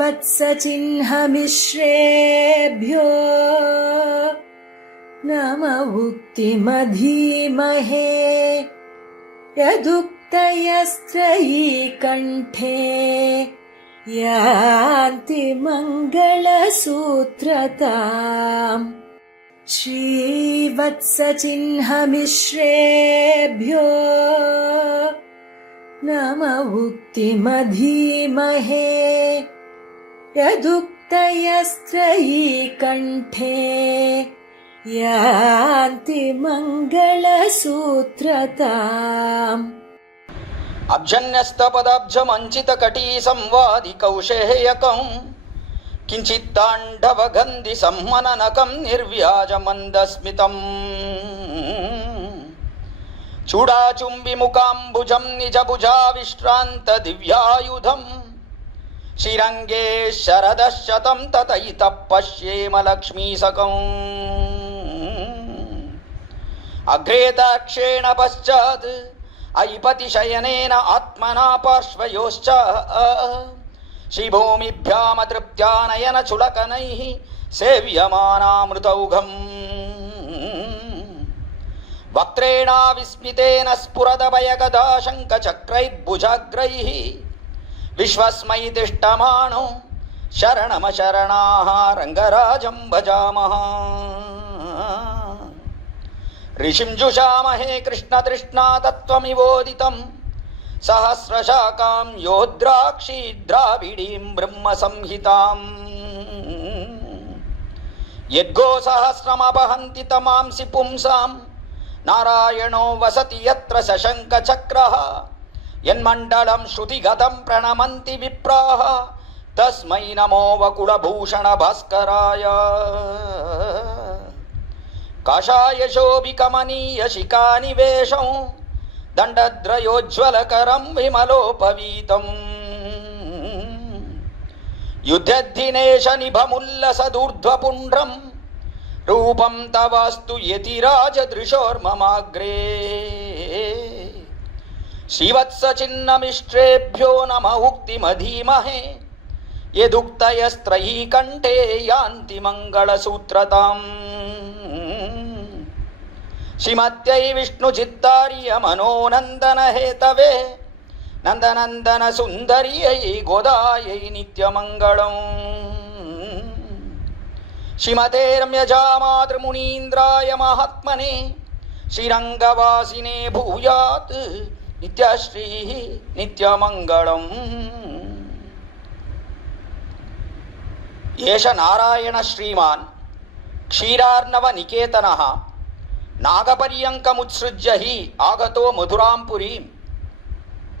श्रीवत्सचिह्नमिश्रेभ्यो नम उक्तिमधीमहे यदुक्तयस्त्रयी कण्ठे यान्ति मङ्गलसूत्रताम् श्रीवत्सचिह्नमिश्रेभ्यो नम उक्तिमधीमहे यदुक्तयस्त्रयी कण्ठे यान्ति मङ्गलसूत्रताम् अब्जन्यस्तपदाब्जमञ्चितकटी संवादि कौशेयकम् किञ्चित्ताण्डवगन्धि सम्मननकं निर्व्याजमन्दस्मितम् चूडाचुम्बिमुकाम्बुजं निजभुजाविश्रान्तदिव्यायुधम् श्रीरङ्गे शरदशतं ततैतः पश्येम लक्ष्मीसकम् अग्रे दाक्षेण पश्चात् ऐपतिशयनेन आत्मना पार्श्वयोश्च श्रीभूमिभ्यामतृप्त्यानयनचुलकनैः सेव्यमानामृतौघम् वक्त्रेणाविस्मितेन स्फुरदभयगदा शङ्खचक्रैर्भुजाग्रैः विश्वस्मै तिष्ठमाणो शरणमशरणाः रङ्गराजं भजामः ऋषिं जुषामहे कृष्णतृष्णा तत्त्वमिवोदितं सहस्रशाखां योद्राक्षीद्राविडीं ब्रह्मसंहिताम् यद्गोसहस्रमपहन्ति तमांसि पुंसां नारायणो वसति यत्र शशङ्खचक्रः यन्मण्डलं श्रुतिगतं प्रणमन्ति विप्राः तस्मै नमो वकुलभूषणभास्कराय काषाय शोभिकमनीयशिखानिवेशं दण्डद्रयोज्ज्वलकरं विमलोपवीतम् युद्धद्धिनेशनिभमुल्लसदूर्ध्वपुण्ड्रं रूपं तवास्तु यतिराजदृशोर्ममाग्रे श्रीवत्सचिह्नमिष्ट्रेभ्यो नम उक्तिमधीमहे यदुक्तयस्त्रयी कण्ठे यान्ति मङ्गलसूत्रताम् श्रीमत्यै विष्णुचित्तार्य मनोनन्दन हेतवे नन्दनन्दन सुन्दर्यै गोदायै नित्यमङ्गलम् श्रीमते रम्यजामातृमुनीन्द्राय महात्मने श्रीरङ्गवासिने भूयात् नित्यश्रीः नित्यमङ्गलम् एष नारायण श्रीमान् क्षीरार्णवनिकेतनः नागपर्यङ्कमुत्सृज्य हि आगतो मधुराம்புரீம்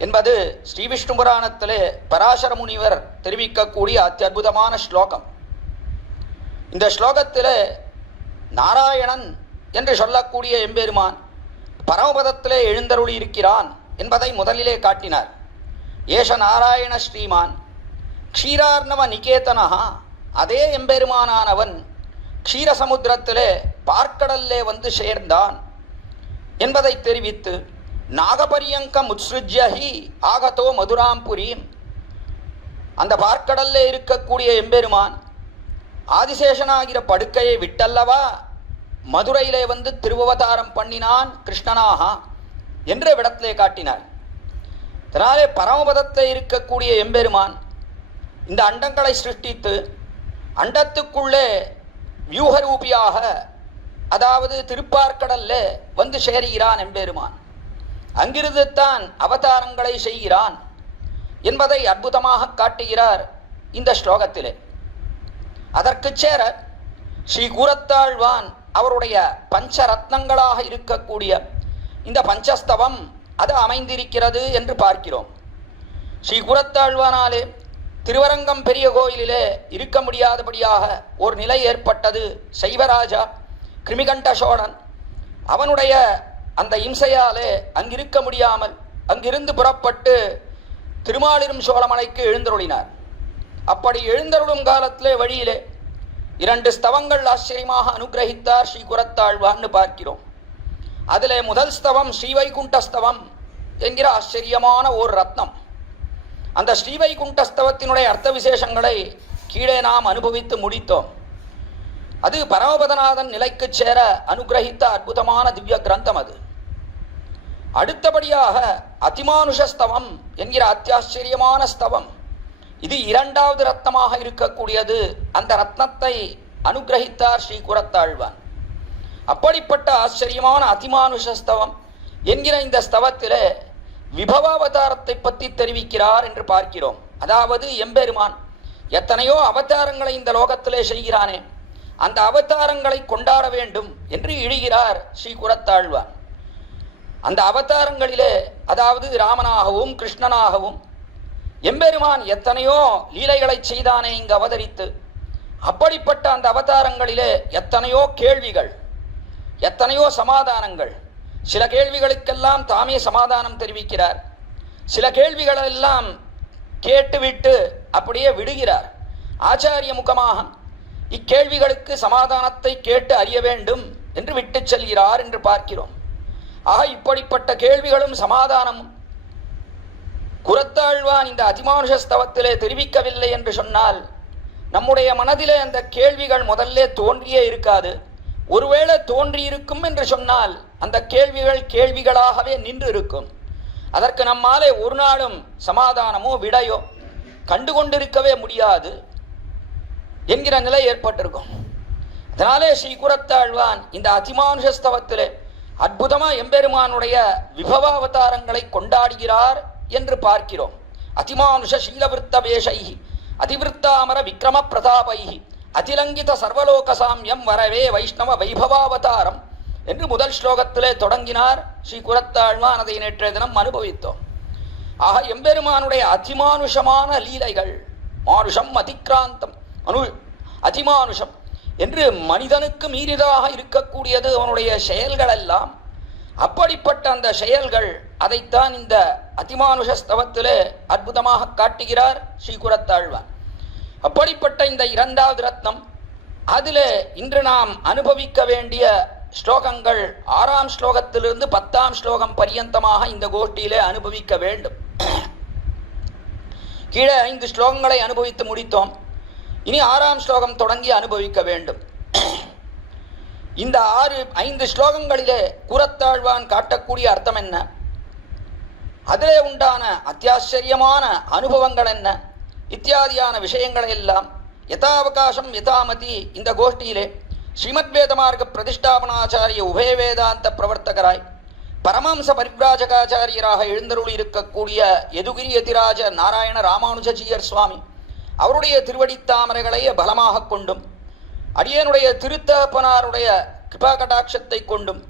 என்பது ஸ்ரீ விஷ்ணு புராணத்திலே பராசர முனிவர் தெரிவிக்கக்கூடிய அத்தியுதமான ஸ்லோகம். இந்த ஸ்லோகத்திலே நாராயணன் என்று சொல்லக்கூடிய எம்பெருமான் பரமபதத்திலே எழுந்தருளி இருக்கிறான் என்பதை முதலிலே காட்டினார். ஏஷ நாராயண ஸ்ரீமான் க்ஷீரார்ணவ நிகேதனஹா, அதே எம்பெருமானானவன் க்ஷீரசமுத்திரத்திலே பார்க்கடல்லே வந்து சேர்ந்தான் என்பதை தெரிவித்து நாகபரியங்கம் உத்ஸ்ருஜ்யஹி ஆகதோ மதுராம்புரீம், அந்த பார்க்கடல்லே இருக்கக்கூடிய எம்பெருமான் ஆதிசேஷனாகிற படுக்கையை விட்டல்லவா மதுரையிலே வந்து திருவவதாரம் பண்ணினான் கிருஷ்ணனாக என்ற விடத்திலே காட்டினார். இதனாலே பரமபதத்தை இருக்கக்கூடிய எம்பெருமான் இந்த அண்டங்களை சிருஷ்டித்து அண்டத்துக்குள்ளே வியூகரூபியாக, அதாவது திருப்பார்க்கடல்ல வந்து சேருகிறான் எம்பெருமான். அங்கிருந்து தான் அவதாரங்களை செய்கிறான் என்பதை அற்புதமாக காட்டுகிறார் இந்த ஸ்லோகத்திலே. அதற்கு சேர ஸ்ரீ கூரத்தாழ்வான் அவருடைய பஞ்சரத்னங்களாக இருக்கக்கூடிய இந்த பஞ்சஸ்தவம் அது அமைந்திருக்கிறது என்று பார்க்கிறோம். ஸ்ரீ கூரத்தாழ்வானாலே திருவரங்கம் பெரிய கோயிலிலே இருக்க முடியாதபடியாக ஒரு நிலை ஏற்பட்டது. சைவராஜா கிருமிகண்ட சோழன் அவனுடைய அந்த இம்சையாலே அங்கிருக்க முடியாமல் அங்கிருந்து புறப்பட்டு திருமாலிரும் சோழமலைக்கு எழுந்தருளினார். அப்படி எழுந்தருளும் காலத்திலே வழியிலே 2 ஸ்தவங்கள் ஆச்சரியமாக அனுகிரகித்தார் ஸ்ரீ குரத்தாழ்வான்னு பார்க்கிறோம். அதிலே முதல் ஸ்தவம் ஸ்ரீவைகுண்ட ஸ்தவம் என்கிற ஆச்சரியமான ஒரு ரத்னம். அந்த ஸ்ரீவைகுண்டஸ்தவத்தினுடைய அர்த்த விசேஷங்களை கீழே நாம் அனுபவித்து முடித்தோம். அது பரமபதநாதன் நிலைக்கு சேர அனுகிரகித்த அற்புதமான திவ்ய கிரந்தம் அது. அடுத்தபடியாக அதிமானுஷஸ்தவம் என்கிற அத்தியாச்சரியமான ஸ்தவம், இது இரண்டாவது ரத்னமாக இருக்கக்கூடியது. அந்த ரத்னத்தை அனுகிரகித்தார் ஸ்ரீ கூரத்தாழ்வான். அப்படிப்பட்ட ஆச்சரியமான அதிமானுஷஸ்தவம் என்கிற இந்த ஸ்தவத்திலே விபவாவதாரத்தை பற்றி தெரிவிக்கிறார் என்று பார்க்கிறோம். அதாவது எம்பெருமான் எத்தனையோ அவதாரங்களை இந்த லோகத்திலே செய்கிறானே, அந்த அவதாரங்களை கொண்டாட வேண்டும் என்று இழுகிறார் ஸ்ரீ கூரத்தாழ்வான். அந்த அவதாரங்களிலே, அதாவது ராமனாகவும் கிருஷ்ணனாகவும் எம்பெருமான் எத்தனையோ லீலைகளை செய்தானே இங்கு அவதரித்து, அப்படிப்பட்ட அந்த அவதாரங்களிலே எத்தனையோ கேள்விகள், எத்தனையோ சமாதானங்கள். சில கேள்விகளுக்கெல்லாம் தாமே சமாதானம் தெரிவிக்கிறார், சில கேள்விகளெல்லாம் கேட்டுவிட்டு அப்படியே விடுகிறார். ஆச்சாரிய முகமாக இக்கேள்விகளுக்கு சமாதானத்தை கேட்டு அறிய வேண்டும் என்று விட்டு செல்கிறார் என்று பார்க்கிறோம். ஆக இப்படிப்பட்ட கேள்விகளும் சமாதானமும் கூரத்தாழ்வான் இந்த அதிமானுஷஸ்தவத்திலே தெரிவிக்கவில்லை என்று சொன்னால், நம்முடைய மனதிலே அந்த கேள்விகள் முதல்ல தோன்றியே இருக்காது. ஒருவேளை தோன்றியிருக்கும் என்று சொன்னால் அந்த கேள்விகள் கேள்விகளாகவே நின்று இருக்கும். அதற்கு நம்மாலே ஒரு நாளும் சமாதானமோ விடையோ கண்டுகொண்டிருக்கவே முடியாது என்கிற நிலை ஏற்பட்டிருக்கும். அதனாலே ஸ்ரீ கூரத்தாழ்வான் இந்த அதிமானுஷஸ்தவத்திலே அற்புதமாக எம்பெருமானுடைய விபவாவதாரங்களை கொண்டாடுகிறார் என்று பார்க்கிறோம். அதிமானுஷ சீலவிருத்த வேஷைஹி அதிவிருத்தாமர விக்ரம பிரதாபைஹி அதிலங்கித சர்வலோக சாமியம் வரவே வைஷ்ணவ வைபவாவதாரம் என்று முதல் ஸ்லோகத்திலே தொடங்கினார் ஸ்ரீ கூரத்தாழ்வான். அதை நேற்றைய தினம் அனுபவித்தோம். ஆக எம்பெருமானுடைய அதிமானுஷமான லீலைகள், மானுஷம் அதிக்ராந்தம் அதிமானுஷம் என்று மனிதனுக்கு மீறிதாக இருக்கக்கூடியது அவனுடைய செயல்கள் எல்லாம். அப்படிப்பட்ட அந்த செயல்கள் அதைத்தான் இந்த அதிமானுஷஸ்தவத்திலே அற்புதமாக காட்டுகிறார் ஸ்ரீ கூரத்தாழ்வான். அப்படிப்பட்ட இந்த இரண்டாவது ரத்னம், அதில் இன்று நாம் அனுபவிக்க வேண்டிய ஸ்லோகங்கள் 6ஆம் ஸ்லோகத்திலிருந்து 10ஆம் ஸ்லோகம் பரியந்தமாக இந்த கோஷ்டியிலே அனுபவிக்க வேண்டும். கீழே 5 ஸ்லோகங்களை அனுபவித்து முடித்தோம். இனி 6ஆம் ஸ்லோகம் தொடங்கி அனுபவிக்க வேண்டும். இந்த 5 ஸ்லோகங்களிலே கூரத்தாழ்வான் காட்டக்கூடிய அர்த்தம் என்ன, அதிலே உண்டான அத்தியாச்சரியமான அனுபவங்கள் என்ன இத்தியாதியான விஷயங்களை எல்லாம் யதாவகாசம் யதாமதி இந்த கோஷ்டியிலே ஸ்ரீமத் வேதமார்க்க பிரதிஷ்டாபனாச்சாரிய உபய வேதாந்த பிரவர்த்தகராய் பரமஹம்ச பரிவ்ராஜகாச்சாரியராக எழுந்தருளி இருக்கக்கூடிய யதுகிரி யதிராஜ நாராயண ராமானுஜஜீயர் சுவாமி அவருடைய திருவடித்தாமரைகளை பலமாக கொண்டும் அடியனுடைய திருத்தகப்பனாருடைய கிருபா கடாட்சத்தை கொண்டும்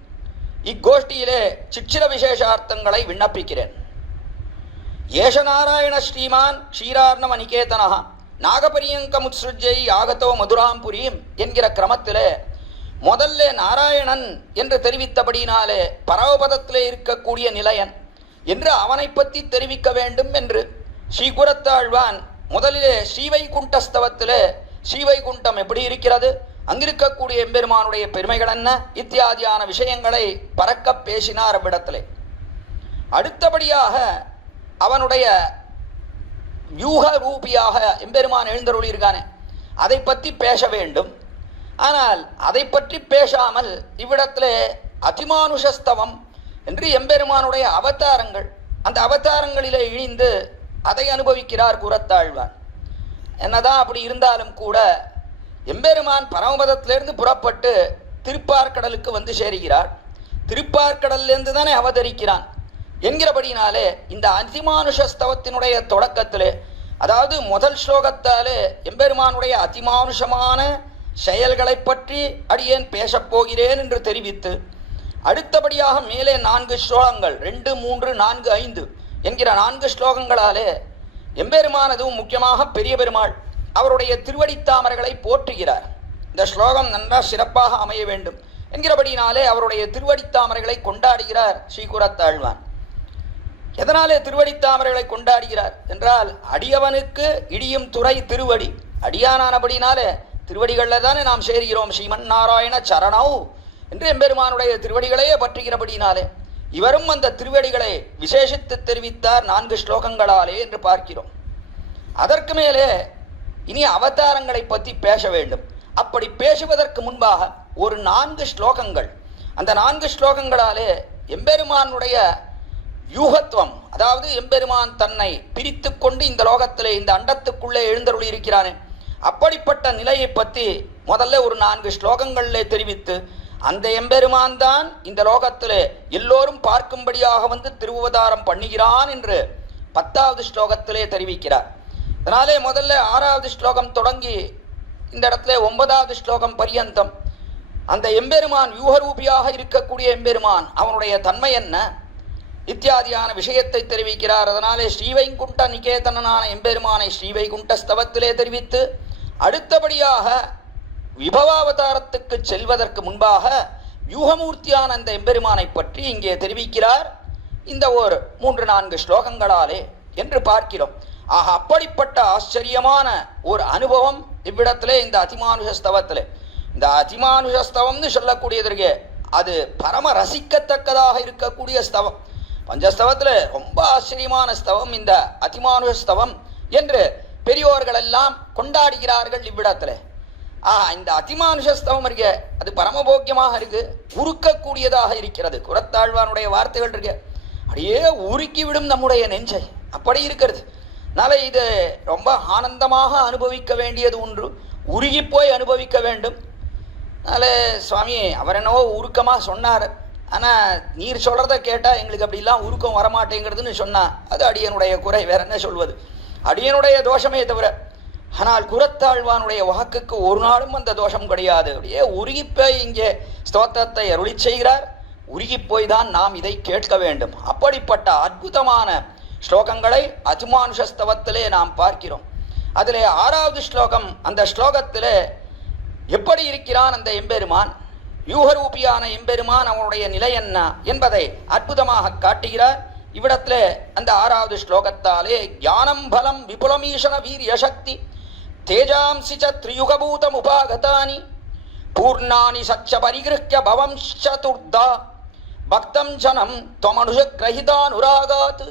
இக்கோஷ்டியிலே சிற்சில விசேஷார்த்தங்களை விண்ணப்பிக்கிறேன். ஏஷ நாராயண ஸ்ரீமான் க்ஷீரார்ணவ நிகேதனஹ நாகபரியங்கமுத்ஸ்ருஜ்யை ஆகதோ மதுராம்புரீம் என்கிற கிரமத்திலே முதல்ல நாராயணன் என்று தெரிவித்தபடினாலே பரமபதத்திலே இருக்கக்கூடிய நிலையன் என்று அவனை பற்றி தெரிவிக்க வேண்டும் என்று ஸ்ரீ கூரத்தாழ்வான் முதலிலே ஸ்ரீவைகுண்டஸ்தவத்திலே ஸ்ரீவைகுண்டம் எப்படி இருக்கிறது, அங்கிருக்கக்கூடிய எம்பெருமானுடைய பெருமைகள் என்ன இத்தியாதியான விஷயங்களை பறக்க பேசினார் அவ்விடத்திலே. அடுத்தபடியாக அவனுடைய வியூக ரூபியாக எம்பெருமான் எழுந்தருளி இருக்கானே அதை பற்றி பேச வேண்டும். ஆனால் அதை பற்றி பேசாமல் இவ்விடத்திலே அதிமானுஷஸ்தவம் என்று எம்பெருமானுடைய அவதாரங்கள், அந்த அவதாரங்களிலே இழிந்து அதை அனுபவிக்கிறார் கூரத்தாழ்வான். என்னதான் அப்படி இருந்தாலும் கூட எம்பெருமான் பரமபதத்திலிருந்து புறப்பட்டு திருப்பார்கடலுக்கு வந்து சேருகிறார். திருப்பார்கடலிலிருந்து தானே அவதரிக்கிறான் என்கிறபடினாலே இந்த அதிமானுஷஸ்தவத்தினுடைய தொடக்கத்திலே, அதாவது முதல் ஸ்லோகத்தாலே எம்பெருமானுடைய அதிமானுஷமான செயல்களை பற்றி அடியேன் பேசப்போகிறேன் என்று தெரிவித்து, அடுத்தபடியாக மேலே 4 ஸ்லோகங்கள் 2, 3, 4, 5 என்கிற 4 ஸ்லோகங்களாலே எம்பெருமானதும் முக்கியமாக பெரிய பெருமாள் அவருடைய திருவடித்தாமரைகளை போற்றுகிறார். இந்த ஸ்லோகம் நன்றாக சிறப்பாக அமைய வேண்டும் என்கிறபடினாலே அவருடைய திருவடித்தாமரைகளை கொண்டாடுகிறார் ஸ்ரீ கூரத்தாழ்வான். எதனாலே திருவடித்தாமரைகளை கொண்டாடுகிறார் என்றால், அடியவனுக்கு இடியும் துறை திருவடி, அடியானானபடினாலே திருவடிகளில் தானே நாம் சேர்கிறோம். ஸ்ரீமன் நாராயண சரணௌ என்று எம்பெருமானுடைய திருவடிகளையே பற்றுகிறபடினாலே இவரும் அந்த திருவடிகளை விசேஷித்து தெரிவித்தார் 4 ஸ்லோகங்களாலே என்று பார்க்கிறோம். அதற்கு மேலே இனி அவதாரங்களை பற்றி பேச வேண்டும். அப்படி பேசுவதற்கு முன்பாக ஒரு 4 ஸ்லோகங்கள், அந்த 4 ஸ்லோகங்களாலே எம்பெருமானுடைய யூகத்துவம், அதாவது எம்பெருமான் தன்னை பிரித்து கொண்டு இந்த லோகத்திலே இந்த அண்டத்துக்குள்ளே எழுந்தருளி இருக்கிறானே, அப்படிப்பட்ட நிலையை பற்றி முதல்ல ஒரு 4 ஸ்லோகங்களிலே தெரிவித்து, அந்த எம்பெருமான் தான் இந்த லோகத்திலே எல்லோரும் பார்க்கும்படியாக வந்து திருவதாரம் பண்ணுகிறான் என்று 10வது ஸ்லோகத்திலே தெரிவிக்கிறார். அதனாலே முதல்ல 6வது ஸ்லோகம் தொடங்கி இந்த இடத்துல 9வது ஸ்லோகம் பரியந்தம் அந்த எம்பெருமான் யூகரூபியாக இருக்கக்கூடிய எம்பெருமான் அவனுடைய தன்மை என்ன இத்தியாதியான விஷயத்தை தெரிவிக்கிறார். அதனாலே ஸ்ரீவைகுண்ட நிகேதனான எம்பெருமானை ஸ்ரீவைகுண்ட ஸ்தவத்திலே தெரிவித்து, அடுத்தபடியாக விபவாவதாரத்துக்கு செல்வதற்கு முன்பாக யூகமூர்த்தியான அந்த எம்பெருமானை பற்றி இங்கே தெரிவிக்கிறார் இந்த ஒரு 3-4 ஸ்லோகங்களாலே என்று பார்க்கிறோம். ஆக அப்படிப்பட்ட ஆச்சரியமான ஒரு அனுபவம் இவ்விடத்திலே இந்த அதிமானுஷஸ்தவத்திலே, இந்த அதிமானுஷஸ்தவம்னு சொல்லக்கூடியதற்கு அது பரம ரசிக்கத்தக்கதாக இருக்கக்கூடிய ஸ்தவம். பஞ்சஸ்தவத்தில் ரொம்ப ஆச்சரியமான ஸ்தவம் இந்த அதிமானுஷஸ்தவம் என்று பெரியோர்கள் எல்லாம் கொண்டாடுகிறார்கள் இவ்விடத்தில். இந்த அதிமானுஷஸ்தவம் இருக்கு, அது பரமபோக்கியமாக இருக்கு, உருக்கக்கூடியதாக இருக்கிறது. குரத்தாழ்வானுடைய வார்த்தைகள் இருக்கு, அப்படியே உருக்கிவிடும் நம்முடைய நெஞ்சை, அப்படி இருக்கிறது. அதனால இது ரொம்ப ஆனந்தமாக அனுபவிக்க வேண்டியது ஒன்று, உருகி போய் அனுபவிக்க வேண்டும். அதனால சுவாமி அவர் என்னவோ உருக்கமாக சொன்னார், ஆனால் நீர் சொல்கிறத கேட்டால் எங்களுக்கு அப்படிலாம் உருக்கம் வரமாட்டேங்கிறதுன்னு சொன்னால் அது அடியனுடைய குறை, வேற என்ன சொல்வது, அடியனுடைய தோஷமே தவிர. ஆனால் குரத்தாழ்வானுடைய வாக்குக்கு ஒரு நாளும் அந்த தோஷம் கிடையாது. அப்படியே உருகிப்போய் இங்கே ஸ்தோத்திரத்தை அருளி செய்கிறார். உருகிப்போய் தான் நாம் இதை கேட்க வேண்டும். அப்படிப்பட்ட அற்புதமான ஸ்லோகங்களை அதிமானுஷஸ்தவத்திலே நாம் பார்க்கிறோம். அதிலே 6வது ஸ்லோகம், அந்த ஸ்லோகத்திலே எப்படி இருக்கிறான் அந்த எம்பெருமான், யூகரூபியான எம்பெருமான், அவனுடைய நிலை என்ன என்பதை அற்புதமாக காட்டுகிறார். இவ்விடத்திலே அந்த 6வது ஸ்லோகத்தாலே ஞானம் பலம் விபுலமீஷண வீரிய சக்தி தேஜாம்சி ச த்ரியுகபூதம் உபாகதானி பூர்ணானி சச்ச பரிகிருஹ்ய பவம் சதுர்தா பக்தம் ஜனம் துவமனுஷ கிரஹிதானுராகாத்.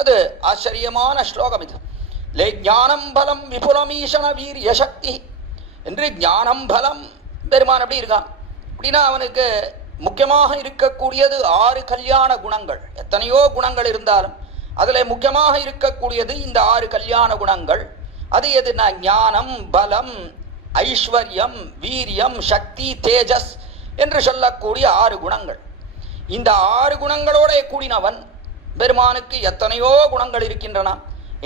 அது ஆச்சரியமான ஸ்லோகம். இது ஞானம் பலம் விபுலமீஷண வீரிய சக்தி என்று ஞானம் பலம் பெருமான் எப்படி இருக்கான் அப்படின்னா, அவனுக்கு முக்கியமாக இருக்கக்கூடியது 6 கல்யாண குணங்கள். எத்தனையோ குணங்கள் இருந்தாலும் அதில் முக்கியமாக இருக்கக்கூடியது இந்த 6 கல்யாண குணங்கள். அது எதுனா ஞானம் பலம் ஐஸ்வர்யம் வீரியம் சக்தி தேஜஸ் என்று சொல்லக்கூடிய 6 குணங்கள். இந்த 6 குணங்களோட கூடினவன் பெருமானுக்கு எத்தனையோ குணங்கள் இருக்கின்றன,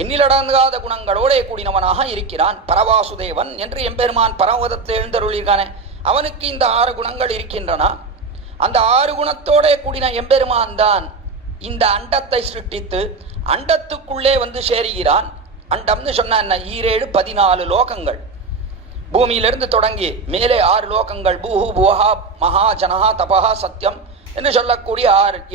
எண்ணிலடங்காத குணங்களோட கூடினவனாக இருக்கிறான். பரவாசுதேவன் என்று எம்பெருமான் பரமபதத்தில் எழுந்தருளிருக்கானே, அவனுக்கு இந்த 6 குணங்கள் இருக்கின்றன. அந்த 6 குணத்தோட கூடின எம்பெருமான் தான் இந்த அண்டத்தை சிருஷ்டித்து அண்டத்துக்குள்ளே வந்து சேருகிறான். அண்டம்னு சொன்ன என்ன, 14 லோகங்கள், பூமியிலிருந்து தொடங்கி மேலே 6 லோகங்கள், பூஹு புவஹா மகா ஜனஹா தபஹா சத்தியம் என்று சொல்லக்கூடிய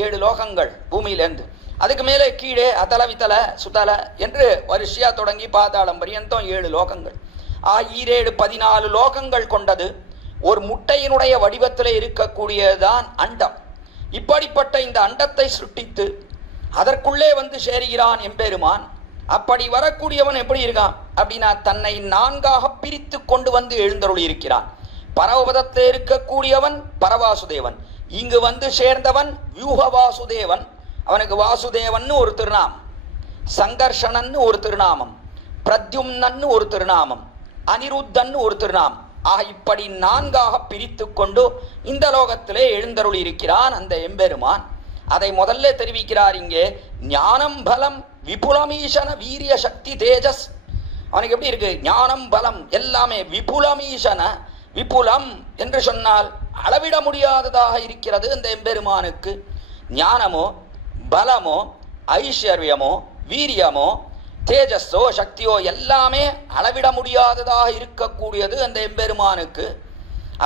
7 லோகங்கள் பூமியிலிருந்து. அதுக்கு மேலே கீழே அதல வித்தல சுதல என்று வரிசையா தொடங்கி பாதாளம் பரியந்தம் 7 லோகங்கள். 14 லோகங்கள் கொண்டது ஒரு முட்டையினுடைய வடிவத்தில் இருக்கக்கூடியதுதான் அண்டம். இப்படிப்பட்ட இந்த அண்டத்தை சிருஷ்டித்து அதற்குள்ளே வந்து சேருகிறான் எம்பெருமான். அப்படி வரக்கூடியவன் எப்படி இருக்கான் அப்படின்னா, தன்னை 4ஆக பிரித்து கொண்டு வந்து எழுந்தருளி இருக்கிறான். பரமபதத்தில் இருக்கக்கூடியவன் பரவாசுதேவன், இங்கு வந்து சேர்ந்தவன் வியூகவாசுதேவன். அவனுக்கு வாசுதேவன் ஒரு திருநாமம், சங்கர்ஷணன் ஒரு திருநாமம், பிரத்யும்னன் ஒரு திருநாமம், அனிருத்தன் ஒரு திருநாமம். இப்படி 4ஆக பிரித்து கொண்டு இந்த லோகத்திலே எழுந்தருளி இருக்கிறான் அந்த எம்பெருமான். அதை முதல்ல தெரிவிக்கிறார் இங்கே. ஞானம் பலம் விபுலமீஷன வீரிய சக்தி தேஜஸ். அவனுக்கு எப்படி இருக்கு, ஞானம் பலம் எல்லாமே விபுலமீஷன. விபுலம் என்று சொன்னால் அளவிட முடியாததாக இருக்கிறது அந்த எம்பெருமானுக்கு. ஞானமோ பலமோ ஐஸ்வர்யமோ வீரியமோ தேஜஸோ சக்தியோ எல்லாமே அளவிட முடியாததாக இருக்கக்கூடியது அந்த எம்பெருமானுக்கு.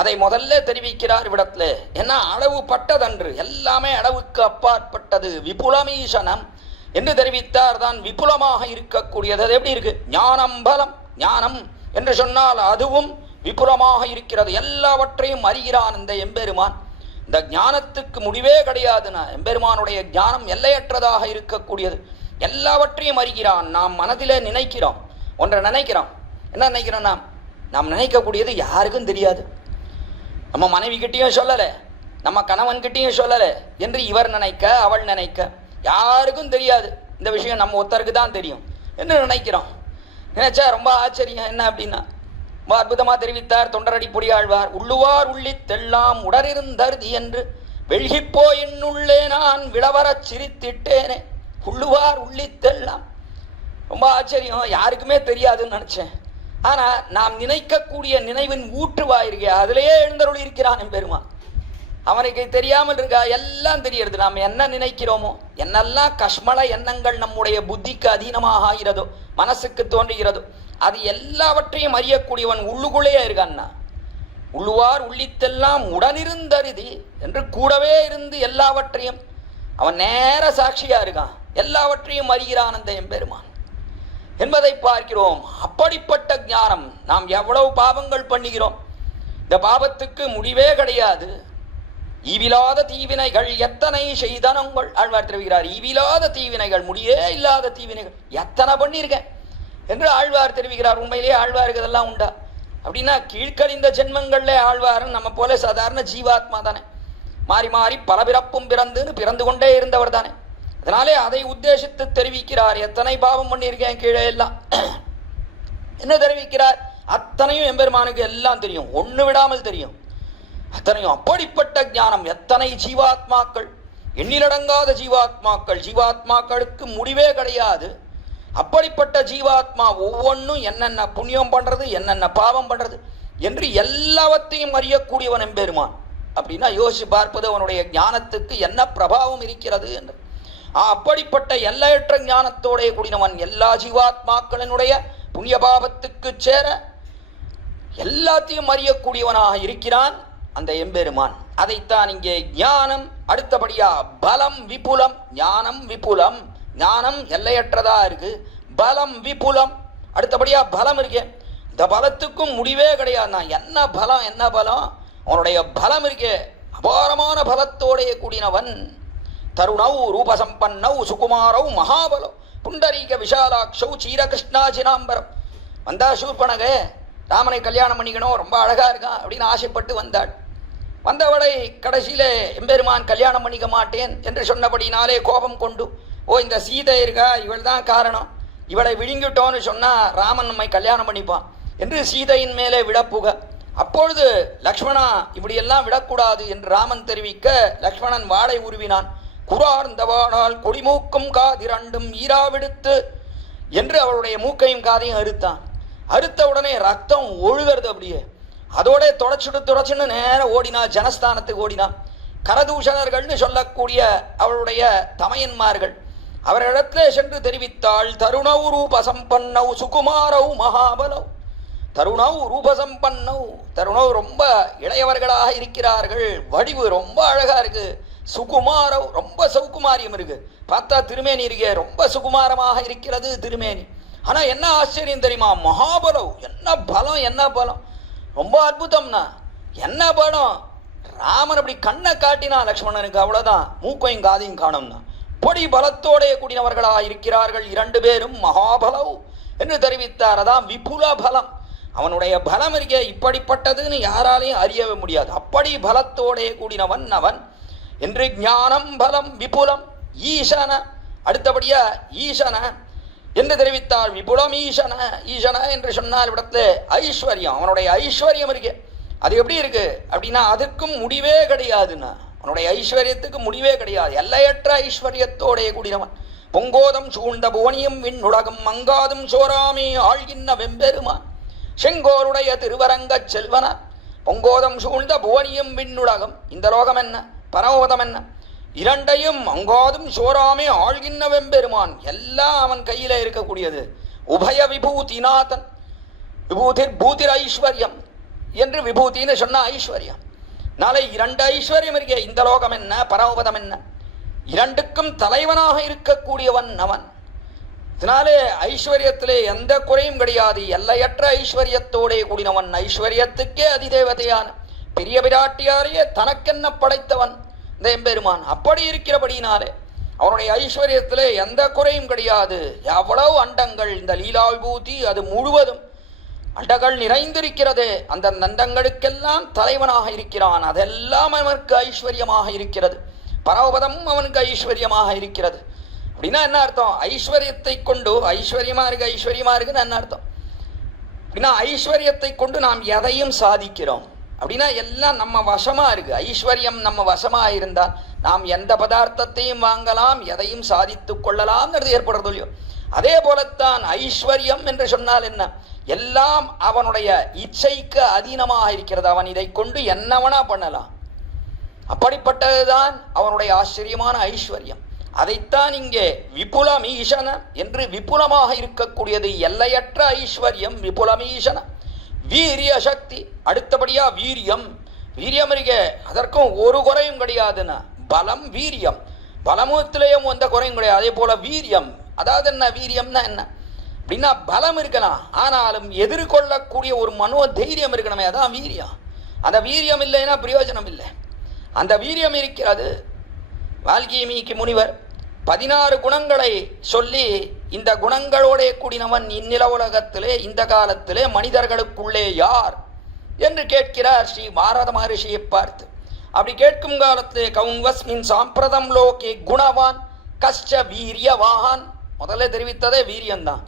அதை முதல்ல தெரிவிக்கிறார் இவ்விடத்துல. ஏன்னா அளவு பட்டதன்று, எல்லாமே அளவுக்கு அப்பாற்பட்டது. விபுலமீசனம் என்று தெரிவித்தார் தான் விபுலமாக இருக்கக்கூடியது. அது எப்படி இருக்கு, ஞானம் பலம். ஞானம் என்று சொன்னால் அதுவும் விபுலமாக இருக்கிறது, எல்லாவற்றையும் அறிகிறான் இந்த எம்பெருமான். இந்த ஞானத்துக்கு முடிவே கிடையாதுன்னா, எம்பெருமானுடைய ஞானம் எல்லையற்றதாக இருக்கக்கூடியது, எல்லாவற்றையும் அறிகிறான். நாம் மனதிலே நினைக்கிறோம், ஒன்றை நினைக்கிறோம். என்ன நினைக்கிறோம்? நாம் நினைக்கக்கூடியது யாருக்கும் தெரியாது. நம்ம மனைவி கிட்டேயும் சொல்லலை, நம்ம கணவன்கிட்டையும் சொல்லலை என்று இவர் நினைக்க அவள் நினைக்க யாருக்கும் தெரியாது. இந்த விஷயம் நம்ம ஒருத்தருக்கு தான் தெரியும் என்று நினைக்கிறோம். நினைச்சா ரொம்ப ஆச்சரியம். என்ன அப்படின்னா, ரொம்ப அற்புதமாக தெரிவித்தார் தொண்டரடி பொடியாழ்வார். உள்ளுவார் உள்ளித்தெல்லாம் உடனிருந்தருதி என்று வெள்கிப்போ என்னுள்ளே நான் விளவரச் சிரித்திட்டேனே. உள்ளுவார் உள்ளித்தெல்லாம் ரொம்ப ஆச்சரியம். யாருக்குமே தெரியாதுன்னு நினைச்சேன். ஆனால் நாம் நினைக்கக்கூடிய நினைவின் ஊற்றுவாயிருக்கே அதிலேயே எழுந்தருள் இருக்கிறான் எம்பெருமான். அவனுக்கு தெரியாமல் இருக்கா? எல்லாம் தெரியறது. நாம் என்ன நினைக்கிறோமோ, என்னெல்லாம் கஷ்மல எண்ணங்கள் நம்முடைய புத்திக்கு அதீனமாக ஆகிறதோ, மனசுக்கு தோன்றுகிறதோ, அது எல்லாவற்றையும் அறியக்கூடியவன் உள்ளுக்குள்ளே இருக்கான்னா. உள்ளுவார் உள்ளித்தெல்லாம் உடனிருந்தருதி என்று கூடவே இருந்து எல்லாவற்றையும் அவன் நேர சாட்சியா இருக்கான். எல்லாவற்றையும் அறிகிறான் அந்த எம்பெருமான் என்பதை பார்க்கிறோம். அப்படிப்பட்ட ஞானம். நாம் எவ்வளவு பாவங்கள் பண்ணுகிறோம், இந்த பாவத்துக்கு முடிவே கிடையாது. ஈவிலாத தீவினைகள் எத்தனை செய்தனங்கள் ஆழ்வார் தெரிவிக்கிறார். ஈவிலாத தீவினைகள், முடியே இல்லாத தீவினைகள் எத்தனை பண்ணியிருக்கேன் என்று ஆழ்வார் தெரிவிக்கிறார். உண்மையிலேயே ஆழ்வாருக்கு இதெல்லாம் உண்டா அப்படின்னா, கீழ்கழிந்த ஜென்மங்கள்ல ஆழ்வாரும் நம்ம போல சாதாரண ஜீவாத்மா தானே, மாறி மாறி பல பிறப்பும் பிறந்து கொண்டே இருந்தவர் தானே. அதனாலே அதை உத்தேசித்து தெரிவிக்கிறார். எத்தனை பாவம் பண்ணியிருக்கேன் கீழே எல்லாம் என்ன தெரிவிக்கிறார்? அத்தனையும் எம்பெருமானுக்கு எல்லாம் தெரியும், ஒன்று விடாமல் தெரியும் அத்தனையும். அப்படிப்பட்ட ஞானம். எத்தனை ஜீவாத்மாக்கள், எண்ணிலடங்காத ஜீவாத்மாக்கள், ஜீவாத்மாக்களுக்கு முடிவே கிடையாது. அப்படிப்பட்ட ஜீவாத்மா ஒவ்வொன்றும் என்னென்ன புண்ணியம் பண்றது, என்னென்ன பாவம் பண்றது என்று எல்லாவற்றையும் அறியக்கூடியவன் எம்பெருமான். அப்படின்னா யோசிச்சு பார்ப்பது அவனுடைய ஞானத்துக்கு என்ன பிரபாவம் இருக்கிறது என்று. அப்படிப்பட்ட எல்லையற்ற ஞானத்தோடைய கூடினவன் எல்லா ஜீவாத்மாக்களினுடைய புண்ணிய பாவத்துக்கு சேர எல்லாத்தையும் அறியக்கூடியவனாக இருக்கிறான் அந்த எம்பெருமான். அதைத்தான் இங்கே ஞானம், அடுத்தபடியா பலம் விபுலம். ஞானம் விபுலம், ஞானம் எல்லையற்றதா இருக்கு. பலம் விபுலம், அடுத்தபடியா பலம் இருக்கே, இந்த பலத்துக்கும் முடிவே கிடையாது. நான் என்ன பலம், என்ன பலம், அவனுடைய பலம் இருக்கே, அபாரமான பலத்தோடைய கூடினவன். தருணவு ரூபசம்பன்னவு சுகுமாரவு மகாபலம் புண்டரீக விஷாலாட்சௌ சீரகிருஷ்ணாஜினாம்பரம். வந்தா சூர்பனக ராமனை கல்யாணம் பண்ணிக்கணும், ரொம்ப அழகா இருக்கான் அப்படின்னு ஆசைப்பட்டு வந்தாள். வந்தவளை கடைசியில எம்பெருமான் கல்யாணம் பண்ணிக்க மாட்டேன் என்று சொன்னபடினாலே கோபம் கொண்டு, ஓ இந்த சீதை இருக்கா, இவள் தான் காரணம், இவளை விழுங்கிட்டோன்னு சொன்னா ராமன் நம்மை கல்யாணம் பண்ணிப்பான் என்று சீதையின் மேலே விடப்புக. அப்பொழுது லக்ஷ்மணா இப்படியெல்லாம் விடக்கூடாது என்று ராமன் தெரிவிக்க லக்ஷ்மணன் வாளை உருவினான். குறார்ந்தவானால் கொடிமூக்கும் காதிரண்டும் ஈராவிடுத்து என்று அவளுடைய மூக்கையும் காதையும் அறுத்தான். அறுத்த உடனே ரத்தம் ஒழுகிறது அப்படியே. அதோட தொடச்சுன்னு நேரம் ஓடினா, ஜனஸ்தானத்துக்கு ஓடினா. கரதூஷணர்கள்னு சொல்லக்கூடிய அவளுடைய தமையன்மார்கள் அவர்களிடத்திலே சென்று தெரிவித்தாள். தருணவு ரூபசம்பன்னவ் சுகுமாரவ் மகாபலவ். தருணவ் ரூபசம்பன்னவ், தருணவ் ரொம்ப இளையவர்களாக இருக்கிறார்கள், வடிவு ரொம்ப அழகா இருக்கு. சுகுமாரவ், ரொம்ப சௌகுமாரியம் இருக்கு, பார்த்தா திருமேனி இருக்கே, ரொம்ப சுகுமாரமாக இருக்கிறது திருமேனி. ஆனா என்ன ஆச்சரியம் தெரியுமா, மகாபலவ், என்ன பலம், என்ன பலம், ரொம்ப அற்புதம்னா. என்ன பலம், ராமன் அப்படி கண்ணை காட்டினா லக்ஷ்மணனுக்கு அவ்வளவுதான், மூக்கையும் காதையும் காணும்னா. பொடி பலத்தோடைய கூடினவர்களாக இருக்கிறார்கள் இரண்டு பேரும், மகாபலவ் என்று தெரிவித்தார். அதான் விபுல பலம். அவனுடைய பலம் இருக்கே இப்படிப்பட்டதுன்னு யாராலையும் அறியவே முடியாது. அப்படி பலத்தோடைய கூடினவன் அவன் என்று. ஞானம் பலம் விபுலம் ஈசன, அடுத்தபடியா ஈசன என்று தெரிவித்தால். விபுலம் ஈசன, ஈசன என்று சொன்னால் இடத்துல ஐஸ்வர்யம், அவனுடைய ஐஸ்வர்யம் இருக்கு. அது எப்படி இருக்கு அப்படின்னா, அதுக்கும் முடிவே கிடையாதுன்னா, அவனுடைய ஐஸ்வர்யத்துக்கு முடிவே கிடையாது. எல்லையற்ற ஐஸ்வர்யத்தோடைய கூடினவன். பொங்கோதம் சூழ்ந்த புவனியும் விண்ணுலகம் மங்காதும் சோராமே ஆழ்கின்ற வெம்பெருமான். செங்கோருடைய திருவரங்கச் செல்வனார். பொங்கோதம் சூழ்ந்த புவனியும் விண்ணுலகம், இந்த லோகம் என்ன பரமோதம் என்ன, இரண்டையும் அங்காதும் சோராமே ஆழ்கின்ற வெம்பெருமான். எல்லாம் அவன் கையில இருக்கக்கூடியது. உபய விபூதிநாதன், விபூதிர் பூதிர் ஐஸ்வர்யம் என்று விபூதின்னு சொன்ன ஐஸ்வர்யம். நாளை இரண்டு ஐஸ்வர்யம் இருக்கே, இந்த லோகம் என்ன பரமபதம் என்ன, இரண்டுக்கும் தலைவனாக இருக்கக்கூடியவன் அவன். இதனாலே ஐஸ்வர்யத்திலே எந்த குறையும் கிடையாது. எல்லையற்ற ஐஸ்வர்யத்தோடே கூடினவன், ஐஸ்வர்யத்துக்கே அதிதேவதையான பெரிய பிராட்டியாரையே தனக்கென்ன படைத்தவன் இந்த எம்பெருமான். அப்படி இருக்கிறபடினாலே அவனுடைய ஐஸ்வர்யத்திலே எந்த குறையும் கிடையாது. எவ்வளவு அண்டங்கள், இந்த லீலா விபூதி அது முழுவதும் அண்டங்கள் நிறைந்திருக்கிறது. அந்த அண்டங்களுக்கெல்லாம் தலைவனாக இருக்கிறான். அதெல்லாம் அவனுக்கு ஐஸ்வர்யமாக இருக்கிறது. பரமபதம் அவனுக்கு ஐஸ்வர்யமாக இருக்கிறது. அப்படின்னா என்ன அர்த்தம்? ஐஸ்வர்யத்தை கொண்டு ஐஸ்வர்யமா இருக்குன்னு என்ன அர்த்தம்? அப்படின்னா ஐஸ்வர்யத்தை கொண்டு நாம் எதையும் சாதிக்கிறோம். அப்படின்னா எல்லாம் நம்ம வசமா இருக்கு. ஐஸ்வர்யம் நம்ம வசமா இருந்தால் நாம் எந்த பதார்த்தத்தையும் வாங்கலாம், எதையும் சாதித்து கொள்ளலாம்ங்கிறது ஏற்படுறது இல்லையோ. அதே போலத்தான் ஐஸ்வர்யம் என்று சொன்னால் என்ன? எல்லாம் அவனுடைய இச்சைக்கு அதீனமாக இருக்கிறது. அவன் இதை கொண்டு என்னவனா பண்ணலாம். அப்படிப்பட்டதுதான் அவனுடைய ஆச்சரியமான ஐஸ்வர்யம். அதைத்தான் இங்கே விபுலமீஷன என்று விபுலமாக இருக்கக்கூடியது எல்லையற்ற ஐஸ்வர்யம். விபுலமீஷன வீரிய சக்தி. அடுத்தபடியா வீரியம். வீரியம் இருக்க அதற்கும் ஒரு குறையும் கிடையாதுன்னா பலம் வீரியம். பலமுத்திலேயும் எந்த குறையும் கிடையாது. அதே போல வீரியம், அதாவது என்ன வீரியம்னா என்ன அப்படின்னா பலம் இருக்கலாம், ஆனாலும் எதிர்கொள்ளக்கூடிய ஒரு மனோ தைரியம் இருக்கணுமே, அதான் வீரியம். அந்த வீரியம் இல்லைன்னா பிரயோஜனம் இல்லை. அந்த வீரியம் இருக்கிறது. வால்மீகி முனிவர் 16 குணங்களை சொல்லி இந்த குணங்களோட கூடினவன் இந்நில உலகத்திலே இந்த காலத்திலே மனிதர்களுக்குள்ளே யார் என்று கேட்கிறார் ஸ்ரீ பாரத மகரிஷியை பார்த்து. அப்படி கேட்கும் காலத்திலே கவுங்கஸ்மின் சாம்பிரதம் லோகே குணவான் கஷ்ட வீரியவான். முதல்ல தெரிவித்ததே வீரியம்தான்.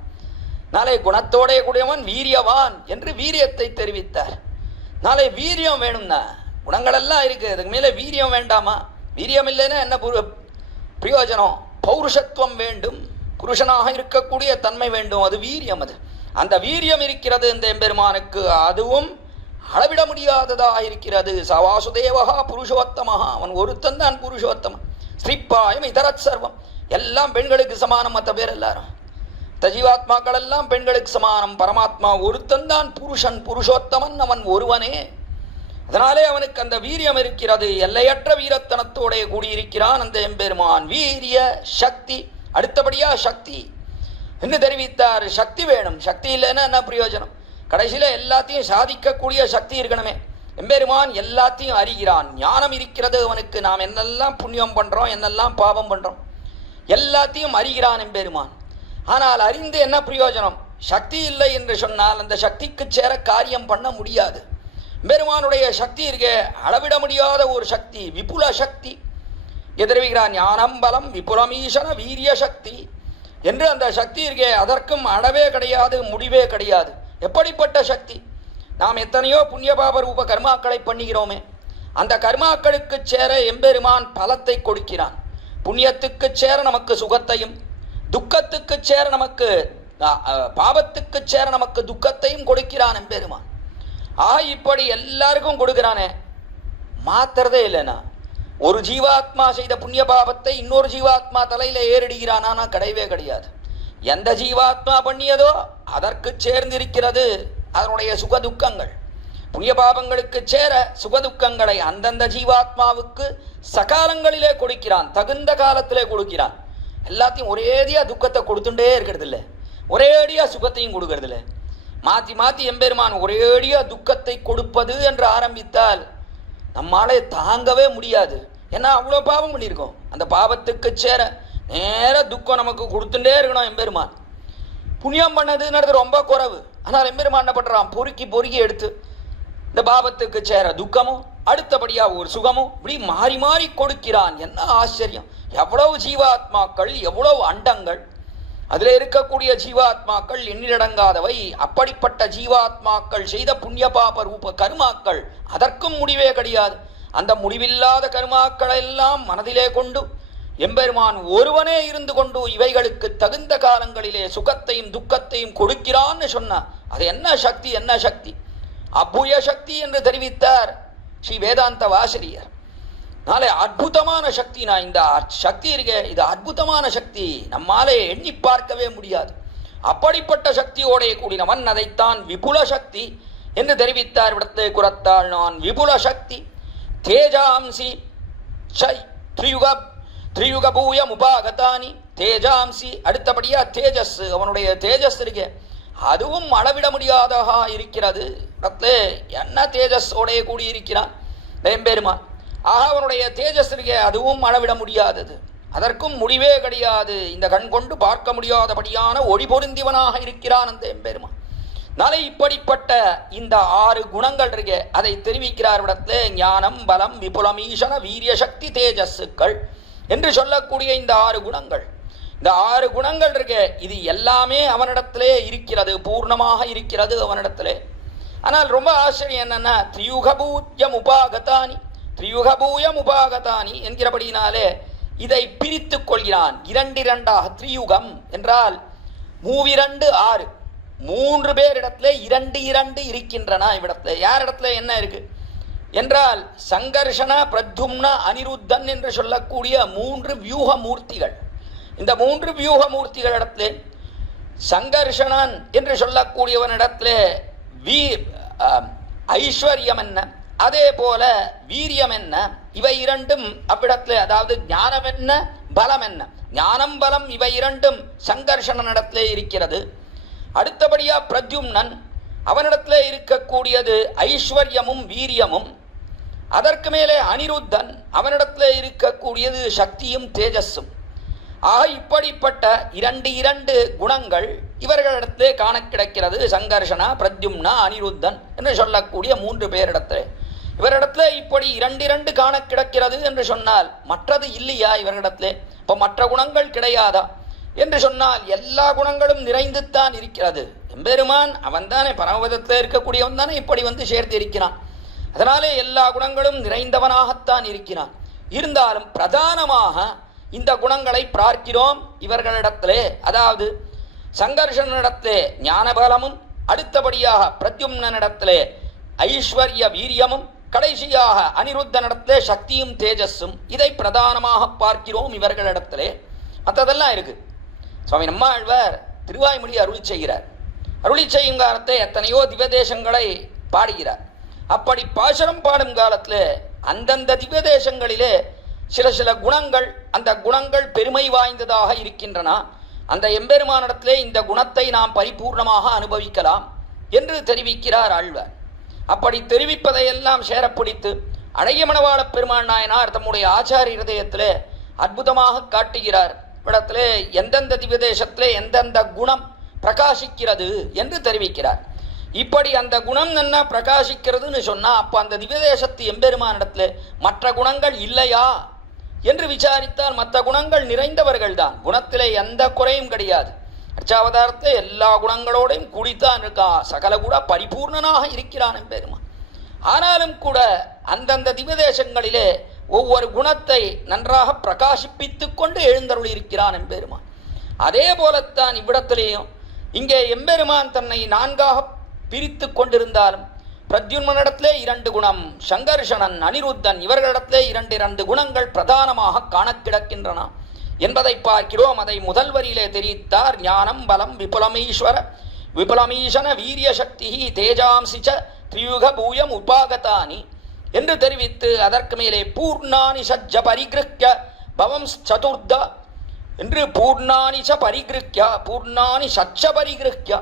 நாளை குணத்தோடைய கூடியவன் வீரியவான் என்று வீரியத்தை தெரிவித்தார். நாளை வீரியம் வேணும்னா குணங்கள் எல்லாம் இருக்கு, அதுக்கு மேலே வீரியம் வேண்டாமா? வீரியம் இல்லைன்னா என்ன பிரயோஜனம்? பௌருஷத்துவம் வேண்டும், புருஷனாக இருக்கக்கூடிய தன்மை வேண்டும், அது வீரியம். அது அந்த வீரியம் இருக்கிறது இந்த எம்பெருமானுக்கு. அதுவும் அளவிட முடியாததாக இருக்கிறது. சவாசுதேவகா புருஷோத்தமஹா. அவன் ஒருத்தன் தான் புருஷோத்தமன். ஸ்ரீப்பாயம் இதரத் சர்வம். எல்லாம் பெண்களுக்கு சமானம். மற்ற பேர் எல்லாரும் ஜீவாத்மாக்கள் எல்லாம் பெண்களுக்கு சமானம். பரமாத்மா ஒருத்தன் தான் புருஷன், புருஷோத்தமன் அவன் ஒருவனே. அதனாலே அவனுக்கு அந்த வீரியம் இருக்கிறது. எல்லையற்ற வீரத்தனத்தோட கூடியிருக்கிறான் அந்த எம்பெருமான். வீரிய சக்தி. அடுத்தபடியா சக்தி என்று தெரிவித்தார். சக்தி வேணும். சக்தி இல்லைன்னா என்ன பிரயோஜனம்? கடைசியில எல்லாத்தையும் சாதிக்கக்கூடிய சக்தி இருக்கணுமே. எம்பெருமான் எல்லாத்தையும் அறிகிறான். ஞானம் இருக்கிறது அவனுக்கு. நாம் என்னெல்லாம் புண்ணியம் பண்றோம், என்னெல்லாம் பாவம் பண்றோம், எல்லாத்தையும் அறிகிறான் எம்பெருமான். ஆனால் அறிந்து என்ன பிரயோஜனம்? சக்தி இல்லை என்று சொன்னால் அந்த சக்திக்கு சேர காரியம் பண்ண முடியாது. பெருமானுடைய சக்தி இருக்க அளவிட முடியாத ஒரு சக்தி, விபுல சக்தி. எதிர்விகிறான் ஞானம் பலம் விபுலமீசன வீரிய சக்தி என்று அந்த சக்தி இருக்கே, அதற்கும் அளவே கிடையாது, முடிவே கிடையாது. எப்படிப்பட்ட சக்தி? நாம் எத்தனையோ புண்ணியபாப ரூப கர்மாக்களை பண்ணுகிறோமே, அந்த கர்மாக்களுக்கு சேர எம்பெருமான் பலத்தை கொடுக்கிறான். புண்ணியத்துக்கு சேர நமக்கு சுகத்தையும், துக்கத்துக்கு சேர நமக்கு பாவத்துக்கு சேர நமக்கு துக்கத்தையும் கொடுக்கிறான் எம்பெருமான். இப்படி எல்லாருக்கும் கொடுக்கிறானே, மாத்துறதே இல்லைனா ஒரு ஜீவாத்மா செய்த புண்ணிய பாவத்தை இன்னொரு ஜீவாத்மா தலையில ஏறிடுகிறானா? கிடையவே கிடையாது. எந்த ஜீவாத்மா பண்ணியதோ அதற்கு சேர்ந்திருக்கிறது அதனுடைய சுகதுக்கங்கள். புண்ணிய பாவங்களுக்கு சேர சுகதுக்கங்களை அந்தந்த ஜீவாத்மாவுக்கு சகாலங்களிலே கொடுக்கிறான், தகுந்த காலத்திலே கொடுக்கிறான். எல்லாத்தையும் ஒரேடியா துக்கத்தை கொடுத்துட்டே இருக்கிறது இல்லை, ஒரேடியா சுகத்தையும் கொடுக்கறது இல்லை. மாற்றி மாற்றி எம்பெருமான் ஒரேடியா துக்கத்தை கொடுப்பது என்று ஆரம்பித்தால் நம்மாலே தாங்கவே முடியாது. ஏன்னா அவ்வளோ பாவம் பண்ணியிருக்கோம். அந்த பாவத்துக்கு சேர நேர துக்கம் நமக்கு கொடுத்துட்டே இருக்கணும் எம்பெருமான். புண்ணியம் பண்ணதுன்றது ரொம்ப குறைவு. ஆனால் எம்பெருமான் என்ன பண்ணுறான்? பொறுக்கி பொறுக்கி எடுத்து இந்த பாவத்துக்கு சேர துக்கமும் அடுத்தபடியா ஒரு சுகமும் இப்படி மாறி மாறி கொடுக்கிறான். என்ன ஆச்சரியம்! எவ்வளவு ஜீவாத்மாக்கள், எவ்வளவு அண்டங்கள், அதில் இருக்கக்கூடிய ஜீவாத்மாக்கள் எண்ணிலடங்காதவை. அப்படிப்பட்ட ஜீவாத்மாக்கள் செய்த புண்ணிய பாப ரூப கர்மாக்கள் அதற்கும் முடிவே கிடையாது. அந்த முடிவில்லாத கர்மாக்களை எல்லாம் மனதிலே கொண்டு எம்பெருமான் ஒருவனே இருந்து கொண்டு இவைகளுக்கு தகுந்த காலங்களிலே சுகத்தையும் துக்கத்தையும் கொடுக்கிறான்னு சொன்னார். அது என்ன சக்தி? என்ன சக்தி? அபுய சக்தி என்று தெரிவித்தார் ஸ்ரீ வேதாந்த வாசரியர். நாளை அற்புதமான சக்தி. நான் இந்த சக்தி இருக்க, இது அற்புதமான சக்தி, நம்மாலே எண்ணி பார்க்கவே முடியாது. அப்படிப்பட்ட சக்தியோட கூடினவன். அதைத்தான் விபுல சக்தி என்று தெரிவித்தார். விடத்தை குறத்தாள் நான் விபுல சக்தி தேஜாம்சி திரியுக பூயம் உபாகதானி தேஜாம்சி. அடுத்தபடியா தேஜஸ், அவனுடைய தேஜஸ் இருக்க அதுவும் அளவிட முடியாதா இருக்கிறது. என்ன தேஜஸோட கூடியிருக்கிறான் எம்பெருமான். அவனுடைய தேஜஸ் இருக்க அதுவும் அளவிட முடியாதது. அதற்கும் முடிவே கிடையாது. இந்த கண் கொண்டு பார்க்க முடியாதபடியான ஒளி பொருந்திவனாக இருக்கிறான் அந்த எம்பெருமான். நாளை இப்படிப்பட்ட இந்த 6 குணங்கள் இருக்கு, அதை தெரிவிக்கிறார் இடத்துல. ஞானம், பலம், விபுலமீஷன, வீரிய, சக்தி, தேஜஸ்கள் என்று சொல்லக்கூடிய இந்த 6 குணங்கள். இந்த 6 குணங்கள் இருக்கு, இது எல்லாமே அவனிடத்திலே இருக்கிறது, பூர்ணமாக இருக்கிறது அவனிடத்திலே. ஆனால் ரொம்ப ஆச்சரியம் என்னன்னா, திரியுகபூயம் உபாகதானி, திரியுகபூயம் உபாகதானி என்கிறபடினாலே இதை பிரித்து கொள்கிறான் இரண்டாக. திரியுகம் என்றால் 2 6, 3 பேர் இடத்துல 2 இருக்கின்றன. இவ்விடத்துல யார் இடத்துல என்ன இருக்கு என்றால் சங்கர்ஷண, பிரத்யும்ன, அனிருத்தன் என்று சொல்லக்கூடிய 3 வியூக மூர்த்திகள். இந்த 3 வியூக மூர்த்திகள் இடத்துல சங்கர்ஷணன் என்று சொல்லக்கூடியவனிடத்துல ஐஸ்வர்யம் என்ன, அதே போல வீரியம் என்ன, இவை 2 அவ்விடத்துல, அதாவது ஞானம் என்ன, பலம் என்ன, ஞானம் பலம் இவை 2 சங்கர்ஷணனிடத்திலே இருக்கிறது. அடுத்தபடியா பிரத்யும்னன், அவனிடத்துல இருக்கக்கூடியது ஐஸ்வர்யமும் வீரியமும். அதற்கு மேலே அனிருத்தன், அவனிடத்துல இருக்கக்கூடியது சக்தியும் தேஜஸும். ஆக இப்படிப்பட்ட 2 குணங்கள் இவர்களிடத்திலே காண கிடைக்கிறது. சங்கர்ஷணா, பிரத்யும்னா, அனிருத்தன் என்று சொல்லக்கூடிய 3 பேரிடத்திலே. இவரிடத்துல இப்படி 2 காண கிடக்கிறது என்று சொன்னால் மற்றது இல்லையா இவர்களிடத்திலே? இப்போ மற்ற குணங்கள் கிடையாதா என்று சொன்னால் எல்லா குணங்களும் நிறைந்துத்தான் இருக்கிறது. எம்பெருமான் அவன் தானே பரமபதத்தில் இருக்கக்கூடியவன் தானே இப்படி வந்து சேர்த்து இருக்கிறான். அதனாலே எல்லா குணங்களும் நிறைந்தவனாகத்தான் இருக்கிறான். இருந்தாலும் பிரதானமாக இந்த குணங்களை பார்க்கிறோம் இவர்களிடத்திலே. அதாவது சங்கர்ஷனிடத்திலே ஞானபலமும், அடுத்தபடியாக பிரத்யும்னனிடத்திலே ஐஸ்வர்ய வீரியமும், கடைசியாக அனிருத்தனிடத்திலே சக்தியும் தேஜஸும். இதை பிரதானமாக பார்க்கிறோம் இவர்களிடத்திலே. மற்றதெல்லாம் இருக்கு. சுவாமி நம்மாழ்வார் திருவாய்மொழி அருளி செய்கிறார். அருளி செய்யும் காலத்தை எத்தனையோ திவ்யதேசங்களை பாடுகிறார். அப்படி பாசுரம் பாடும் காலத்தில் அந்தந்த திவ்யதேசங்களிலே சில குணங்கள், அந்த குணங்கள் பெருமை வாய்ந்ததாக இருக்கின்றன. அந்த எம்பெருமானிடத்திலே இந்த குணத்தை நாம் பரிபூர்ணமாக அனுபவிக்கலாம் என்று தெரிவிக்கிறார் ஆழ்வார். அப்படி தெரிவிப்பதையெல்லாம் சேரப்பிடித்து அழகியமணவாள பெருமாள் நாயனார் தம்முடைய ஆச்சாரிய இருதயத்திலே அற்புதமாக காட்டுகிறார். இடத்திலே எந்தெந்த திவ்யதேசத்திலே எந்தெந்த குணம் பிரகாசிக்கிறது என்று தெரிவிக்கிறார். இப்படி அந்த குணம் என்ன பிரகாசிக்கிறதுன்னு சொன்னா அப்ப அந்த திவ்யதேசத்து எம்பெருமானிடத்திலே மற்ற குணங்கள் இல்லையா என்று விசாரித்தால் மற்ற குணங்கள் நிறைந்தவர்கள் தான். குணத்திலே எந்த குறையும் கிடையாது. அர்ச்சாவதாரத்தில் எல்லா குணங்களோடையும் கூடித்தான் இருக்கா. சகல கூட பரிபூர்ணனாக இருக்கிறான் எம்பெருமான். ஆனாலும் கூட அந்தந்த திவ்யதேசங்களிலே ஒவ்வொரு குணத்தை நன்றாக பிரகாசிப்பித்துக் கொண்டு எழுந்தருளி இருக்கிறான் எம்பெருமான். அதே போலத்தான் இவ்விடத்திலேயும் இங்கே எம்பெருமான் தன்னை 4ஆக பிரித்து கொண்டிருந்தாலும் பிரத்யும்னனிடத்திலே 2 குணம், சங்கர்ஷணன், அனிருத்தன் இவர்களிடத்திலே 2 குணங்கள் பிரதானமாக காண கிடக்கின்றன என்பதை பார்க்கிறோம். அதை முதல் வரியிலே தெரிவித்தார். ஞானம், பலம், விபுலமீஷன, வீரிய, சக்தி, தேஜாம்சிச்ச திரியுக பூயம் உபாகதானி என்று தெரிவித்து அதற்கு மேலே பூர்ணானி சஜ்ஜ பரிகிருக்ய பவம் சதுர்த என்று பூர்ணானி ச பரிகிருக்ய பூர்ணானி சச்ச பரிகிருக்ய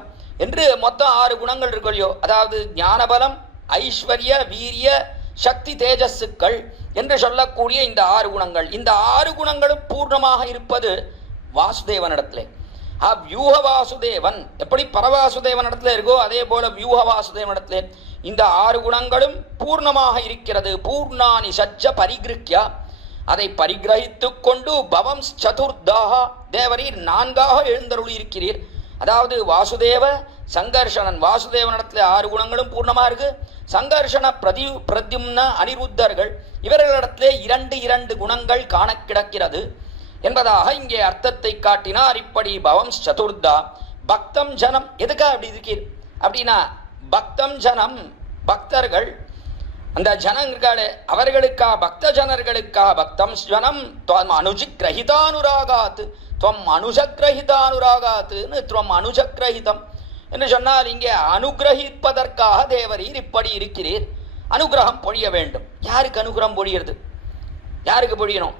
என்று மொத்தம் 6 குணங்கள் இருக்கலையோ. அதாவது ஞானபலம், ஐஸ்வர்ய, வீரிய, சக்தி, தேஜஸுக்கள் என்று சொல்லக்கூடிய இந்த 6 குணங்கள். இந்த 6 குணங்களும் பூர்ணமாக இருப்பது வாசுதேவனிடத்திலே. வியூக வாசுதேவன் எப்படி பரவாசுதேவனிடத்துல இருக்கோ அதே போல வியூக வாசுதேவனிடத்திலே இந்த 6 குணங்களும் பூர்ணமாக இருக்கிறது. பூர்ணானி சஜ்ஜ பரிகிருக்யா, அதை பரிகிரகித்து கொண்டு பவம் சதுர்தாக தேவரீர் 4ஆக எழுந்தருளி இருக்கிறீர். அதாவது வாசுதேவ, சங்கர்ஷணன், வாசுதேவனிடத்தில் 6 குணங்களும் பூர்ணமாக இருக்கு. சங்கர்ஷண, பிரத்யும்ன, அனிருத்தர்கள் இவர்களிடத்திலே 2 குணங்கள் காண கிடக்கிறது என்பதாக இங்கே அர்த்தத்தை காட்டினார். இப்படி பவம் சதுர்தா பக்தம் ஜனம். எதுக்காக அப்படி இருக்கீர் அப்படின்னா பக்தம் ஜனம், பக்தர்கள், அந்த ஜனங்களே அவர்களுக்காக, பக்த ஜனர்களுக்காக பக்தம் ஜனம் துவம் அனுஜகிரஹிதானுராகாத்து துவம் அனுஜகிரஹிதானுராகாத்துன்னு துவம் அனுஜகிரஹிதம் என்று சொன்னால் இங்கே அனுகிரகிப்பதற்காக தேவரீர் இப்படி இருக்கிறீர். அனுகிரகம் பொழிய வேண்டும். யாருக்கு அனுகிரகம் பொழியிறது? யாருக்கு பொழியணும்?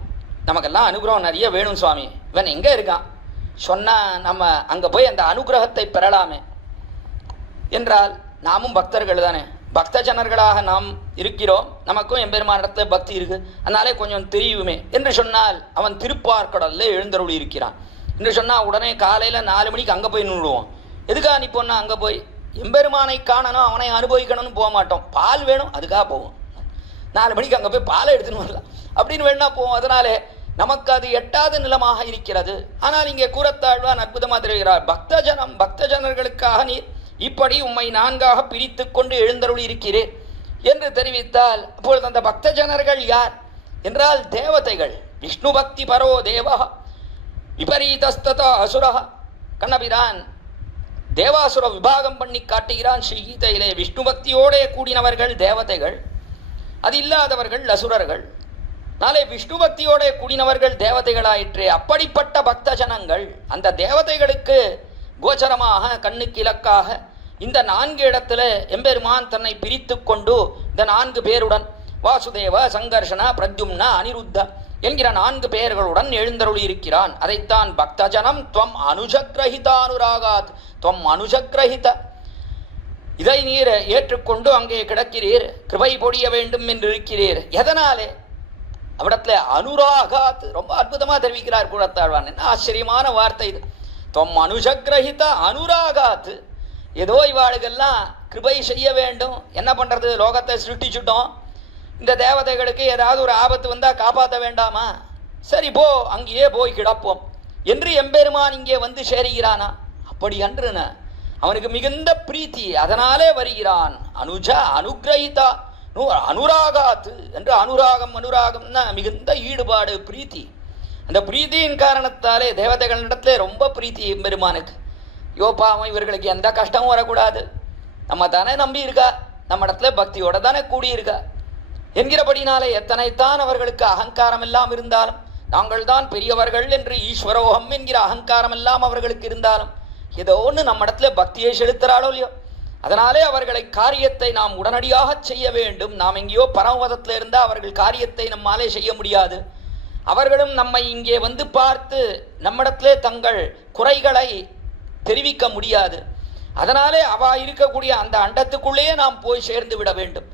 நமக்கெல்லாம் அனுகிரகம் நிறைய வேணும் சுவாமி. இவன் எங்கே இருக்கான் சொன்னால் நம்ம அங்கே போய் அந்த அனுகிரகத்தை பெறலாமே என்றால் நாமும் பக்தர்கள் தானே. பக்தஜனர்களாக நாம் இருக்கிறோம், நமக்கும் எம்பெருமானிடத்துல பக்தி இருக்கு, அதனாலே கொஞ்சம் தெரியுமே என்று சொன்னால் அவன் திருப்பார்கடல்ல எழுந்தருளி இருக்கிறான் என்று சொன்னால் உடனே காலையில் 4 மணிக்கு அங்கே போய் நின்றுடுவோம். எதுக்காக நீ போனா அங்கே போய் எம்பெருமானை காணணும் அவனை அனுபவிக்கணும்னு போக மாட்டோம். பால் வேணும் அதுக்காக போவோம். 4 மணிக்கு அங்கே போய் பாலை எடுத்துன்னு வரலாம் அப்படின்னு வேணா போவோம். அதனாலே நமக்கு அது எட்டாத நிலமாக இருக்கிறது. ஆனால் இங்கே கூறத்தாழ்வான் அற்புதமாக தெரிவிக்கிறார், பக்தஜனர்களுக்காக நீ இப்படி உம்மை 4ஆக பிரித்து கொண்டு எழுந்தருளி இருக்கிறேன் என்று தெரிவித்தால், அப்பொழுது அந்த பக்தஜனர்கள் யார் என்றால் தேவதைகள். விஷ்ணு பக்தி பரோ தேவா விபரீதஸ்ததா அசுரா. கண்ணபிரான் தேவாசுர விபாகம் பண்ணி காட்டுகிறான் ஸ்ரீகீதையிலே. விஷ்ணு பக்தியோட கூடினவர்கள் தேவதைகள், அது இல்லாதவர்கள் அசுரர்கள். நாளை விஷ்ணு பக்தியோட கூடினவர்கள் தேவதைகளாயிற்றே. அப்படிப்பட்ட பக்த ஜனங்கள் அந்த தேவதைகளுக்கு கோச்சரமாக கண்ணுக்கு இலக்காக இந்த 4 இடத்துல எம்பெருமான் தன்னை பிரித்து கொண்டு இந்த 4 பேருடன் வாசுதேவ, சங்கர்ஷண, பிரத்யும்ன, அனிருத்த என்கிற 4 பெயர்களுடன் எழுந்தருளி இருக்கிறான். அதைத்தான் பக்தஜனம் துவம் அனுஜக்ரஹிதானுராகாத் துவம் அனுஜக்ரஹித, இதை நீர் ஏற்றுக்கொண்டு அங்கே கிடக்கிறீர், கிருபை பொழிய வேண்டும் என்று இருக்கிறீர். எதனாலே? அவிடத்துல அனுராகாத் ரொம்ப அற்புதமா தெரிவிக்கிறார் கூறத்தாழ்வான். என்ன ஆச்சரியமான வார்த்தை இது. துவம் அனுஜக்ரஹித அனுராகாத். ஏதோ இவாளுகெல்லாம் கிருபை செய்ய வேண்டும். என்ன பண்றது, லோகத்தை சிருஷ்டிச்சுட்டோம், இந்த தேவதைகளுக்கு ஏதாவது ஒரு ஆபத்து வந்தா காப்பாற்ற வேண்டாமா, சரி போ அங்கேயே போய் கிடப்போம் என்று எம்பெருமான் இங்கே வந்து சேருகிறானா? அப்படி அன்றுன அவனுக்கு மிகுந்த பிரீத்தி, அதனாலே வருகிறான். அனுஜ அனுகிரகிதா அனுராகாத்து என்று. அனுராகம்னா மிகுந்த ஈடுபாடு, பிரீத்தி. அந்த பிரீத்தியின் காரணத்தாலே தேவதைகளிடத்திலே ரொம்ப பிரீத்தி எம்பெருமானுக்கு. யோபாவம் இவர்களுக்கு எந்த கஷ்டமும் வரக்கூடாது, நம்ம தானே நம்பி இருக்கா, நம்ம இடத்துல பக்தியோட தானே கூடியிருக்கா என்கிறபடினாலே எத்தனைத்தான் அவர்களுக்கு அகங்காரம் எல்லாம் இருந்தாலும், நாங்கள் தான் பெரியவர்கள் என்று ஈஸ்வரோகம் என்கிற அகங்காரம் எல்லாம் அவர்களுக்கு இருந்தாலும், ஏதோ ஒன்று நம்ம இடத்துல பக்தியை செலுத்துறாளோ இல்லையோ, அதனாலே அவர்களை காரியத்தை நாம் உடனடியாக செய்ய வேண்டும். நாம் எங்கேயோ பரமபதத்தில் இருந்தால் அவர்கள் காரியத்தை நம்மாலே செய்ய முடியாது. அவர்களும் நம்மை இங்கே வந்து பார்த்து நம்மிடத்திலே தங்கள் குறைகளை தெரிவிக்க முடியாது. அதனாலே அவ இருக்கக்கூடிய அந்த அண்டத்துக்குள்ளேயே நாம் போய் சேர்ந்து விட வேண்டும்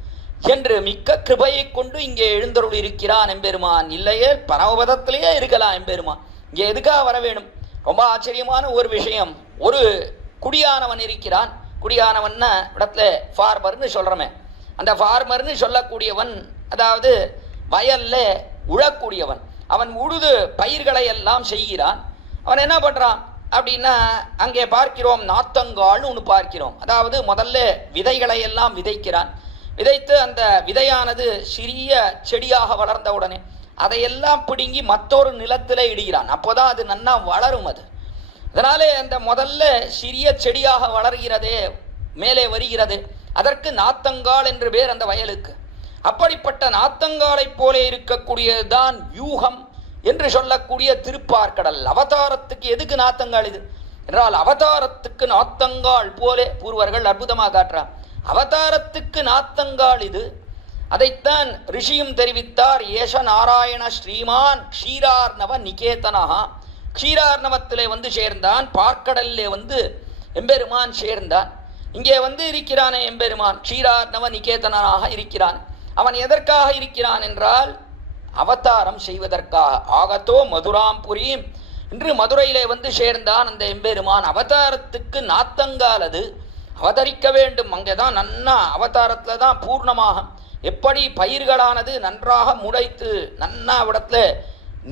என்று மிக்க கிருபையை கொண்டு இங்கே எழுந்தருள் இருக்கிறான் எம்பெருமான். இல்லையே பரமபதத்திலேயே இருக்கலாம் எம்பெருமான், இங்கே எதுக்காக வர வேணும்? ரொம்ப ஆச்சரியமான ஒரு விஷயம். ஒரு குடியானவன் இருக்கிறான். குடியானவன் இடத்துல ஃபார்மர்னு சொல்றமே, அந்த ஃபார்மர்னு சொல்லக்கூடியவன் அதாவது வயல்ல உழக்கூடியவன். அவன் உழுது பயிர்களை எல்லாம் செய்கிறான். அவன் என்ன பண்றான் அப்படின்னா, அங்கே பார்க்கிறோம் நாத்தங்கால்னு ஒன்று பார்க்கிறோம். அதாவது முதல்ல விதைகளை எல்லாம் விதைக்கிறான். விதைத்து அந்த விதையானது சிறிய செடியாக வளர்ந்த உடனே அதையெல்லாம் பிடுங்கி மற்றொரு நிலத்திலே இடுகிறான். அப்போதான் அது நன்னா வளரும். அது அதனாலே அந்த முதல்ல சிறிய செடியாக வளர்கிறதே, மேலே வருகிறது, அதற்கு நாத்தங்கால் என்று பேர் அந்த வயலுக்கு. அப்படிப்பட்ட நாத்தங்காலை போல இருக்கக்கூடியதுதான் வியூகம் என்று சொல்லக்கூடிய திருப்பார்கடல். அவதாரத்துக்கு எதுக்கு நாத்தங்கால் இது என்றால், அவதாரத்துக்கு நாத்தங்கால் போலே பூர்வர்கள் அற்புதமாக காட்டுறார். அவதாரத்துக்கு நாத்தங்கால் இது. அதைத்தான் ரிஷியும் தெரிவித்தார். ஏஷ நாராயண ஸ்ரீமான் க்ஷீரார்ணவ நிகேதனஹா. க்ஷீரார்ணவத்திலே வந்து சேர்ந்தான், பார்க்கடல்லே வந்து எம்பெருமான் சேர்ந்தான். இங்கே வந்து இருக்கிறானே எம்பெருமான் க்ஷீரார்ணவ நிகேதனாக இருக்கிறான். அவன் எதற்காக இருக்கிறான் என்றால், அவதாரம் செய்வதற்காக. ஆகத்தோ மதுராம் புரீம் என்று மதுரையிலே வந்து சேர்ந்தான் அந்த எம்பெருமான். அவதாரத்துக்கு நாத்தங்கால் அது. அவதரிக்க வேண்டும். அங்கேதான் நன்னா அவதாரத்தில் தான் பூர்ணமாக எப்படி பயிர்களானது நன்றாக முளைத்து நன்னா விடத்துல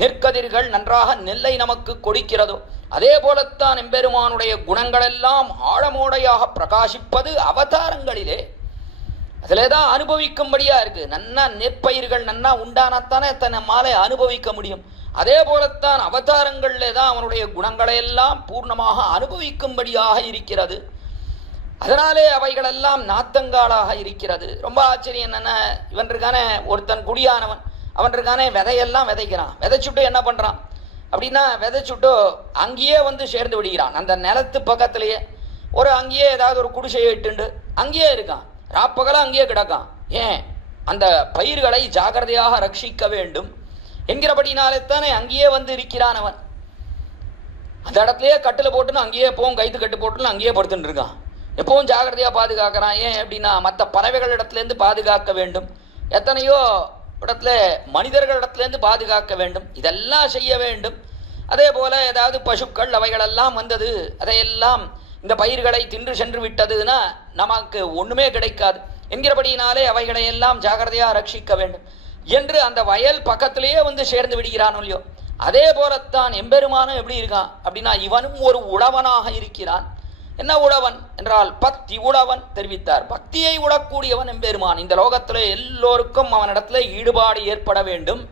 நெற்கதிர்கள் நன்றாக நெல்லை நமக்கு கொடுக்கிறதோ, அதே போலத்தான் எம்பெருமானுடைய குணங்களெல்லாம் ஆழமோடையாக பிரகாசிப்பது அவதாரங்களிலே. அதிலே தான் அனுபவிக்கும்படியா இருக்கு. நன்னா நெற்பயிர்கள் நன்னா உண்டானாத்தானே தன்னை மாலை அனுபவிக்க முடியும். அதே போலத்தான் அவதாரங்களிலே தான் அவனுடைய குணங்களை எல்லாம் பூர்ணமாக அனுபவிக்கும்படியாக இருக்கிறது. அதனாலே அவைகளெல்லாம் நாத்தங்காலாக இருக்கிறது. ரொம்ப ஆச்சரியம் என்னன்னா, இவன் இருக்கானே ஒருத்தன் குடியானவன், அவன் இருக்கானே விதையெல்லாம் விதைக்கிறான். விதைச்சுட்டு என்ன பண்றான் அப்படின்னா, விதைச்சுட்டு அங்கேயே வந்து சேர்ந்து விடுகிறான். அந்த நிலத்து பக்கத்திலேயே ஒரு அங்கேயே ஏதாவது ஒரு குடிசையை இட்டுண்டு அங்கேயே இருக்கான். ராப்பகலாம் அங்கேயே கிடக்கான். ஏன்? அந்த பயிர்களை ஜாகிரதையாக ரட்சிக்க வேண்டும் என்கிறபடினாலே தானே அங்கேயே வந்து இருக்கிறான். அவன் அந்த இடத்துலயே கட்டில போட்டுன்னு அங்கேயே போகும், கைத்து கட்டு போட்டுன்னு அங்கேயே படுத்துட்டு இருக்கான். எப்பவும் ஜாகிரதையா பாதுகாக்கிறான். ஏன் அப்படின்னா மற்ற பறவைகள் இடத்துலேருந்து பாதுகாக்க வேண்டும், எத்தனையோ இடத்துல மனிதர்களிடத்திலேருந்து பாதுகாக்க வேண்டும், இதெல்லாம் செய்ய வேண்டும். அதே போல ஏதாவது பசுக்கள் அவைகளெல்லாம் வந்தது, அதையெல்லாம் இந்த பயிர்களை தின்று சென்று விட்டதுன்னா நமக்கு ஒண்ணுமே கிடைக்காது என்கிறபடியினாலே அவைகளை எல்லாம் ஜாகிரதையா ரட்சிக்க வேண்டும் என்று அந்த வயல் பக்கத்திலேயே வந்து சேர்ந்து விடுகிறான் இல்லையோ. அதே போலத்தான் எம்பெருமானும் எப்படி இருக்கான் அப்படின்னா இவனும் ஒரு உழவனாக இருக்கிறான். என்ன உழவன் என்றால் பக்தி உழவன் தெரிவித்தார். பக்தியை உழக்கூடியவன் எம்பெருமான். இந்த லோகத்திலே எல்லோருக்கும் அவனிடத்துல ஈடுபாடு ஏற்பட வேண்டும்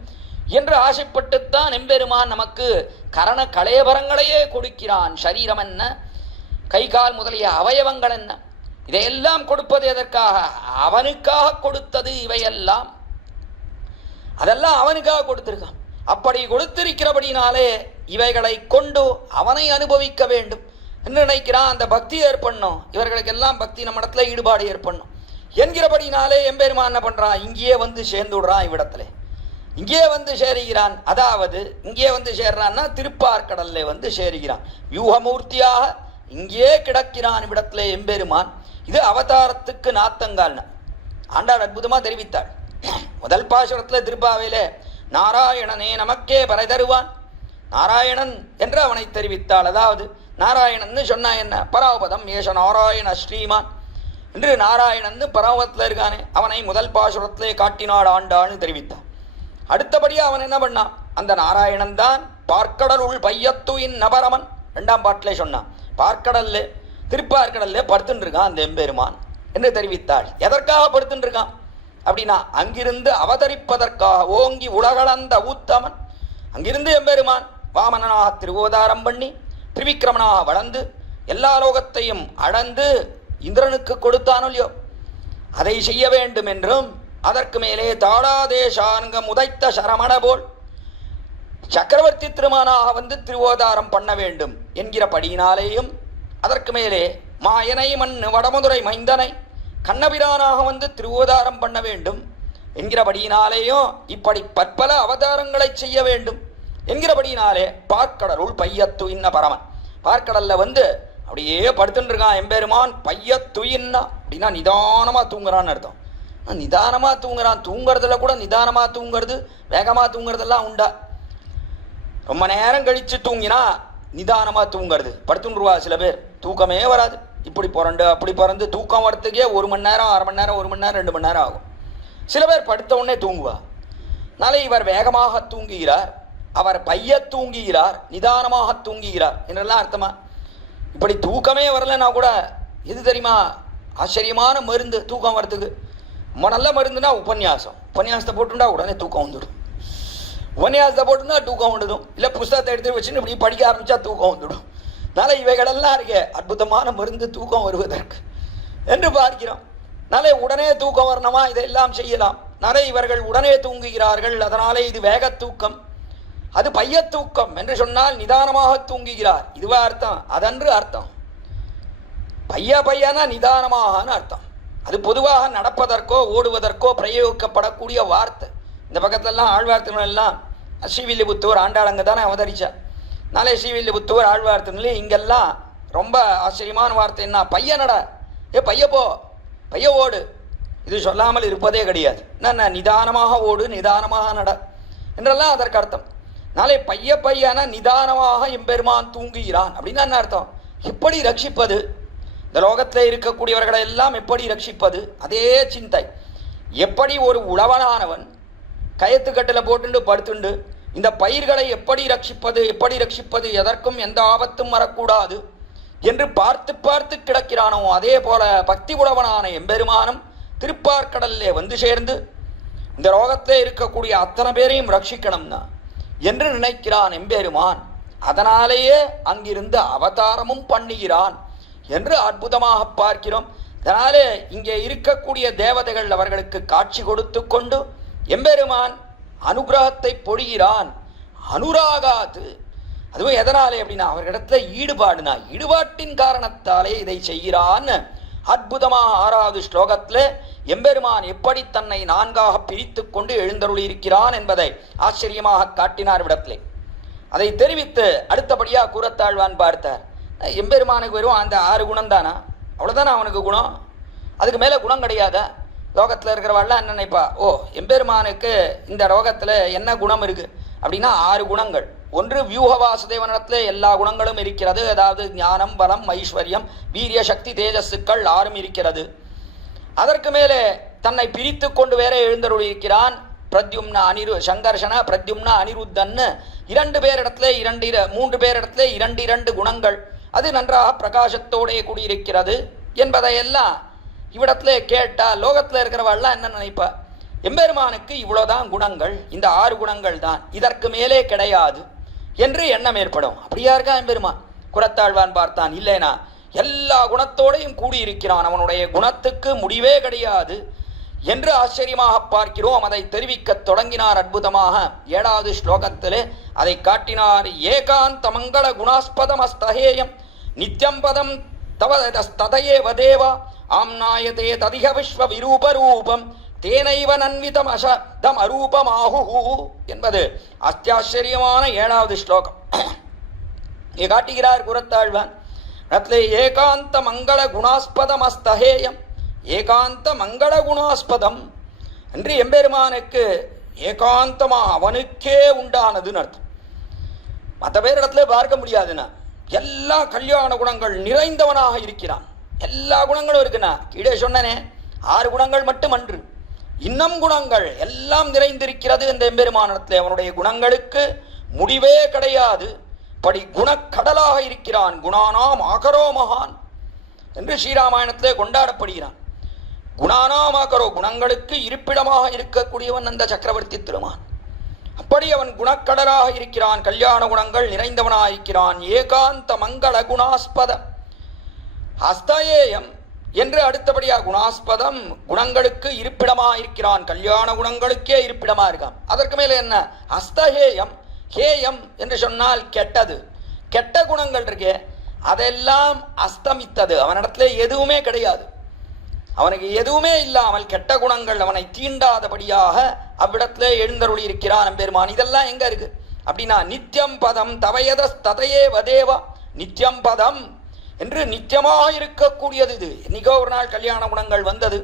என்று ஆசைப்பட்டுத்தான் எம்பெருமான் நமக்கு கரண கலேபரங்களையே கொடுக்கிறான். சரீரம் என்ன, கை கால் முதலிய அவயவங்கள் என்ன, இதையெல்லாம் கொடுப்பது எதற்காக? அவனுக்காக கொடுத்தது இவையெல்லாம். அதெல்லாம் அவனுக்காக கொடுத்திருக்கான். அப்படி கொடுத்திருக்கிறபடினாலே இவைகளை கொண்டு அவனை அனுபவிக்க வேண்டும் என்று நினைக்கிறான். அந்த பக்தி ஏற்படணும், இவர்களுக்கெல்லாம் பக்தி நம்ம இடத்துல ஈடுபாடு ஏற்படணும் என்கிறபடினாலே எம்பெருமான் என்ன பண்றான், இங்கேயே வந்து சேர்ந்து விடுறான். இவ்விடத்துல இங்கே வந்து சேருகிறான். அதாவது இங்கே வந்து சேர்றான்னா திருப்பார்கடல்ல வந்து சேருகிறான். வியூகமூர்த்தியாக இங்கே கிடக்கிறான் இவ்விடத்துல எம்பெருமான். இது அவதாரத்துக்கு நாத்தங்கால்னு ஆண்டாள் அற்புதமா தெரிவித்தாள். முதல் பாசுரத்துல திருப்பாவையில நாராயணனே நமக்கே பறை தருவான், நாராயணன் என்று அவனை தெரிவித்தாள். அதாவது நாராயணன் சொன்னா என்ன, பராபதம் ஏஷ நாராயண ஸ்ரீமான் என்று நாராயணன் பராபத்தில் இருக்கானே அவனை முதல் பாசுரத்திலே காட்டினாள் ஆண்டாள்னு தெரிவித்தான். அடுத்தபடியா அவன் என்ன பண்ணான், அந்த நாராயணன் தான் பார்க்கடல் உள் பையத்துயின் நபரமன் இரண்டாம் பாட்டிலே சொன்னான். பார்க்கடல்ல திருப்பார்கடல்ல படுத்துட்டு இருக்கான் அந்த எம்பெருமான் என்று தெரிவித்தாள். எதற்காக படுத்துட்டு இருக்கான் அப்படின்னா அங்கிருந்து அவதரிப்பதற்காக. ஓங்கி உலகளந்த ஊத்தமன் அங்கிருந்து எம்பெருமான் வாமனனாக திருவோதாரம் பண்ணி திரிவிக்கிரமனாக வளர்ந்து எல்லா லோகத்தையும் அளந்து இந்திரனுக்கு கொடுத்தானோ இல்லையோ, அதை செய்ய வேண்டும் என்றும் அதற்கு மேலே தாடாதேசாங்கம் உதைத்த சரமண போல் சக்கரவர்த்தி திருமணாக வந்து திருவோதாரம் பண்ண வேண்டும் என்கிறபடியினாலேயும் அதற்கு மேலே மாயனை மண் வடமதுரை மைந்தனை கண்ணபிரானாக வந்து திருவோதாரம் பண்ண வேண்டும் என்கிறபடியினாலேயும் இப்படி பற்பல அவதாரங்களை செய்ய வேண்டும் என்கிறபடியினாலே பார்க்கடலுள் பையத்து இன்ன பரமன் பார்க்கடல்ல வந்து அப்படியே படுத்துட்டு இருக்கான் எம்பெருமான். பையத்து இன்ன அப்படின்னா நிதானமா தூங்குறான்னு அர்த்தம். நிதானமா தூங்குறான். தூங்குறதுல கூட நிதானமா தூங்குறது வேகமா தூங்குறதெல்லாம் உண்டா. ரொம்ப நேரம் கழிச்சு தூங்கினா நிதானமா தூங்குறது. படுத்துருவா சில பேர், தூக்கமே வராது. இப்படி பிறண்டு அப்படி பிறந்து தூக்கம் வரத்துக்கே 1 மணி நேரம் 1/2 மணி நேரம் 1 மணி நேரம் 2 மணி நேரம் ஆகும். சில பேர் படுத்த உடனே தூங்குவா. அதனால இவர் வேகமாக தூங்குகிறார், அவர் பைய தூங்குகிறார், நிதானமாக தூங்குகிறார் என்றெல்லாம் அர்த்தமா. இப்படி தூக்கமே வரலன்னா கூட எது தெரியுமா ஆச்சரியமான மருந்து தூக்கம் வரத்துக்கு. ரொம்ப நல்ல மருந்துனா உபன்யாசம். உபன்யாசத்தை போட்டுண்டா உடனே தூக்கம் வந்துடும். உபன்யாசத்தை போட்டுனா தூக்கம் வந்துடும். இல்லை புஸ்தகத்தை எடுத்து வச்சுன்னு இப்படி படிக்க ஆரம்பிச்சா தூக்கம் வந்துடும். அதனால இவைகளெல்லாம் இருக்கே அற்புதமான மருந்து தூக்கம் வருவதற்கு என்று பார்க்கிறோம். நாளை உடனே தூக்கம் வரணுமா, இதெல்லாம் செய்யலாம். நாளை இவர்கள் உடனே தூங்குகிறார்கள். அதனாலே இது வேக தூக்கம், அது பைய தூக்கம் என்று சொன்னால் நிதானமாக தூங்குகிறார். இதுவா அர்த்தம்? அதன்று அர்த்தம். பையனா நிதானமாகனு அர்த்தம். அது பொதுவாக நடப்பதற்கோ ஓடுவதற்கோ பிரயோகிக்கப்படக்கூடிய வார்த்தை. இந்த பக்கத்துலலாம் ஆழ்வார்த்திகள் எல்லாம் ஸ்ரீவில்லிபுத்தூர் ஆண்டாளங்க தானே அவதரிச்சா. நாளை ஸ்ரீவில்லிபுத்தூர் ஆழ்வார்த்திலே இங்கெல்லாம் ரொம்ப ஆச்சரியமான வார்த்தை என்ன, பைய நட, பைய போ, பைய ஓடு. இது சொல்லாமல் இருப்பதே கிடையாது. என்ன நிதானமாக ஓடு, நிதானமாக நட என்றெல்லாம் அதற்கு அர்த்தம். நாளை பையன நிதானமாக எம்பெருமான் தூங்குகிறான் அப்படின்னா என்ன அர்த்தம்? எப்படி ரட்சிப்பது, இந்த லோகத்தில் இருக்கக்கூடியவர்களை எல்லாம் எப்படி ரட்சிப்பது, அதே சிந்தை. எப்படி ஒரு உழவனானவன் கயத்துக்கட்டில் போட்டுண்டு படுத்துண்டு இந்த பயிர்களை எப்படி ரட்சிப்பது, எதற்கும் எந்த ஆபத்தும் வரக்கூடாது என்று பார்த்து பார்த்து கிடக்கிறானோ, அதே போல பக்தி உழவனான எம்பெருமானும் திருப்பார்கடல்லே வந்து சேர்ந்து இந்த லோகத்திலே இருக்கக்கூடிய அத்தனை பேரையும் ரட்சிக்கணும்னா என்று நினைக்கிறான் எம்பெருமான். அதனாலேயே அங்கிருந்து அவதாரமும் பண்ணுகிறான் என்று அற்புதமாக பார்க்கிறோம். அதனாலே இங்கே இருக்கக்கூடிய தேவதைகள் அவர்களுக்கு காட்சி கொடுத்து கொண்டு எம்பெருமான் அனுகிரகத்தை பொழிகிறான். அனுராகாது, அதுவும் எதனாலே அப்படின்னா அவர்களிடத்துல ஈடுபாடுனா, ஈடுபாட்டின் காரணத்தாலே இதை செய்கிறான். அற்புதமாக 6வது ஸ்லோகத்தில் எம்பெருமான் எப்படி தன்னை 4ஆக பிரித்து கொண்டு எழுந்தருளி இருக்கிறான் என்பதை ஆச்சரியமாக காட்டினார் விடத்திலே. அதை தெரிவித்து அடுத்தபடியாக கூறத்தாழ்வான் பார்த்தார். எம்பெருமானுக்கு வெறும் அந்த 6 குணம் தானா? அவ்வளோதானே அவனுக்கு குணம். அதுக்கு மேலே குணம் கிடையாதா? லோகத்தில் இருக்கிறவாள்லாம் என்ன நினைப்பா, ஓ எம்பெருமானுக்கு இந்த லோகத்தில் என்ன குணம் இருக்குது அப்படின்னா 6 குணங்கள். ஒன்று வியூக வாசுதேவனிடத்தில் எல்லா குணங்களும் இருக்கிறது. அதாவது ஞானம், பலம், ஐஸ்வர்யம், வீரிய, சக்தி, தேஜஸுக்கள் 6 இருக்கிறது. அதற்கு மேலே தன்னை பிரித்து கொண்டு வேற எழுந்தருள் இருக்கிறான். பிரத்யும்ன சங்கர்ஷன பிரத்யும்ன அனிருத்தன்னு 2 பேரிடத்துல 3 பேரிடத்துல 2 குணங்கள். அது நன்றாக பிரகாசத்தோடே கூடியிருக்கிறது என்பதையெல்லாம் இவ்விடத்துல கேட்டா லோகத்தில் இருக்கிறவாள்லாம் என்ன நினைப்பா, எம்பெருமானுக்கு இவ்வளோதான் குணங்கள், இந்த 6 குணங்கள் தான், இதற்கு மேலே கிடையாது என்று எண்ணம் ஏற்படும். அப்படியா இருக்கா எம்பெருமான்? குரத்தாழ்வான் பார்த்தான், இல்லைனா எல்லா குணத்தோடையும் கூடியிருக்கிறான், அவனுடைய குணத்துக்கு முடிவே கிடையாது என்று ஆச்சரியமாக பார்க்கிறோம். அதை தெரிவிக்க தொடங்கினார் அற்புதமாக 7வது ஸ்லோகத்திலே அதை காட்டினார். ஏகாந்த மங்கள குணாஸ்பதம் அஸ்தஹேயம் நித்யம் பதம் ததயே வதேவா ஆம்நாயதே ததிக விஸ்வ விரூபரூபம் தேனைவ நன்விதம் அசதம் அரூபமாகு என்பது அத்தியாச்சரியமான 7வது ஸ்லோகம். இங்கே காட்டுகிறார் குரத்தாழ்வான். ஏகாந்த மங்கள குணாஸ்பதம் அஸ்தஹேயம், ஏகாந்த மங்கள குணாஸ்பதம் என்று எம்பெருமானுக்கு ஏகாந்தமா அவனுக்கே உண்டானதுன்னு அர்த்தம். மற்ற பேரிடத்துல பார்க்க முடியாதுன்னா எல்லா கல்யாண குணங்கள் நிறைந்தவனாக இருக்கிறான். எல்லா குணங்களும் இருக்குண்ணா. கீழே சொன்னனே 6 குணங்கள் மட்டுமன்று, இன்னும் குணங்கள் எல்லாம் நிறைந்திருக்கிறது இந்த எம்பெருமானிடத்தில். அவனுடைய குணங்களுக்கு முடிவே கிடையாது. படி குணக்கடலாக இருக்கிறான். குணானாம் ஆகரோ மகான் என்று ஸ்ரீராமாயணத்திலே கொண்டாடப்படுகிறான். குணானாம் ஆகரோ, குணங்களுக்கு இருப்பிடமாக இருக்கக்கூடியவன் அந்த சக்கரவர்த்தி திருமான். அப்படி அவன் குணக்கடலாக இருக்கிறான், கல்யாண குணங்கள் நிறைந்தவனாக இருக்கிறான். ஏகாந்த மங்கள குணாஸ்பத ஹஸ்தேயம் என்று அடுத்தபடியாக குணாஸ்பதம், குணங்களுக்கு இருப்பிடமாக இருக்கிறான், கல்யாண குணங்களுக்கே இருப்பிடமாக இருக்கான். அதற்கு மேலே என்ன? ஹஸ்தஹேயம். ஹேயம் என்று சொன்னால் கெட்டது, கெட்ட குணங்கள் இருக்கே அதெல்லாம் அஸ்தமித்தது, அவனிடத்துல எதுவுமே கிடையாது. அவனுக்கு எதுவுமே இல்லாமல் கெட்ட குணங்கள் அவனை தீண்டாதபடியாக அவ்விடத்துல எழுந்தருளி இருக்கிறான் எம்பெருமான். இதெல்லாம் எங்க இருக்கு அப்படின்னா நித்தியம் பதம் தவயத ததையே வதேவா. நித்தியம் பதம் என்று நித்தியமாக இருக்கக்கூடியது இது. என்னைக்கோ ஒரு நாள் கல்யாண குணங்கள் வந்தது,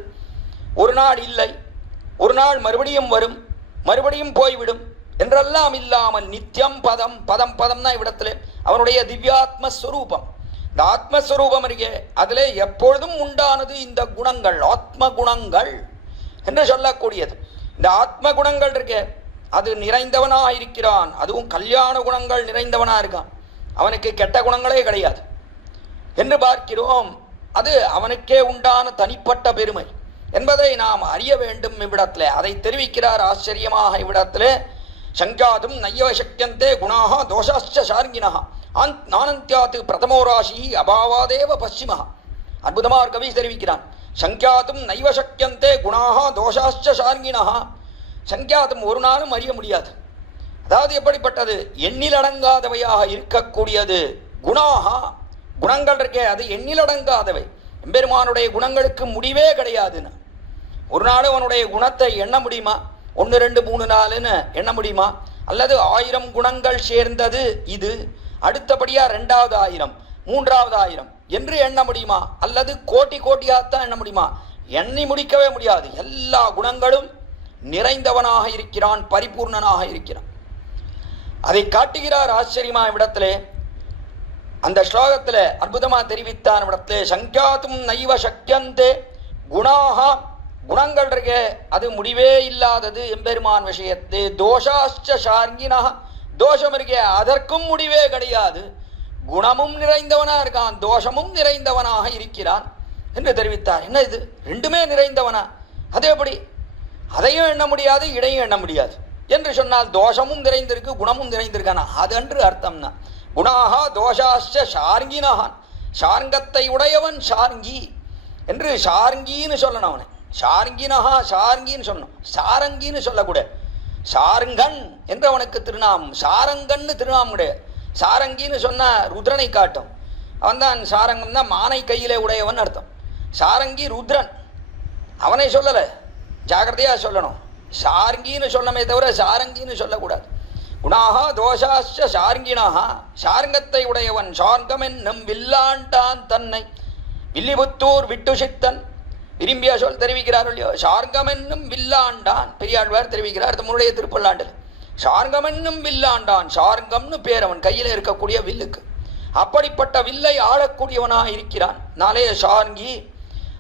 ஒரு நாள் இல்லை, ஒரு நாள் மறுபடியும் வரும், மறுபடியும் போய்விடும் என்றெல்லாம் இல்லாமல் நித்தியம் பதம். பதம் பதம்னா இவ்விடத்துல அவனுடைய திவ்யாத்மஸ்வரூபம். இந்த ஆத்மஸ்வரூபம் இருக்கே அதிலே எப்பொழுதும் உண்டானது இந்த குணங்கள், ஆத்ம குணங்கள் என்று சொல்லக்கூடியது. இந்த ஆத்ம குணங்கள் இருக்கே அது நிறைந்தவனா இருக்கிறான். அதுவும் கல்யாண குணங்கள் நிறைந்தவனா இருக்கான். அவனுக்கு கெட்ட குணங்களே கிடையாது என்று பார்க்கிறோம். அது அவனுக்கே உண்டான தனிப்பட்ட பெருமை என்பதை நாம் அறிய வேண்டும் இவ்விடத்தில். அதை தெரிவிக்கிறார் ஆச்சரியமாக இவ்விடத்தில். சங்காதும் நையவ சக்கியந்தே குணாக தோஷாச்ச சார்ங்கினா நானந்தியாத்து பிரதமோ ராசி அபாவாதேவ பশ্চিம. அற்புதமாக ஒரு கவி தெரிவிக்கிறான். சங்கியாத்தும் நைவ சக்கியந்தே குணாக தோஷாச்ச சார்ங்கினா. சங்கியாத்தும் ஒரு நாளும் அறிய முடியாது. அதாவது எப்படிப்பட்டது? எண்ணிலடங்காதவையாக இருக்கக்கூடியது. குணாக, குணங்கள் இருக்கே அது எண்ணிலடங்காதவை. எம்பெருமானுடைய குணங்களுக்கு முடிவே கிடையாதுன்னு. ஒரு நாள் அவனுடைய குணத்தை எண்ண முடியுமா? 1 2 3 4ன்னு எண்ண முடியுமா? அல்லது 1000 குணங்கள் சேர்ந்தது இது, அடுத்தபடியா 2வது 1000, 3வது 1000 என்று எண்ண முடியுமா? அல்லது கோட்டி கோட்டியாகத்தான் எண்ண முடியுமா? எண்ணி முடிக்கவே முடியாது. எல்லா குணங்களும் நிறைந்தவனாக இருக்கிறான், பரிபூர்ணனாக இருக்கிறான். அதை காட்டுகிறார் ஆச்சரியமா இவ்விடத்திலே. அந்த ஸ்லோகத்தில் அற்புதமாக தெரிவித்தான் இவ்விடத்திலே. சங்கியாத்தும் நைவ சக்கியந்தே குணாக, குணங்கள் இருக்கே அது முடிவே இல்லாதது எம்பெருமான் விஷயத்தே. தோஷாச்ச சார்ங்கினா, தோஷம் இருக்கே அதற்கும் முடிவே கிடையாது. குணமும் நிறைந்தவனா இருக்கான், தோஷமும் நிறைந்தவனாக இருக்கிறான் என்று தெரிவித்தார். என்ன இது? ரெண்டுமே நிறைந்தவனா? அது எப்படி? அதையும் எண்ண முடியாது, இடையும் எண்ண முடியாது என்று சொன்னால் தோஷமும் நிறைந்திருக்கு, குணமும் நிறைந்திருக்கானா? அது அன்று அர்த்தம்னா குணாகா தோஷாச்ச சார்ங்கினான். சார்ங்கத்தை உடையவன் சார்ங்கி என்று சார்ங்கின்னு சொல்லணும். அவனை சார்ங்கினஹா, சார்ங்கின்னு சொல்லணும், சாரங்கின்னு சொல்லக்கூட. சாருங்கன் என்று அவனுக்கு திருநாமம், சாரங்கன்னு திருநாமம் கிடையாது. சாரங்கின்னு சொன்ன ருத்ரனை காட்டும். அவன் தான் சாரங்கம் தான் மானை கையிலே உடையவன் அர்த்தம். சாரங்கி ருத்ரன், அவனை சொல்லலை, ஜாகிரதையாக சொல்லணும். சார்ங்கின்னு சொல்லமே தவிர சாரங்கின்னு சொல்லக்கூடாது. குணாகா தோஷாச்ச சார்ங்கினாகா, சார்ங்கத்தை உடையவன். சார்கம் என்னும் வில்லாண்டான் தன்னை வில்லிபுத்தூர் விட்டு சித்தன் விரும்பிய சொல் தெரிவிக்கிறார் இல்லையோ. சார்கம் என்னும் வில்லாண்டான் பெரியாழ்வார் தெரிவிக்கிறார் முருடைய திருப்பல்லாண்டில். சார்கம் என்னும் வில்லாண்டான், சார்கம்னு பேர் அவன் கையில் இருக்கக்கூடிய வில்லுக்கு. அப்படிப்பட்ட வில்லை ஆளக்கூடியவனாக இருக்கிறான். நாளைய சார்கி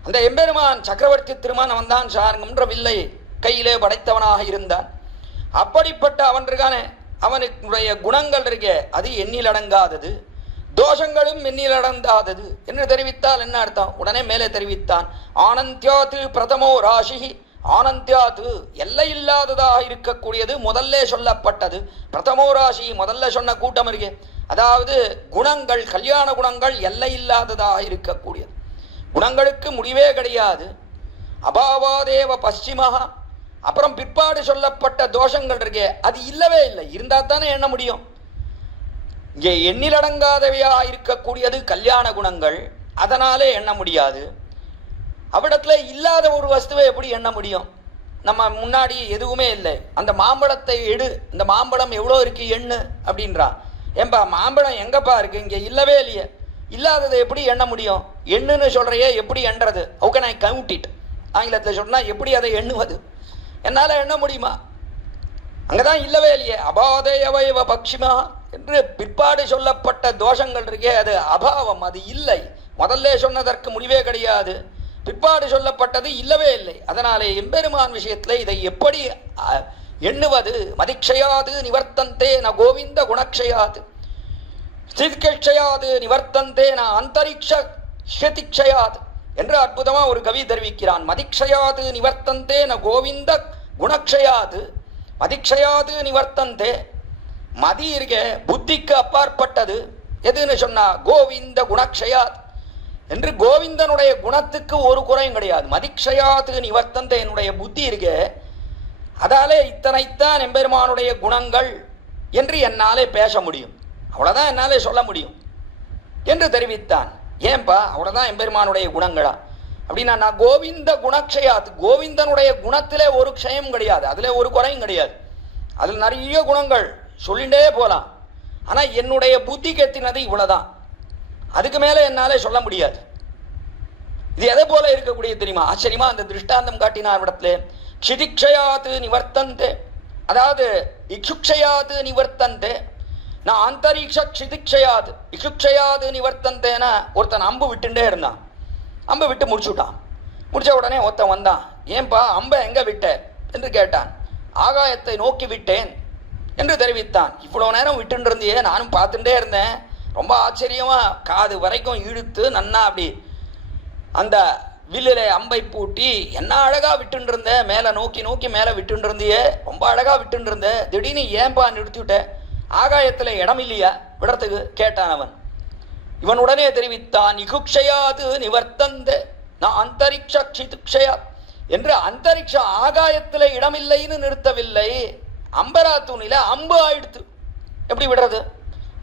அந்த எம்பெருமான் சக்கரவர்த்தி திருமணம் தான் சார்கம்ன்ற வில்லை கையிலே படைத்தவனாக இருந்தான். அப்படிப்பட்ட அவன் இருக்கானே, அவனுடைய குணங்கள் இருக்கே அது எண்ணிலடங்காதது, தோஷங்களும் எண்ணிலடங்காதது என்று தெரிவித்தால் என்ன அர்த்தம்? உடனே மேலே தெரிவித்தான். ஆனந்தியாத்து பிரதமோ ராசி, ஆனந்தியாத்து எல்லை இல்லாததாக இருக்கக்கூடியது முதல்ல சொல்லப்பட்டது. பிரதமோ ராசி முதல்ல சொன்ன கூட்டம் இருக்கே, அதாவது குணங்கள், கல்யாண குணங்கள் எல்லை இல்லாததாக இருக்கக்கூடியது. குணங்களுக்கு முடிவே கிடையாது. அபாவாதேவ பশ্চিமஹா, அப்புறம் பிற்பாடு சொல்லப்பட்ட தோஷங்கள் இருக்கே அது இல்லவே இல்லை. இருந்தா தானே எண்ண முடியும். இங்கே எண்ணிலடங்காதவையா இருக்கக்கூடியது கல்யாண குணங்கள், அதனாலே எண்ண முடியாது. அவ்விடத்துல இல்லாத ஒரு வஸ்துவை எப்படி எண்ண முடியும்? நம்ம முன்னாடி எதுவுமே இல்லை, அந்த மாம்பழத்தை எடு, இந்த மாம்பழம் எவ்வளோ இருக்கு எண்ணு அப்படின்றான். ஏன்பா மாம்பழம் எங்கப்பா இருக்கு? இங்கே இல்லவே இல்லையே. இல்லாததை எப்படி எண்ண முடியும்? எண்ணுன்னு சொல்றையே, எப்படி எண்றது? How can I count it? ஆங்கிலத்தில் சொன்னா எப்படி அதை எண்ணுவது? என்னால எண்ண முடியுமா? அங்கதான் இல்லவே இல்லையே. அபாதேயவ பக்ஷிமா என்று பிற்பாடு சொல்லப்பட்ட தோஷங்கள் இருக்கே அது அபாவம், அது இல்லை. முதல்ல சொன்னதற்கு முடிவே கிடையாது, பிற்பாடு சொல்லப்பட்டது இல்லவே இல்லை. அதனாலே எம்பெருமான் விஷயத்தில் இதை எப்படி எண்ணுவது? மதிக்ஷயாது நிவர்த்தந்தே ந கோவிந்த குணக்ஷயாது, ஸ்திதிக்ஷயாது நிவர்த்தந்தே ந அந்தரிக்ஷ ஸ்ருதிக்ஷயாது என்று அற்புதமா ஒரு கவி தெரிவிக்கிறான். மதிக்ஷயாது நிவர்த்தந்தே ந கோவிந்த குணக்ஷயாது, மதிக்ஷயாது நிவர்த்தந்தே. மதி இருக்க புத்திக்கு அப்பாற்பட்டது எதுன்னு சொன்னா கோவிந்த குணக்ஷயாத் என்று கோவிந்தனுடைய குணத்துக்கு ஒரு குறையும் கிடையாது. மதிக்ஷயாது நிவர்த்தந்த, என்னுடைய புத்தி இருக்க அதாலே இத்தனைத்தான் எம்பெருமானுடைய குணங்கள் என்று என்னாலே பேச முடியும், அவ்வளவுதான் என்னாலே சொல்ல முடியும் என்று தெரிவித்தான். ஏன்பா அவ்வளவுதான் எம்பெருமானுடைய குணங்களா அப்படின்னா? நான் கோவிந்த குணக்ஷயாத், கோவிந்தனுடைய குணத்திலே ஒரு க்ஷயம் கிடையாது, அதுல ஒரு குறையும் கிடையாது. அதில் நிறைய குணங்கள் சொல்லிண்டே போலாம். ஆனா என்னுடைய புத்திக்கு எத்தினது இவ்வளவுதான், அதுக்கு மேல என்னாலே சொல்ல முடியாது. இது எதை போல இருக்கக்கூடிய தெரியுமா? ஆச்சரியமா அந்த திருஷ்டாந்தம் காட்டினார் இடத்துல. க்ஷிதிக்ஷயாது நிவர்த்தந்தே, அதாவது இக்ஷுக்ஷயாது நிவர்த்தந்தே நான் அந்தரீக்ஷ க்ஷிதிக்ஷயாது இக்ஷுக்ஷயாது நிவர்த்தந்தேனா ஒருத்தன் அம்பு விட்டுண்டே இருந்தான், அம்பு விட்டு முடிச்சுட்டான். முடிச்ச உடனே ஒருத்தன் வந்தான், ஏன்பா அம்பை எங்க விட்ட என்று கேட்டான். ஆகாயத்தை நோக்கி விட்டேன் என்று தெரிவித்தான். இவ்வளவு நேரம் விட்டு இருந்தியே, நானும் பார்த்துட்டே இருந்தேன், ரொம்ப ஆச்சரியமா காது வரைக்கும் இழுத்து நன்னா அப்படி அந்த வில்லிலே அம்பை பூட்டி என்ன அழகா விட்டு இருந்த, மேல நோக்கி நோக்கி மேல விட்டு இருந்தியே, ரொம்ப அழகா விட்டு இருந்த, திடீர்னு ஏன்பா நிறுத்திவிட்ட? ஆகாயத்துல இடம் இல்லையா விடறதுக்கு கேட்டான் அவன். இவன் உடனே தெரிவித்தான், இகுக்ஷயாது நிவர்த்தந்த நான் அந்தரிக்ஷ க்ஷிதுக்ஷயா என்று. அந்தரிக்ஷ ஆகாயத்துல இடமில்லைன்னு நிறுத்தவில்லை, அம்பரா துணியில அம்பு ஆயிடுத்து. எப்படி விடுறது?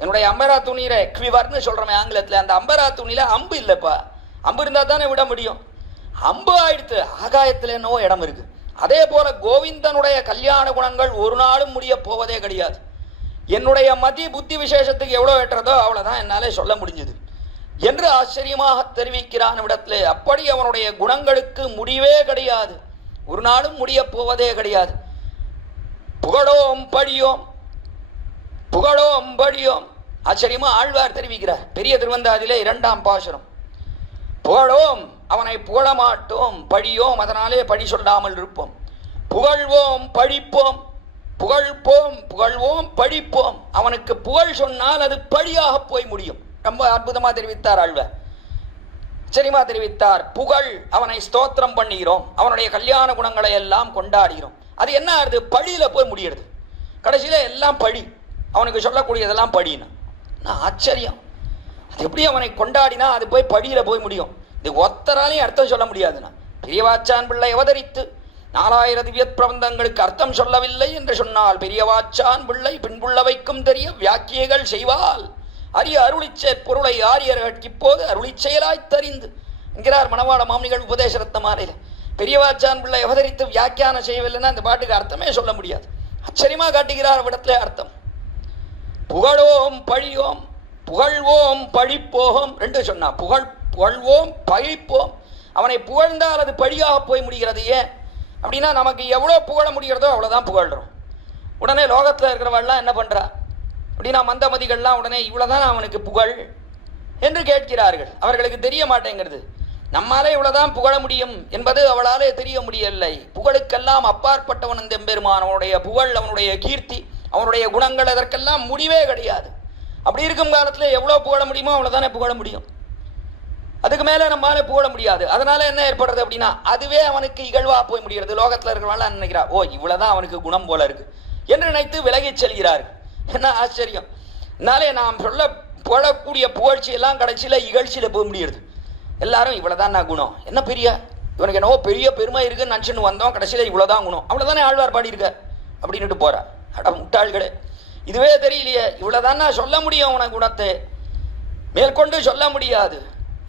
என்னுடைய அம்பரா துணியில குவிவர்னு சொல்றோமே ஆங்கிலத்துல, அந்த அம்பரா துணியில அம்பு இல்லப்பா, அம்பு இருந்தா தானே விட முடியும். அம்பு ஆயிடுத்து, ஆகாயத்துல என்னவோ இடம் இருக்கு. அதே போல கோவிந்தனுடைய கல்யாண குணங்கள் ஒரு நாளும் முடிய போவதே கிடையாது. என்னுடைய மதி புத்தி விசேஷத்துக்கு எவ்வளவு ஏற்றதோ அவ்வளவுதான் என்னாலே சொல்ல முடிஞ்சது என்று ஆச்சரியமாக தெரிவிக்கிறான் இடத்துல. அப்படி அவனுடைய குணங்களுக்கு முடிவே கிடையாது, ஒரு நாளும் முடிய போவதே கிடையாது. புகழோம் படியோம், புகழோம் படியோம். ஆச்சரியமா ஆழ்வார் தெரிவிக்கிறார் பெரிய திருவந்தாதியிலே 2ஆம் பாசுரம். புகழோம், அவனை புகழ மாட்டோம், படியோம், அதனாலே பழி சொல்லாமல் இருப்போம். புகழ்வோம் பழிப்போம், புகழ்வோம் புகழ்வோம் பழிப்போம். அவனுக்கு புகழ் சொன்னால் அது பழியாக போய் முடியும். ரொம்ப அற்புதமா தெரிவித்தார் ஆழ்வார், சரிமா தெரிவித்தார். புகழ், அவனை ஸ்தோத்திரம் பண்ணுகிறோம், அவனுடைய கல்யாண குணங்களை எல்லாம் கொண்டாடுகிறோம். அது என்ன ஆகுது? பழியில போய் முடியறது. கடைசியில எல்லாம் பழி, அவனுக்கு சொல்லக்கூடியதெல்லாம் பழினா. நான் ஆச்சரியம், அது எப்படி அவனை கொண்டாடினா அது போய் பழியில போய் முடியும்? இது ஒத்தராலையும் அர்த்தம் சொல்ல முடியாதுன்னா. பெரியவாச்சான் பிள்ளை அவதரித்து 4000 திவ்ய பிரபந்தங்களுக்கு அர்த்தம் சொல்லவில்லை என்று சொன்னால், பெரியவாச்சான் பிள்ளை பின்புள்ளவைக்கும் தெரிய வியாக்கியைகள் செய்வால் அரிய அருளிச்சே பொருளை ஆரியர்களுக்கு இப்போது அருளி செயலாய் தறிந்து என்கிறார் மணவாள மாமுனிகள் உபதேச ரத்னமாலையில. பெரியவாச்சான் பிள்ளை அவதரித்து வியாக்கியானம் செய்யவில்லைன்னா இந்த பாட்டுக்கு அர்த்தமே சொல்ல முடியாது. ஆச்சரியமா காட்டுகிறார் இடத்துல அர்த்தம். புகழோம் பழியோம், புகழ்வோம் பழிப்போம் ரெண்டு சொன்னா. புகழ்வோம் பழிப்போம். அவனை புகழ்ந்தால் அது பழியாக போய் முடிகிறது. ஏன் அப்படின்னா நமக்கு எவ்வளோ புகழ முடிகிறதோ அவ்வளோதான் புகழ்கிறோம். உடனே லோகத்தில் இருக்கிறவள்லாம் என்ன பண்ணுறா அப்படின்னா மந்தமதிகள்லாம் உடனே இவ்வளோதான் அவனுக்கு புகழ் என்று கேட்கிறார்கள். அவர்களுக்கு தெரிய மாட்டேங்கிறது. நம்மாலே இவ்வளவுதான் புகழ முடியும் என்பது அவளாலே தெரிய முடியவில்லை. புகழுக்கெல்லாம் அப்பாற்பட்டவன் அந்த எம்பெருமான். அவனுடைய புகழ், அவனுடைய கீர்த்தி, அவனுடைய குணங்கள், அதற்கெல்லாம் முடிவே கிடையாது. அப்படி இருக்கும் காலத்தில் எவ்வளோ புகழ முடியுமோ அவ்வளோதானே புகழ முடியும். அதுக்கு மேலே நம்மளால புகழ முடியாது. அதனால என்ன ஏற்படுறது அப்படின்னா அதுவே அவனுக்கு இகழ்வா போய் முடிகிறது. லோகத்தில் இருக்கிறவங்கள நினைக்கிறா, ஓ இவ்வளவுதான் அவனுக்கு குணம் போல இருக்கு என்று நினைத்து விலகிச் செல்கிறார்கள். என்ன ஆச்சரியம்! அதனாலே நாம் புகழக்கூடிய புகழ்ச்சி எல்லாம் கடைசியில் இகழ்ச்சியில் போய் முடிகிறது. எல்லாரும் இவ்வளவுதான் நான் குணம், என்ன பெரிய இவனுக்கு என்னவோ பெரிய பெருமை இருக்குன்னு நினச்சின்னு வந்தோம், கடைசியில் இவ்வளோதான் குணம், அவ்வளோதானே ஆழ்வார் பாடியிருக்க அப்படின்ட்டு போறா. அட முட்டாள்களே, இதுவே தெரியலையே, இவ்வளவுதான் நான் சொல்ல முடியும் அவன குணத்தை, மேற்கொண்டு சொல்ல முடியாது.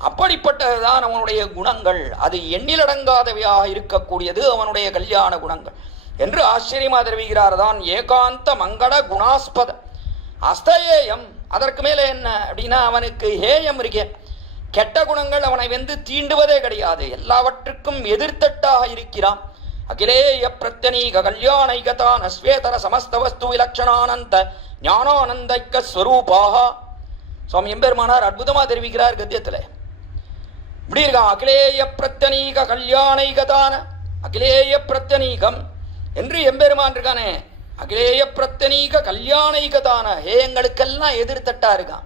அப்படிப்பட்டதுதான் அவனுடைய குணங்கள். அது எண்ணிலடங்காதவையாக இருக்கக்கூடியது அவனுடைய கல்யாண குணங்கள் என்று ஆச்சரியமா தெரிவிக்கிறார். தான் ஏகாந்த மங்கள குணாஸ்பத அஸ்தேயம். அதற்கு மேலே என்ன அப்படின்னா அவனுக்கு ஹேயம் இருக்கே, கெட்ட குணங்கள் அவனை வெந்து தீண்டுவதே கிடையாது. எல்லாவற்றுக்கும் எதிர்த்தட்டாக இருக்கிறான். அகிலேய பிரத்யனீக கல்யாணைகதான ஸ்வேதர சமஸ்த வஸ்து விலட்சணானந்த ஞானானந்தைக்க ஸ்வரூபாக. சுவாமி எம்பெருமானார் அற்புதமா தெரிவிக்கிறார் கத்தியத்தில். இப்படி இருக்கான், அகிலேய பிரத்யனீக கல்யாணைகதான, அகிலேய பிரத்யனீகம் என்று எம்பெருமான் இருக்கானே, அகிலேய பிரத்யனீக கல்யாணைகதான, ஹேயங்களுக்கெல்லாம் எதிர்த்தட்டா இருக்கான்.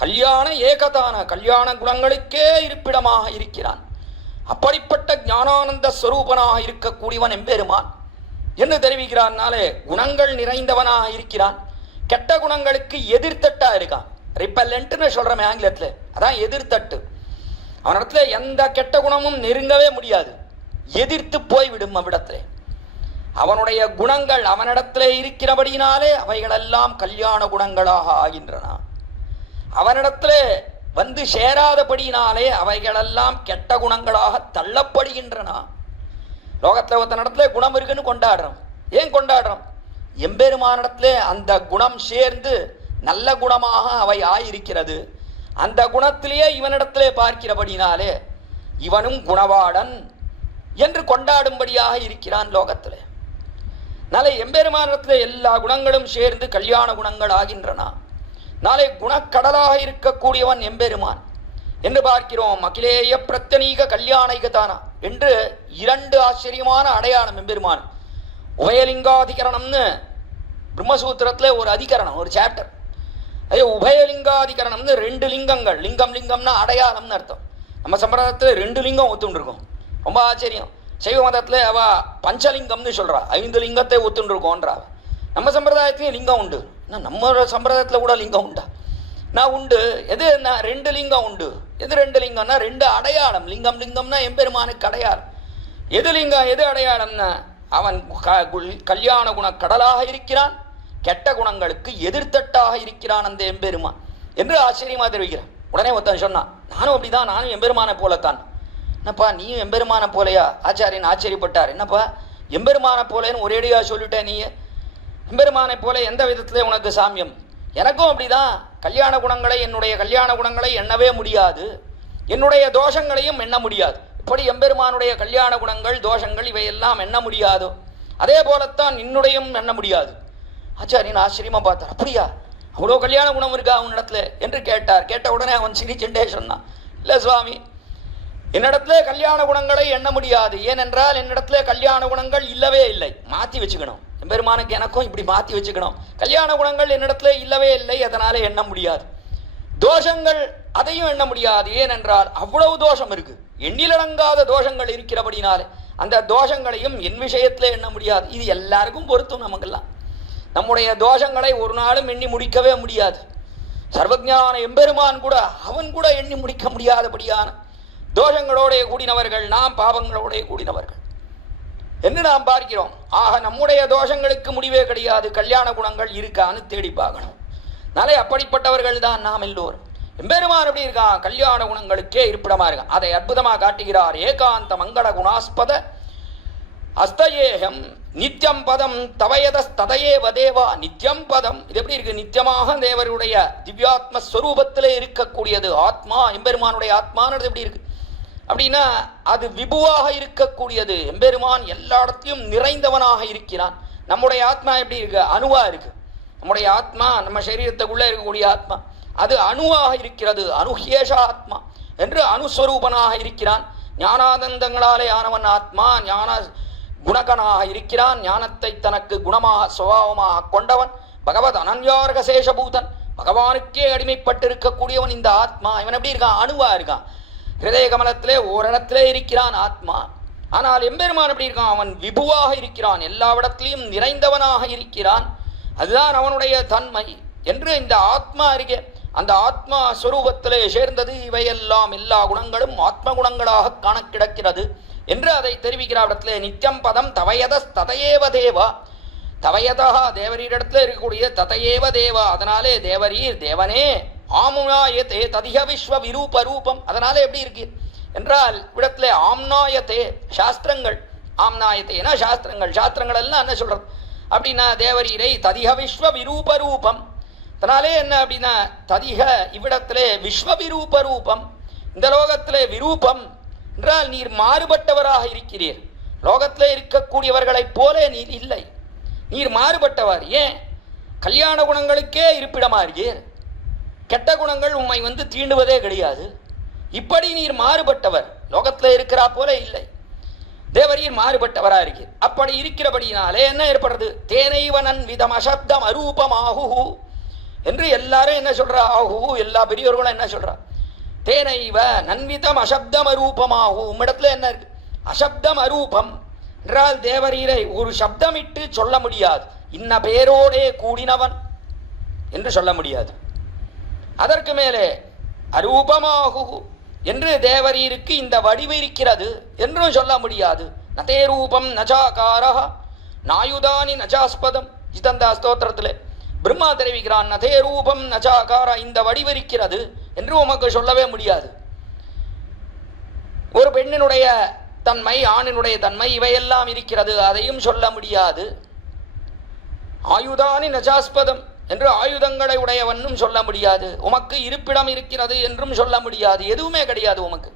கல்யாண ஏகதான, கல்யாண குணங்களுக்கே இருப்பிடமாக இருக்கிறான். அப்படிப்பட்ட ஞானானந்த ஸ்வரூபனாக இருக்கக்கூடியவன் எம்பெருமான் என்று தெரிவிக்கிறான்னாலே குணங்கள் நிறைந்தவனாக இருக்கிறான். கெட்ட குணங்களுக்கு எதிர்த்தட்டா இருக்கான். ரிப்பல்லன்ட்னு சொல்றமே ஆங்கிலத்தில், அதான் எதிர்த்தட்டு. அவனிடத்துல எந்த கெட்ட குணமும் நெருங்கவே முடியாது, எதிர்த்து போய்விடும் அவ்விடத்திலே. அவனுடைய குணங்கள் அவனிடத்திலே இருக்கிறபடியினாலே அவைகளெல்லாம் கல்யாண குணங்களாக ஆகின்றன. அவனிடத்திலே வந்து சேராதபடியினாலே அவைகளெல்லாம் கெட்ட குணங்களாக தள்ளப்படுகின்றன. லோகத்தில் ஒருத்தனிடத்துல குணம் இருக்குன்னு கொண்டாடுறோம். ஏன் கொண்டாடுறோம்? எம்பெருமானிடத்திலே அந்த குணம் சேர்ந்து நல்ல குணமாக அவை ஆயிருக்கிறது. அந்த குணத்திலேயே இவனிடத்திலே பார்க்கிறபடினாலே இவனும் குணவாடன் என்று கொண்டாடும்படியாக இருக்கிறான் லோகத்திலே. நாளை எம்பெருமானிடத்திலே எல்லா குணங்களும் சேர்ந்து கல்யாண குணங்கள் ஆகின்றன. நாளை குணக்கடலாக இருக்கக்கூடியவன் எம்பெருமான் என்று பார்க்கிறோம். அகிலேய பிரத்யனீக கல்யாணைகதானா என்று இரண்டு ஆச்சரியமான அடையாளம் எம்பெருமான். உபயலிங்காதிகரணம்னு பிரம்மசூத்திரத்துல ஒரு அதிகரணம், ஒரு சாப்டர். அதே உபயலிங்காதிகரணம்னு ரெண்டு லிங்கங்கள், லிங்கம் லிங்கம்னா அடையாளம்னு அர்த்தம். நம்ம சம்பிரதாயத்தில் ரெண்டு லிங்கம் ஒத்துண்டு இருக்கோம். ரொம்ப ஆச்சரியம். சைவ மதத்தில் அவ பஞ்சலிங்கம்னு சொல்றா, 5 லிங்கத்தை ஒத்துண்டு இருக்கோன்றா. நம்ம சம்பிரதாயத்திலேயே லிங்கம் உண்டு. நம்ம சம்பிரதாயத்தில் கூட லிங்கம் உண்டா? நான் உண்டு. எது என்ன? 2 லிங்கம் உண்டு. எது 2 லிங்கம்னா 2 அடையாளம். லிங்கம் லிங்கம்னா எம்பெருமானுக்கு அடையாளம். எது லிங்கம் எது அடையாளம்னா அவன் கல்யாண குண கடலாக இருக்கிறான், கெட்ட குணங்களுக்கு எதிர்த்தட்டாக இருக்கிறான் அந்த எம்பெருமான் என்று ஆச்சரியமா தெரிவிக்கிறான். உடனே ஒருத்தன் சொன்னான், நானும் அப்படிதான், நானும் எம்பெருமானை போலத்தான். என்னப்பா நீயும் எம்பெருமான போலையா? ஆச்சாரியன் ஆச்சரியப்பட்டார். என்னப்பா எம்பெருமான போலேன்னு ஒரேடியா சொல்லிட்டேன், நீ எம்பெருமானை போல எந்த விதத்திலே உனக்கு சாமியம்? எனக்கும் அப்படிதான். கல்யாண குணங்களை, என்னுடைய கல்யாண குணங்களை எண்ணவே முடியாது, என்னுடைய தோஷங்களையும் எண்ண முடியாது. இப்படி எம்பெருமானுடைய கல்யாண குணங்கள் தோஷங்கள் இவையெல்லாம் எண்ண முடியாதோ அதே போலத்தான் என்னுடையும் எண்ண முடியாது. ஆச்சாரியன் ஆச்சரியமா பார்த்தார். அப்படியா, அவ்வளோ கல்யாண குணம் இருக்கா அவனிடத்துல என்று கேட்டார். கேட்ட உடனே அவன் சிரிச்சுட்டே சொன்னான், இல்லை சுவாமி, என்னிடத்துல கல்யாண குணங்களை எண்ண முடியாது. ஏனென்றால் என்னிடத்துல கல்யாண குணங்கள் இல்லவே இல்லை. மாற்றி வச்சுக்கணும், எம்பெருமானுக்கு எனக்கும் இப்படி மாற்றி வச்சுக்கணும். கல்யாண குணங்கள் என்னிடத்துல இல்லவே இல்லை, அதனால எண்ண முடியாது. தோஷங்கள் அதையும் எண்ண முடியாது. ஏனென்றால் அவ்வளவு தோஷம் இருக்கு, எண்ணிலடங்காத தோஷங்கள் இருக்கிறபடினாலே அந்த தோஷங்களையும் என் விஷயத்துல எண்ண முடியாது. இது எல்லாருக்கும் பொருத்தும். நமக்கெல்லாம் நம்முடைய தோஷங்களை ஒரு நாளும் எண்ணி முடிக்கவே முடியாது. சர்வஞான எம்பெருமான் கூட, அவன் கூட எண்ணி முடிக்க முடியாதபடியான தோஷங்களோடைய கூடினவர்கள் நாம், பாவங்களோடைய கூடினவர்கள் என்று நாம் பார்க்கிறோம். ஆக நம்முடைய தோஷங்களுக்கு முடிவே கிடையாது. கல்யாண குணங்கள் இருக்கான்னு தேடி பார்க்கணும். நாளை அப்படிப்பட்டவர்கள் தான் நாம் எல்லோரும். எம்பெருமான் எப்படி இருக்கான்? கல்யாண குணங்களுக்கே இருப்பிடமா இருக்கான். அதை அற்புதமாக காட்டுகிறார். ஏகாந்த மங்கள குணாஸ்பத அஸ்தயேகம் நித்யம் பதம் தவயதஸ்ததயேவ தேவா. நித்யம் பதம் இது எப்படி இருக்கு? நித்தியமாக தேவருடைய திவ்யாத்ம ஸ்வரூபத்திலே இருக்கக்கூடியது ஆத்மா, எம்பெருமானுடைய ஆத்மானது எப்படி இருக்கு அப்படின்னா அது விபுவாக இருக்கக்கூடியது. எம்பெருமான் எல்லா இடத்தையும் நிறைந்தவனாக இருக்கிறான். நம்முடைய ஆத்மா எப்படி இருக்கு? அணுவா இருக்கு. நம்முடைய ஆத்மா நம்ம சரீரத்துக்குள்ளே இருக்கக்கூடிய ஆத்மா அது அணுவாக இருக்கிறது. அணுஹேஷ ஆத்மா என்று அணுஸ்வரூபனாக இருக்கிறான். ஞானானந்தங்களாலே ஆனவன் ஆத்மா ஞான குணகனாக இருக்கிறான். ஞானத்தை தனக்கு குணமாக சுபாவமாக கொண்டவன் பகவத் அனன்யார்க சேஷபூதன். பகவானுக்கே அடிமைப்பட்டிருக்கக்கூடியவன் இந்த ஆத்மா. இவன் எப்படி இருக்கான்? அணுவா இருக்கான். ஹிருதய கமலத்திலே ஓரிடத்திலே இருக்கிறான் ஆத்மா. ஆனால் எம்பெருமான் எப்படி இருக்கான்? அவன் விபுவாக இருக்கிறான், எல்லாவிடத்திலையும் நிறைந்தவனாக இருக்கிறான். அதுதான் அவனுடைய தன்மை என்று இந்த ஆத்மா அறிக்கை. அந்த ஆத்மா ஸ்வரூபத்திலே சேர்ந்தது இவையெல்லாம் எல்லா குணங்களும் ஆத்ம குணங்களாக காண கிடக்கிறது என்று அதை தெரிவிக்கிற இடத்துல நித்தியம் பதம் தவயதஸ் ததையேவ தேவா. தவயதா தேவரீரிடத்துல இருக்கக்கூடிய ததையேவ தேவா. அதனாலே தேவரீர் தேவனே ஆமுனாயத்தே ததிக விஸ்வ விரூப ரூபம். அதனாலே எப்படி இருக்கு என்றால் இடத்துல ஆம்னாயத்தே சாஸ்திரங்கள். ஆம்னாயத்தேனா சாஸ்திரங்கள். சாஸ்திரங்கள் எல்லாம் என்ன சொல்றது அப்படின்னா தேவரீரை ததிக விஸ்வ விரூப ரூபம். அதனாலே என்ன அப்படின்னா ததிக இவ்விடத்திலே விஸ்வ விரூப ரூபம். இந்த லோகத்திலே விரூபம் என்றால் நீர் மாறுபட்டவராக இருக்கிறீர். லோகத்திலே இருக்கக்கூடியவர்களைப் போல நீர் இல்லை, நீர் மாறுபட்டவர். ஏன்? கல்யாண குணங்களுக்கே இருப்பிடமா இருக்கீர். கெட்ட குணங்கள் உம்மை தீண்டுவதே கிடையாது. இப்படி நீர் மாறுபட்டவர், லோகத்தில் இருக்கிறா போல இல்லை. தேவரீர் மாறுபட்டவரா இருக்கிற. அப்படி இருக்கிறபடினாலே என்ன ஏற்படுறது? தேனைவனன் விதம் அசப்தம் அரூபம் ஆகு என்று எல்லாரும் என்ன சொல்றா? ஆகு எல்லா பெரியவர்களும் என்ன சொல்றா? தேனைவ நன்விதம் அசப்தம் அரூபமாகு. உம்மிடத்துல என்ன இருக்கு? அசப்தம் அரூபம் என்றால் தேவரீரை ஒரு சப்தமிட்டு சொல்ல முடியாது. இன்ன பேரோடே கூடினவன் என்று சொல்ல முடியாது. அதற்கு மேலே அரூபமாகு என்று தேவரீருக்கு இந்த வடிவு இருக்கிறது என்றும் சொல்ல முடியாது. நதே ரூபம் நஜாகாரா நாயுதானி நஜாஸ்பதம். ஜிதந்தா ஸ்தோத்திரத்தில் பிரம்மா தெரிவிக்கிறான், நதே ரூபம் நஜாகாரா, இந்த வடிவு இருக்கிறது என்று உமக்கு சொல்லவே முடியாது. ஒரு பெண்ணினுடைய தன்மை, ஆணினுடைய தன்மை இவையெல்லாம் இருக்கிறது, அதையும் சொல்ல முடியாது. ஆயுதானி நஜாஸ்பதம் என்று ஆயுதங்களை உடையவனும் சொல்ல முடியாது. உமக்கு இருப்பிடம் இருக்கிறது என்றும் சொல்ல முடியாது. எதுவுமே கிடையாது உமக்கு.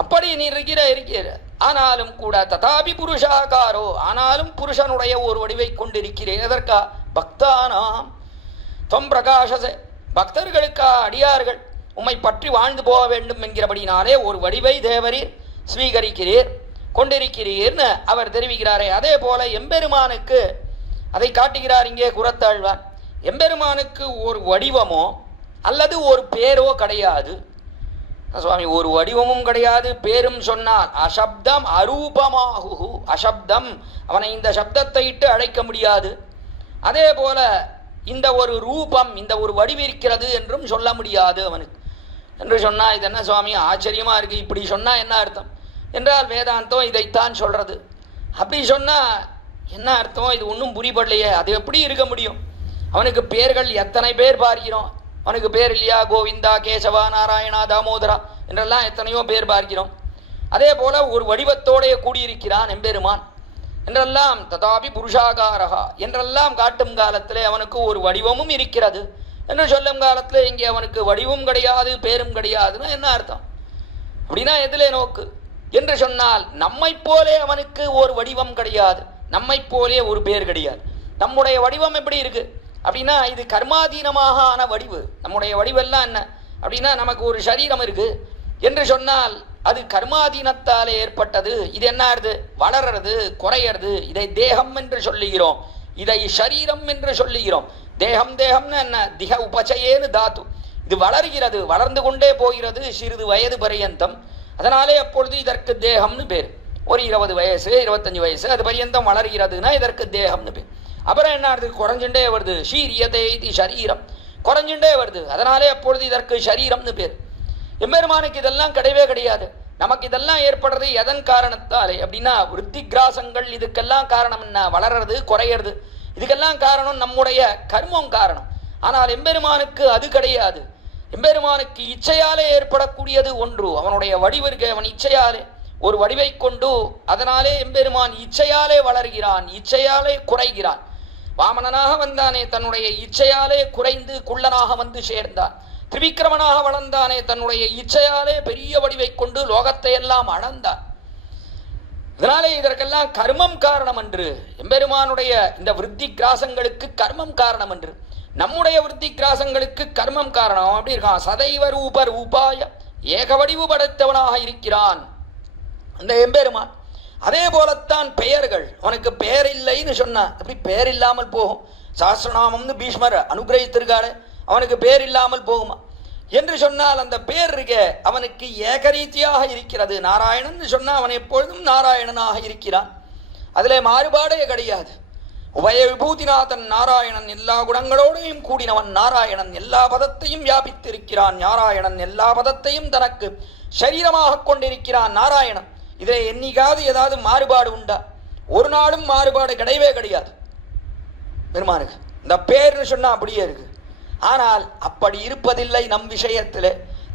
அப்படி நீ இருக்கிற ஆனாலும் கூட ததாபி புருஷாகாரோ, ஆனாலும் புருஷனுடைய ஒரு வடிவை கொண்டிருக்கிறேன். எதற்கா? பக்தானாம் தொம் பிரகாசசே, பக்தர்களுக்கா அடியார்கள் உம்மை பற்றி வாழ்ந்து போக வேண்டும் என்கிறபடினாலே ஒரு வடிவை தேவரீர் ஸ்வீகரிக்கிறீர், கொண்டிருக்கிறீர்னு அவர் தெரிவிக்கிறாரே. அதே போல எம்பெருமானுக்கு அதை காட்டுகிறார் இங்கே குரத்தாழ்வான். எம்பெருமானுக்கு ஒரு வடிவமோ அல்லது ஒரு பேரோ கிடையாது சுவாமி. ஒரு வடிவமும் கிடையாது, பேரும் சொன்னால் அசப்தம் அரூபமாகு. அசப்தம், அவனை இந்த சப்தத்தை இட்டு அழைக்க முடியாது. அதே போல இந்த ஒரு ரூபம், இந்த ஒரு வடிவிருக்கிறது என்றும் சொல்ல முடியாது அவனுக்கு என்று சொன்னா இது என்ன சுவாமி ஆச்சரியமா இருக்கு. இப்படி சொன்னா என்ன அர்த்தம் என்றால் வேதாந்தம் இதைத்தான் சொல்றது. அப்படி சொன்னா என்ன அர்த்தம்? இது ஒன்றும் புரிபடலையே. அது எப்படி இருக்க முடியும்? அவனுக்கு பேர்கள் எத்தனை பேர் பார்க்கிறோம். அவனுக்கு பேர் இல்லையா? கோவிந்தா, கேசவா, நாராயணா, தாமோதரா என்றெல்லாம் எத்தனையோ பேர் பார்க்கிறோம். அதே போல ஒரு வடிவத்தோடைய கூடியிருக்கிறான் எம்பெருமான் என்றெல்லாம். ததாபி புருஷாகாரகா என்றெல்லாம் காட்டும் காலத்திலே அவனுக்கு ஒரு வடிவமும் இருக்கிறது என்று சொல்லும் காலத்தில் இங்கே அவனுக்கு வடிவும் கிடையாது, பேரும் கிடையாதுன்னா என்ன அர்த்தம்? அப்படின்னா எதிலே நோக்கு என்று சொன்னால் நம்மை போலே அவனுக்கு ஒரு வடிவம் கிடையாது, நம்மை போலே ஒரு பேர் கிடையாது. நம்முடைய வடிவம் எப்படி இருக்கு அப்படின்னா இது கர்மாதீனமாக ஆன வடிவு. நம்முடைய வடிவெல்லாம் என்ன அப்படின்னா நமக்கு ஒரு சரீரம் இருக்கு என்று சொன்னால் அது கர்மாதீனத்தாலே ஏற்பட்டது. இது என்ன ஆறுது? வளர்றது, குறையிறது. இதை தேகம் என்று சொல்லுகிறோம், இதை சரீரம் என்று சொல்லுகிறோம். தேகம் தேகம்னு என்ன? திக உபச்சயேன்னு தாத்து. இது வளர்கிறது, வளர்ந்து கொண்டே போகிறது சிறிது வயது பரியந்தம். அதனாலே அப்பொழுது இதற்கு தேகம்னு பேர். ஒரு 20 வயசு 25 வயசு அது பரியந்தம் வளர்கிறதுனா இதற்கு தேகம்னு பேர். அப்புறம் என்ன ஆகுது? குறைஞ்சுட்டே வருது. ஷீரியதே இது சரீரம், குறைஞ்சுட்டே வருது. அதனாலே அப்பொழுது இதற்கு சரீரம்னு பேர். எம்பெருமானுக்கு இதெல்லாம் கிடையவே கிடையாது. நமக்கு இதெல்லாம் ஏற்படுறது எதன் காரணத்தாலே அப்படின்னா விருத்தி கிராசங்கள். இதுக்கெல்லாம் காரணம் என்ன? வளர்றது, குறையிறது. இதுக்கெல்லாம் காரணம் நம்முடைய கர்மம் காரணம். ஆனால் எம்பெருமானுக்கு அது கிடையாது. எம்பெருமானுக்கு இச்சையாலே ஏற்படக்கூடியது ஒன்று. அவனுடைய வடிவிற்கு அவன் இச்சையாலே ஒரு வடிவை கொண்டு அதனாலே எம்பெருமான் இச்சையாலே வளர்கிறான், இச்சையாலே குறைகிறான். வாமனனாக வந்தானே தன்னுடைய இச்சையாலே குறைந்து குள்ளனாக வந்து சேர்ந்தான். திரிவிக்கிரமனாக வளர்ந்தானே தன்னுடைய இச்சையாலே பெரிய வடிவை கொண்டு லோகத்தை எல்லாம் அளந்தான். இதனாலே இதற்கெல்லாம் கர்மம் காரணம் என்று, எம்பெருமானுடைய இந்த விருத்தி கிராசங்களுக்கு கர்மம் காரணம் என்று, நம்முடைய விருத்தி கிராசங்களுக்கு கர்மம் காரணம். அப்படி இருக்கான். சதைவ ரூப ரூபாய ஏக வடிவு படைத்தவனாக இருக்கிறான் அந்த எம்பெருமான். அதே போலத்தான் பெயர்கள். அவனுக்கு பெயர் இல்லைன்னு சொன்னா அப்படி பெயர் இல்லாமல் போகும். சாஸ்திரநாமம்னு பீஷ்மர் அனுகிரகித்திருக்காரு, அவனுக்கு பேர் இல்லாமல் போகுமா என்று சொன்னால் அந்த பேர் இருக்க அவனுக்கு ஏகரீதியாக இருக்கிறது. நாராயணன் சொன்னா அவன் எப்பொழுதும் நாராயணனாக இருக்கிறான். அதிலே மாறுபாடே கிடையாது. உபய விபூதிநாதன் நாராயணன், எல்லா குணங்களோடையும் கூடினவன் நாராயணன், எல்லா பதத்தையும் வியாபித்திருக்கிறான் நாராயணன், எல்லா பதத்தையும் தனக்கு சரீரமாக கொண்டிருக்கிறான் நாராயணன். இதிலே என்னைக்காவது ஏதாவது மாறுபாடு உண்டா? ஒரு நாளும் மாறுபாடு கிடையவே கிடையாது பெருமானுக்கு. இந்த பேர்னு சொன்னா அப்படியே இருக்கு. ஆனால் அப்படி இருப்பதில்லை நம் விஷயத்துல.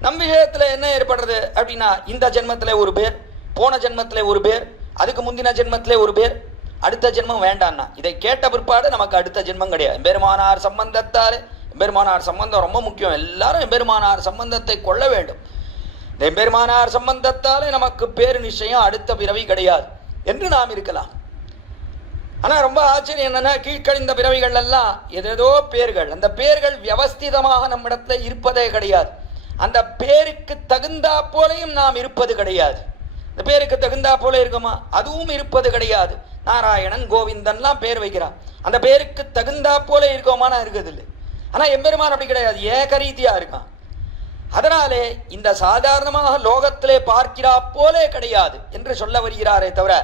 நம் விஷயத்துல என்ன ஏற்படுறது அப்படின்னா, இந்த ஜென்மத்திலே ஒரு பேர், போன ஜென்மத்திலே ஒரு பேர், அதுக்கு முந்தின ஜென்மத்திலே ஒரு பேர், அடுத்த ஜென்மம் வேண்டான்னா இதை கேட்ட பிற்பாடு நமக்கு அடுத்த ஜென்மம் கிடையாது. எம்பெருமானார் சம்பந்தத்தாலே, எம்பெருமானார் சம்பந்தம் ரொம்ப முக்கியம். எல்லாரும் எம்பெருமானார் சம்பந்தத்தை கொள்ள வேண்டும். இந்த எம்பெருமானார் சம்பந்தத்தாலே நமக்கு பேரு நிச்சயம், அடுத்த பிறவி கிடையாது என்று நாம் இருக்கலாம். ஆனால் ரொம்ப ஆச்சரியம் என்னன்னா, கீழ்கழிந்த பிறவிகள் எல்லாம் ஏதேதோ பேர்கள். அந்த பேர்கள் வியவஸ்திதமாக நம்மிடத்துல இருப்பதே கிடையாது. அந்த பேருக்கு தகுந்தா போலையும் நாம் இருப்பது கிடையாது. இந்த பேருக்கு தகுந்தா போல இருக்குமா? அதுவும் இருப்பது கிடையாது. நாராயணன் கோவிந்தன்லாம் பேர் வைக்கிறான். அந்த பேருக்கு தகுந்தா போல இருக்கோமானா இருக்குதில்லை. ஆனால் எம்பெருமான் அப்படி கிடையாது, ஏகரீதியா இருக்கான். அதனாலே இந்த சாதாரணமாக லோகத்திலே பார்க்கிறா போலே கிடையாது என்று சொல்ல வருகிறாரே தவிர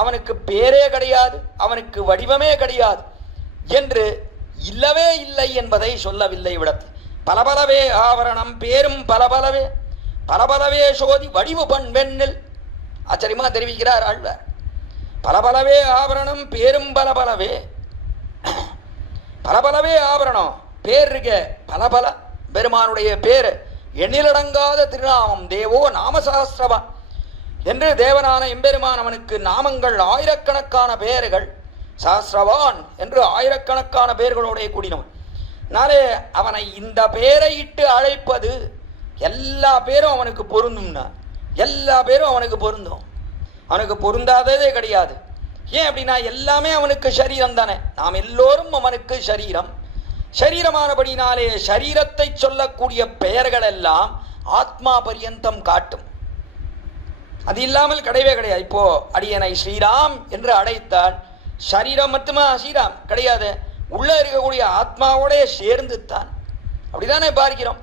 அவனுக்கு பேரே கிடையாது, அவனுக்கு வடிவமே கிடையாது என்று இல்லவே இல்லை என்பதை சொல்லவில்லை இவ்விடத்தில். பலபலவே ஆவரணம் பேரும் பலபலவே, பலபலவே சோதி வடிவு பண் வெண்ணில். ஆச்சரியமா தெரிவிக்கிறார் ஆழ்வார். பலபலவே ஆவரணம் பேரும் பலபலவே, பலபலவே ஆவரணம் பேர் இருக்க பலபல. பெருமானுடைய பேரு எண்ணிலடங்காத திருநாமம். தேவோ நாமசாஸ்திரவான் என்று தேவனான எம்பெருமான் அவனுக்கு நாமங்கள் ஆயிரக்கணக்கான பெயர்கள். சாஸ்திரவான் என்று ஆயிரக்கணக்கான பெயர்களோடைய கூடினவன். நாளே அவனை இந்த பெயரை இட்டு அழைப்பது எல்லா பேரும் அவனுக்கு பொருந்தும்னா எல்லா பேரும் அவனுக்கு பொருந்தும். அவனுக்கு பொருந்தாததே கிடையாது. ஏன் அப்படின்னா எல்லாமே அவனுக்கு சரீரம் தானே. நாம் எல்லோரும் அவனுக்கு சரீரம். சரீரமானபடினாலே சரீரத்தை சொல்லக்கூடிய பெயர்கள் எல்லாம் ஆத்மா பரியந்தம் காட்டும். அது இல்லாமல் கிடையவே கிடையாது. இப்போ அடியனை ஸ்ரீராம் என்று அழைத்தால் சரீரம் மட்டுமா ஸ்ரீராம் கிடையாது, உள்ள இருக்கக்கூடிய ஆத்மாவோட சேர்ந்து தான். அப்படிதானே பார்க்கிறோம்.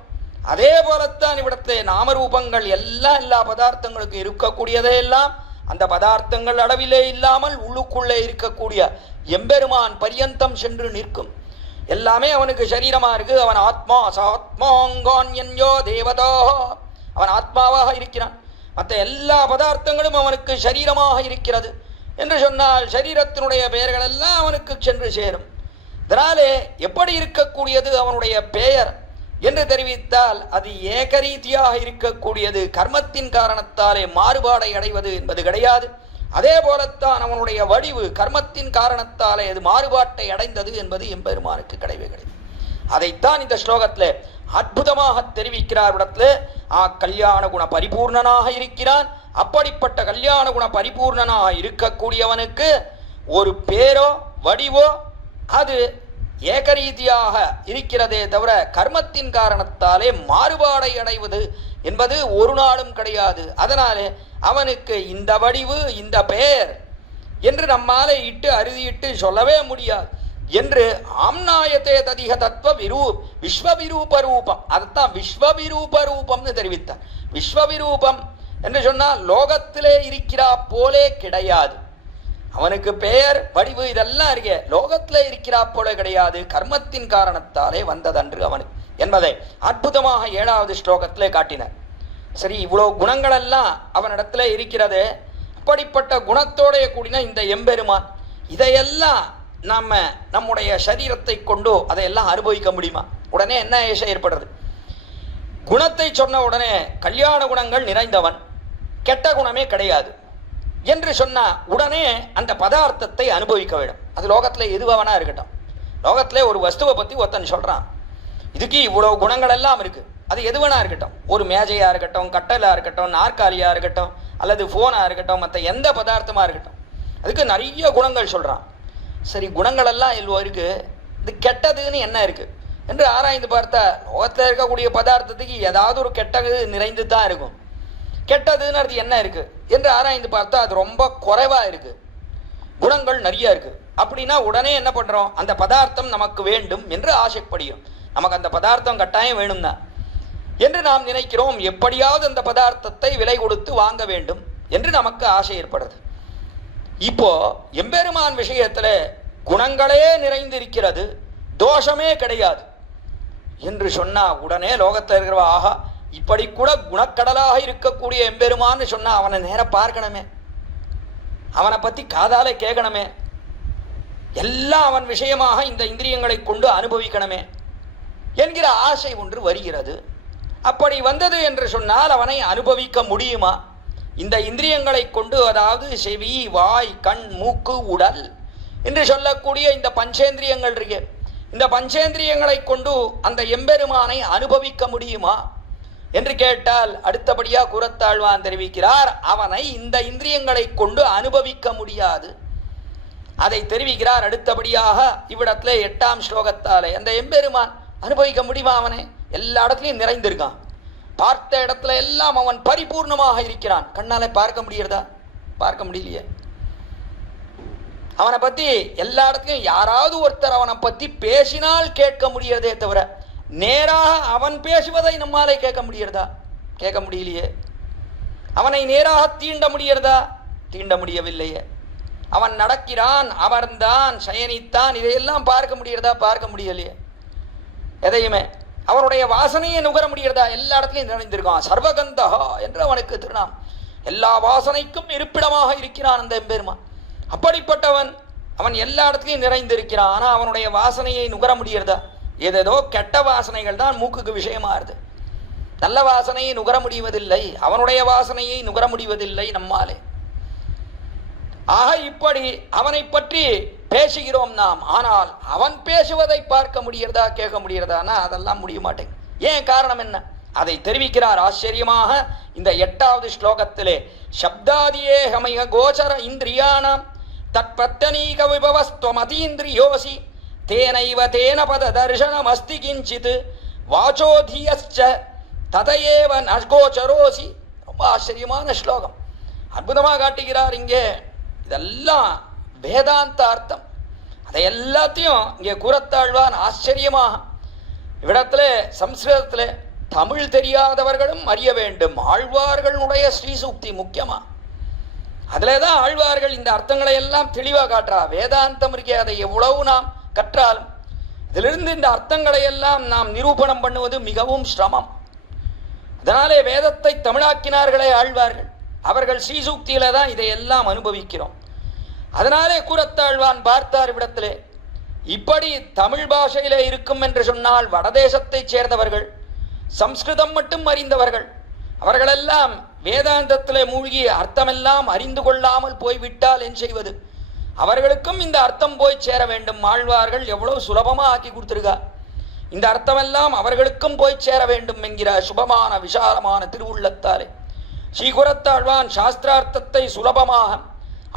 அதே போலத்தான் இவ்விடத்தை நாமரூபங்கள் எல்லாம் எல்லா பதார்த்தங்களுக்கு இருக்கக்கூடியதே எல்லாம் அந்த பதார்த்தங்கள் அளவிலே இல்லாமல் உள்ளுக்குள்ளே இருக்கக்கூடிய எம்பெருமான் பரியந்தம் சென்று நிற்கும். எல்லாமே அவனுக்கு சரீரமா இருக்கு. அவன் ஆத்மா சாத்மாங்கோ தேவதா, அவன் ஆத்மாவாக இருக்கிறான். மற்ற எல்லா பதார்த்தங்களும் அவனுக்கு சரீரமாக இருக்கிறது என்று சொன்னால் சரீரத்தினுடைய பெயர்கள் எல்லாம் அவனுக்கு சென்று சேரும். இதனாலே எப்படி இருக்கக்கூடியது அவனுடைய பெயர் என்று தெரிவித்தால் அது ஏகரீதியாக இருக்கக்கூடியது. கர்மத்தின் காரணத்தாலே மாறுபாடை அடைவது என்பது கிடையாது. அதே போலத்தான் அவனுடைய வடிவு கர்மத்தின் காரணத்தாலே அது மாறுபாட்டை அடைந்தது என்பது எம்பெருமானுக்கு கிடையவே கிடையாது. அதைத்தான் இந்த ஸ்லோகத்தில் அற்புதமாக தெரிவிக்கிறார். இடத்துல கல்யாண குண பரிபூர்ணனாக இருக்கிறான். அப்படிப்பட்ட கல்யாண குண பரிபூர்ணனாக இருக்கக்கூடியவனுக்கு ஒரு பேரோ வடிவோ அது ஏகரீதியாக இருக்கிறதே தவிர கர்மத்தின் காரணத்தாலே மாறுபாடை அடைவது என்பது ஒரு நாளும் கிடையாது. அதனாலே அவனுக்கு இந்த வடிவு இந்த பெயர் என்று நம்மாலே இட்டு அறுதியிட்டு சொல்லவே முடியாது என்று ஆம்நாயத்தே ததிக தத்துவ விஸ்வவிரூப ரூபம், அதைத்தான் விஸ்வவிரூப ரூபம்னு தெரிவித்தார். விஸ்வவிரூபம் என்று சொன்னால் லோகத்திலே இருக்கிறா போலே கிடையாது. அவனுக்கு பெயர் வடிவு இதெல்லாம் இருக்கே, லோகத்திலே இருக்கிறா போல கிடையாது, கர்மத்தின் காரணத்தாலே வந்ததன்று அவனுக்கு என்பதை அற்புதமாக 7வது ஸ்லோகத்திலே காட்டினார். சரி, இவ்வளோ குணங்கள் எல்லாம் அவனிடத்துல இருக்கிறது. அப்படிப்பட்ட குணத்தோட கூடின இந்த எம்பெருமான் இதையெல்லாம் நாம நம்முடைய சரீரத்தை கொண்டு அதையெல்லாம் அனுபவிக்க முடியுமா? உடனே என்ன ஏற்படுறது? குணத்தை சொன்ன உடனே கல்யாண குணங்கள் நிறைந்தவன், கெட்ட குணமே கிடையாது. என்று சொன்னா உடனே அந்த பதார்த்தத்தை அனுபவிக்க வேண்டும். அது லோகத்துல எதுவானா இருக்கட்டும். லோகத்திலே ஒரு வஸ்துவை பத்தி ஒருத்தன் சொல்றான், இதுக்கு இவ்வளவு குணங்கள் எல்லாம் இருக்கு, அது எதுவனா இருக்கட்டும், ஒரு மேஜையா இருக்கட்டும், கட்டலா இருக்கட்டும், நாற்காலியா இருக்கட்டும், அல்லது போனா இருக்கட்டும், மற்ற எந்த பதார்த்தமா இருக்கட்டும், அதுக்கு நிறைய குணங்கள் சொல்றான். சரி, குணங்கள் எல்லாம் எவ்வளோ இருக்கு, இது கெட்டதுன்னு என்ன இருக்கு என்று ஆராய்ந்து பார்த்தா லோகத்தில் இருக்கக்கூடிய பதார்த்தத்துக்கு ஏதாவது ஒரு கெட்டது நிறைந்து தான் இருக்கும். கெட்டதுன்னு அது என்ன இருக்கு என்று ஆராய்ந்து பார்த்தா அது ரொம்ப குறைவா இருக்கு, குணங்கள் நிறைய இருக்கு. அப்படின்னா உடனே என்ன பண்றோம், அந்த பதார்த்தம் நமக்கு வேண்டும் என்று ஆசைப்படுகிறோம். நமக்கு அந்த பதார்த்தம் கட்டாயம் வேணும் தான் என்று நாம் நினைக்கிறோம். எப்படியாவது அந்த பதார்த்தத்தை விலை கொடுத்து வாங்க வேண்டும் என்று நமக்கு ஆசை ஏற்படுது. இப்போ எம்பெருமான் விஷயத்துல குணங்களே நிறைந்திருக்கிறது, தோஷமே கிடையாது என்று சொன்னா உடனே லோகத்தில் இருக்கிற ஆஹா, இப்படி கூட குணக்கடலாக இருக்கக்கூடிய எம்பெருமான்னு சொன்னா அவனை நேர பார்க்கணுமே, அவனை பத்தி காதாலே கேட்கணுமே, எல்லாம் அவன் விஷயமாக இந்த இந்திரியங்களை கொண்டு அனுபவிக்கணுமே என்கிற ஆசை ஒன்று வருகிறது. அப்படி வந்தது என்று சொன்னால் அவனை அனுபவிக்க முடியுமா? இந்த இந்திரியங்களை கொண்டு, அதாவது செவி, வாய், கண், மூக்கு, உடல் என்று சொல்லக்கூடிய இந்த பஞ்சேந்திரியங்கள் இருக்கு, இந்த பஞ்சேந்திரியங்களை கொண்டு அந்த எம்பெருமானை அனுபவிக்க முடியுமா என்று கேட்டால் அடுத்தபடியா கூறத்தாழ்வான் தெரிவிக்கிறார், அவனை இந்த இந்திரியங்களை கொண்டு அனுபவிக்க முடியாது. அதை தெரிவிக்கிறார் அடுத்தபடியாக இவ்விடத்துல 8ஆம் ஸ்லோகத்தாலே. அந்த எம்பெருமான் அனுபவிக்க முடியுமா? அவனை எல்லா இடத்துலையும் நிறைந்திருக்கான், பார்த்த இடத்துல எல்லாம் அவன் பரிபூர்ணமாக இருக்கிறான். கண்ணாலே பார்க்க முடியறதா? பார்க்க முடியலையே. அவனை பத்தி எல்லா இடத்துலையும் யாராவது ஒருத்தர் அவனை பத்தி பேசினால் கேட்க முடியறதே தவிர நேராக அவன் பேசுவதை நம்மாலே கேட்க முடியறதா? கேட்க முடியலையே. அவனை நேராக தீண்ட முடியறதா? தீண்ட முடியவில்லையே. அவன் நடக்கிறான், அமர்ந்தான், சயனித்தான், இதையெல்லாம் பார்க்க முடியறதா? பார்க்க முடியலையே. எதையுமே அவனுடைய வாசனையை நுகர முடியறதா? எல்லா இடத்துலையும் நிறைந்திருக்கான். சர்வகந்தா என்று அவனுக்கு திருநாம், எல்லா வாசனைக்கும் இருப்பிடமாக இருக்கிறான் அந்த எம்பெருமான். அப்படிப்பட்டவன் அவன் எல்லா இடத்துலையும் நிறைந்திருக்கிறான். ஆனா அவனுடைய வாசனையை நுகர முடியறதா? ஏதேதோ கெட்ட வாசனைகள் தான் மூக்குக்கு விஷயமாறுது, நல்ல வாசனையை நுகர முடிவதில்லை, அவனுடைய வாசனையை நுகர முடிவதில்லை நம்மாலே. ஆக இப்படி அவனை பற்றி பேசுகிறோம் நாம், ஆனால் அவன் பேசுவதை பார்க்க முடியறதா? கேட்க முடியறதானா? அதெல்லாம் முடிய மாட்டேங்க. ஏன்? காரணம் என்ன? அதை தெரிவிக்கிறார் ஆச்சரியமாக இந்த 8வது ஸ்லோகத்திலே. சப்தாதியே ஹமய கோச்சர இந்திரியானாம் தத்பத்தனீக விபவஸ்துவமதீந்திரியோசி தேனைவ தேன பத தர்சனம் அஸ்தி கிஞ்சித் வாச்சோதியஸ்ச ததையேவ நகோச்சரோசி. ரொம்ப ஆச்சரியமான ஸ்லோகம், அற்புதமாக காட்டுகிறார் இங்கே. இதெல்லாம் வேதாந்த அர்த்தம். அதை எல்லாத்தையும் இங்கே கூறத்தாழ்வான் ஆச்சரியமாக இவ்விடத்துல சம்ஸ்கிருதத்தில் தமிழ் தெரியாதவர்களும் அறிய வேண்டும். ஆழ்வார்களுடைய ஸ்ரீசூக்தி முக்கியமா, அதிலே தான் ஆழ்வார்கள் இந்த அர்த்தங்களை எல்லாம் தெளிவாக காட்டுறா. வேதாந்தம் இருக்கே, அதை எவ்வளவு நாம் கற்றாலும் இதிலிருந்து இந்த அர்த்தங்களை எல்லாம் நாம் நிரூபணம் பண்ணுவது மிகவும் சிரமம். அதனாலே வேதத்தை தமிழாக்கினார்களே ஆழ்வார்கள், அவர்கள் ஸ்ரீசூக்தியில தான் இதையெல்லாம் அனுபவிக்கிறோம். அதனாலே கூறத்தாழ்வான் பார்த்தார் இவ்விடத்திலே, இப்படி தமிழ் பாஷையிலே இருக்கும் என்று சொன்னால் வடதேசத்தைச் சேர்ந்தவர்கள், சம்ஸ்கிருதம் மட்டும் அறிந்தவர்கள், அவர்களெல்லாம் வேதாந்தத்திலே மூழ்கி அர்த்தமெல்லாம் அறிந்து கொள்ளாமல் போய்விட்டால் என் செய்வது? அவர்களுக்கும் இந்த அர்த்தம் போய் சேர வேண்டும். ஆழ்வார்கள் எவ்வளவு சுலபமாக ஆக்கி கொடுத்திருக்கா, இந்த அர்த்தமெல்லாம் அவர்களுக்கும் போய் சேர வேண்டும் என்கிற சுபமான விசாலமான திருவுள்ளத்தாலே ஸ்ரீகுரத்தாழ்வான் சாஸ்திரார்த்தத்தை சுலபமாக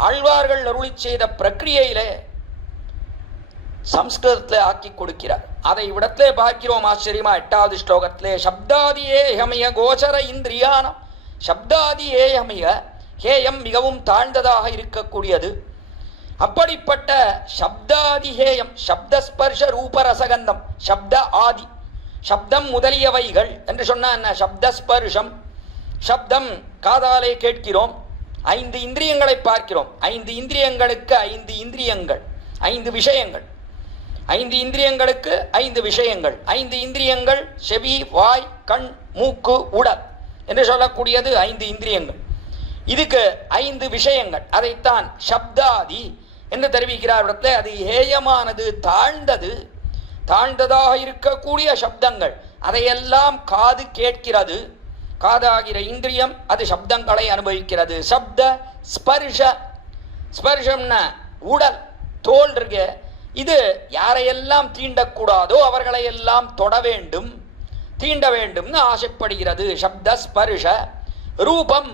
ஆழ்வார்கள் அருளி செய்த பிரக்கிரியையிலே சம்ஸ்கிருதத்தில் ஆக்கி கொடுக்கிறார். அதை இவ்விடத்திலே பார்க்கிறோம் ஆச்சரியமா 8வது ஸ்லோகத்திலே. சப்தாதியே ஹமய கோச்சர இந்திரியானம். சப்தாதி ஏயமய, ஹேயம் மிகவும் தாழ்ந்ததாக இருக்கக்கூடியது. அப்படிப்பட்ட சப்தாதிஹேயம், சப்தஸ்பர்ஷ ரூபரசகந்தம், சப்த ஆதி, சப்தம் முதலியவைகள் என்று சொன்ன என்ன? சப்தஸ்பர்ஷம், சப்தம் காதாலே கேட்கிறோம், 5 இந்திரியங்களை பார்க்கிறோம். 5 இந்திரியங்களுக்கு 5 இந்திரியங்கள், 5 விஷயங்கள். 5 இந்திரியங்களுக்கு 5 விஷயங்கள். 5 இந்திரியங்கள் செவி, வாய், கண், மூக்கு, உடல் என்று சொல்லக்கூடியது 5 இந்திரியங்கள். இதுக்கு 5 விஷயங்கள். அதைத்தான் சப்தாதி என்று தெரிவிக்கிறார் இடத்துல. அது ஏயமானது, தாழ்ந்தது, தாழ்ந்ததாக இருக்கக்கூடிய சப்தங்கள், அதையெல்லாம் காது கேட்கிறது. காதாகிற இந்திரியம் அது சப்தங்களை அனுபவிக்கிறது. சப்த ஸ்பர்ஷ, ஸ்பர்ஷம்னா உடல் தோல் இருக்க, இது யாரையெல்லாம் தீண்டக்கூடாதோ அவர்களை எல்லாம் தொட வேண்டும், தீண்ட வேண்டும்னு ஆசைப்படுகிறது. சப்த ஸ்பர்ஷ. ரூபம்,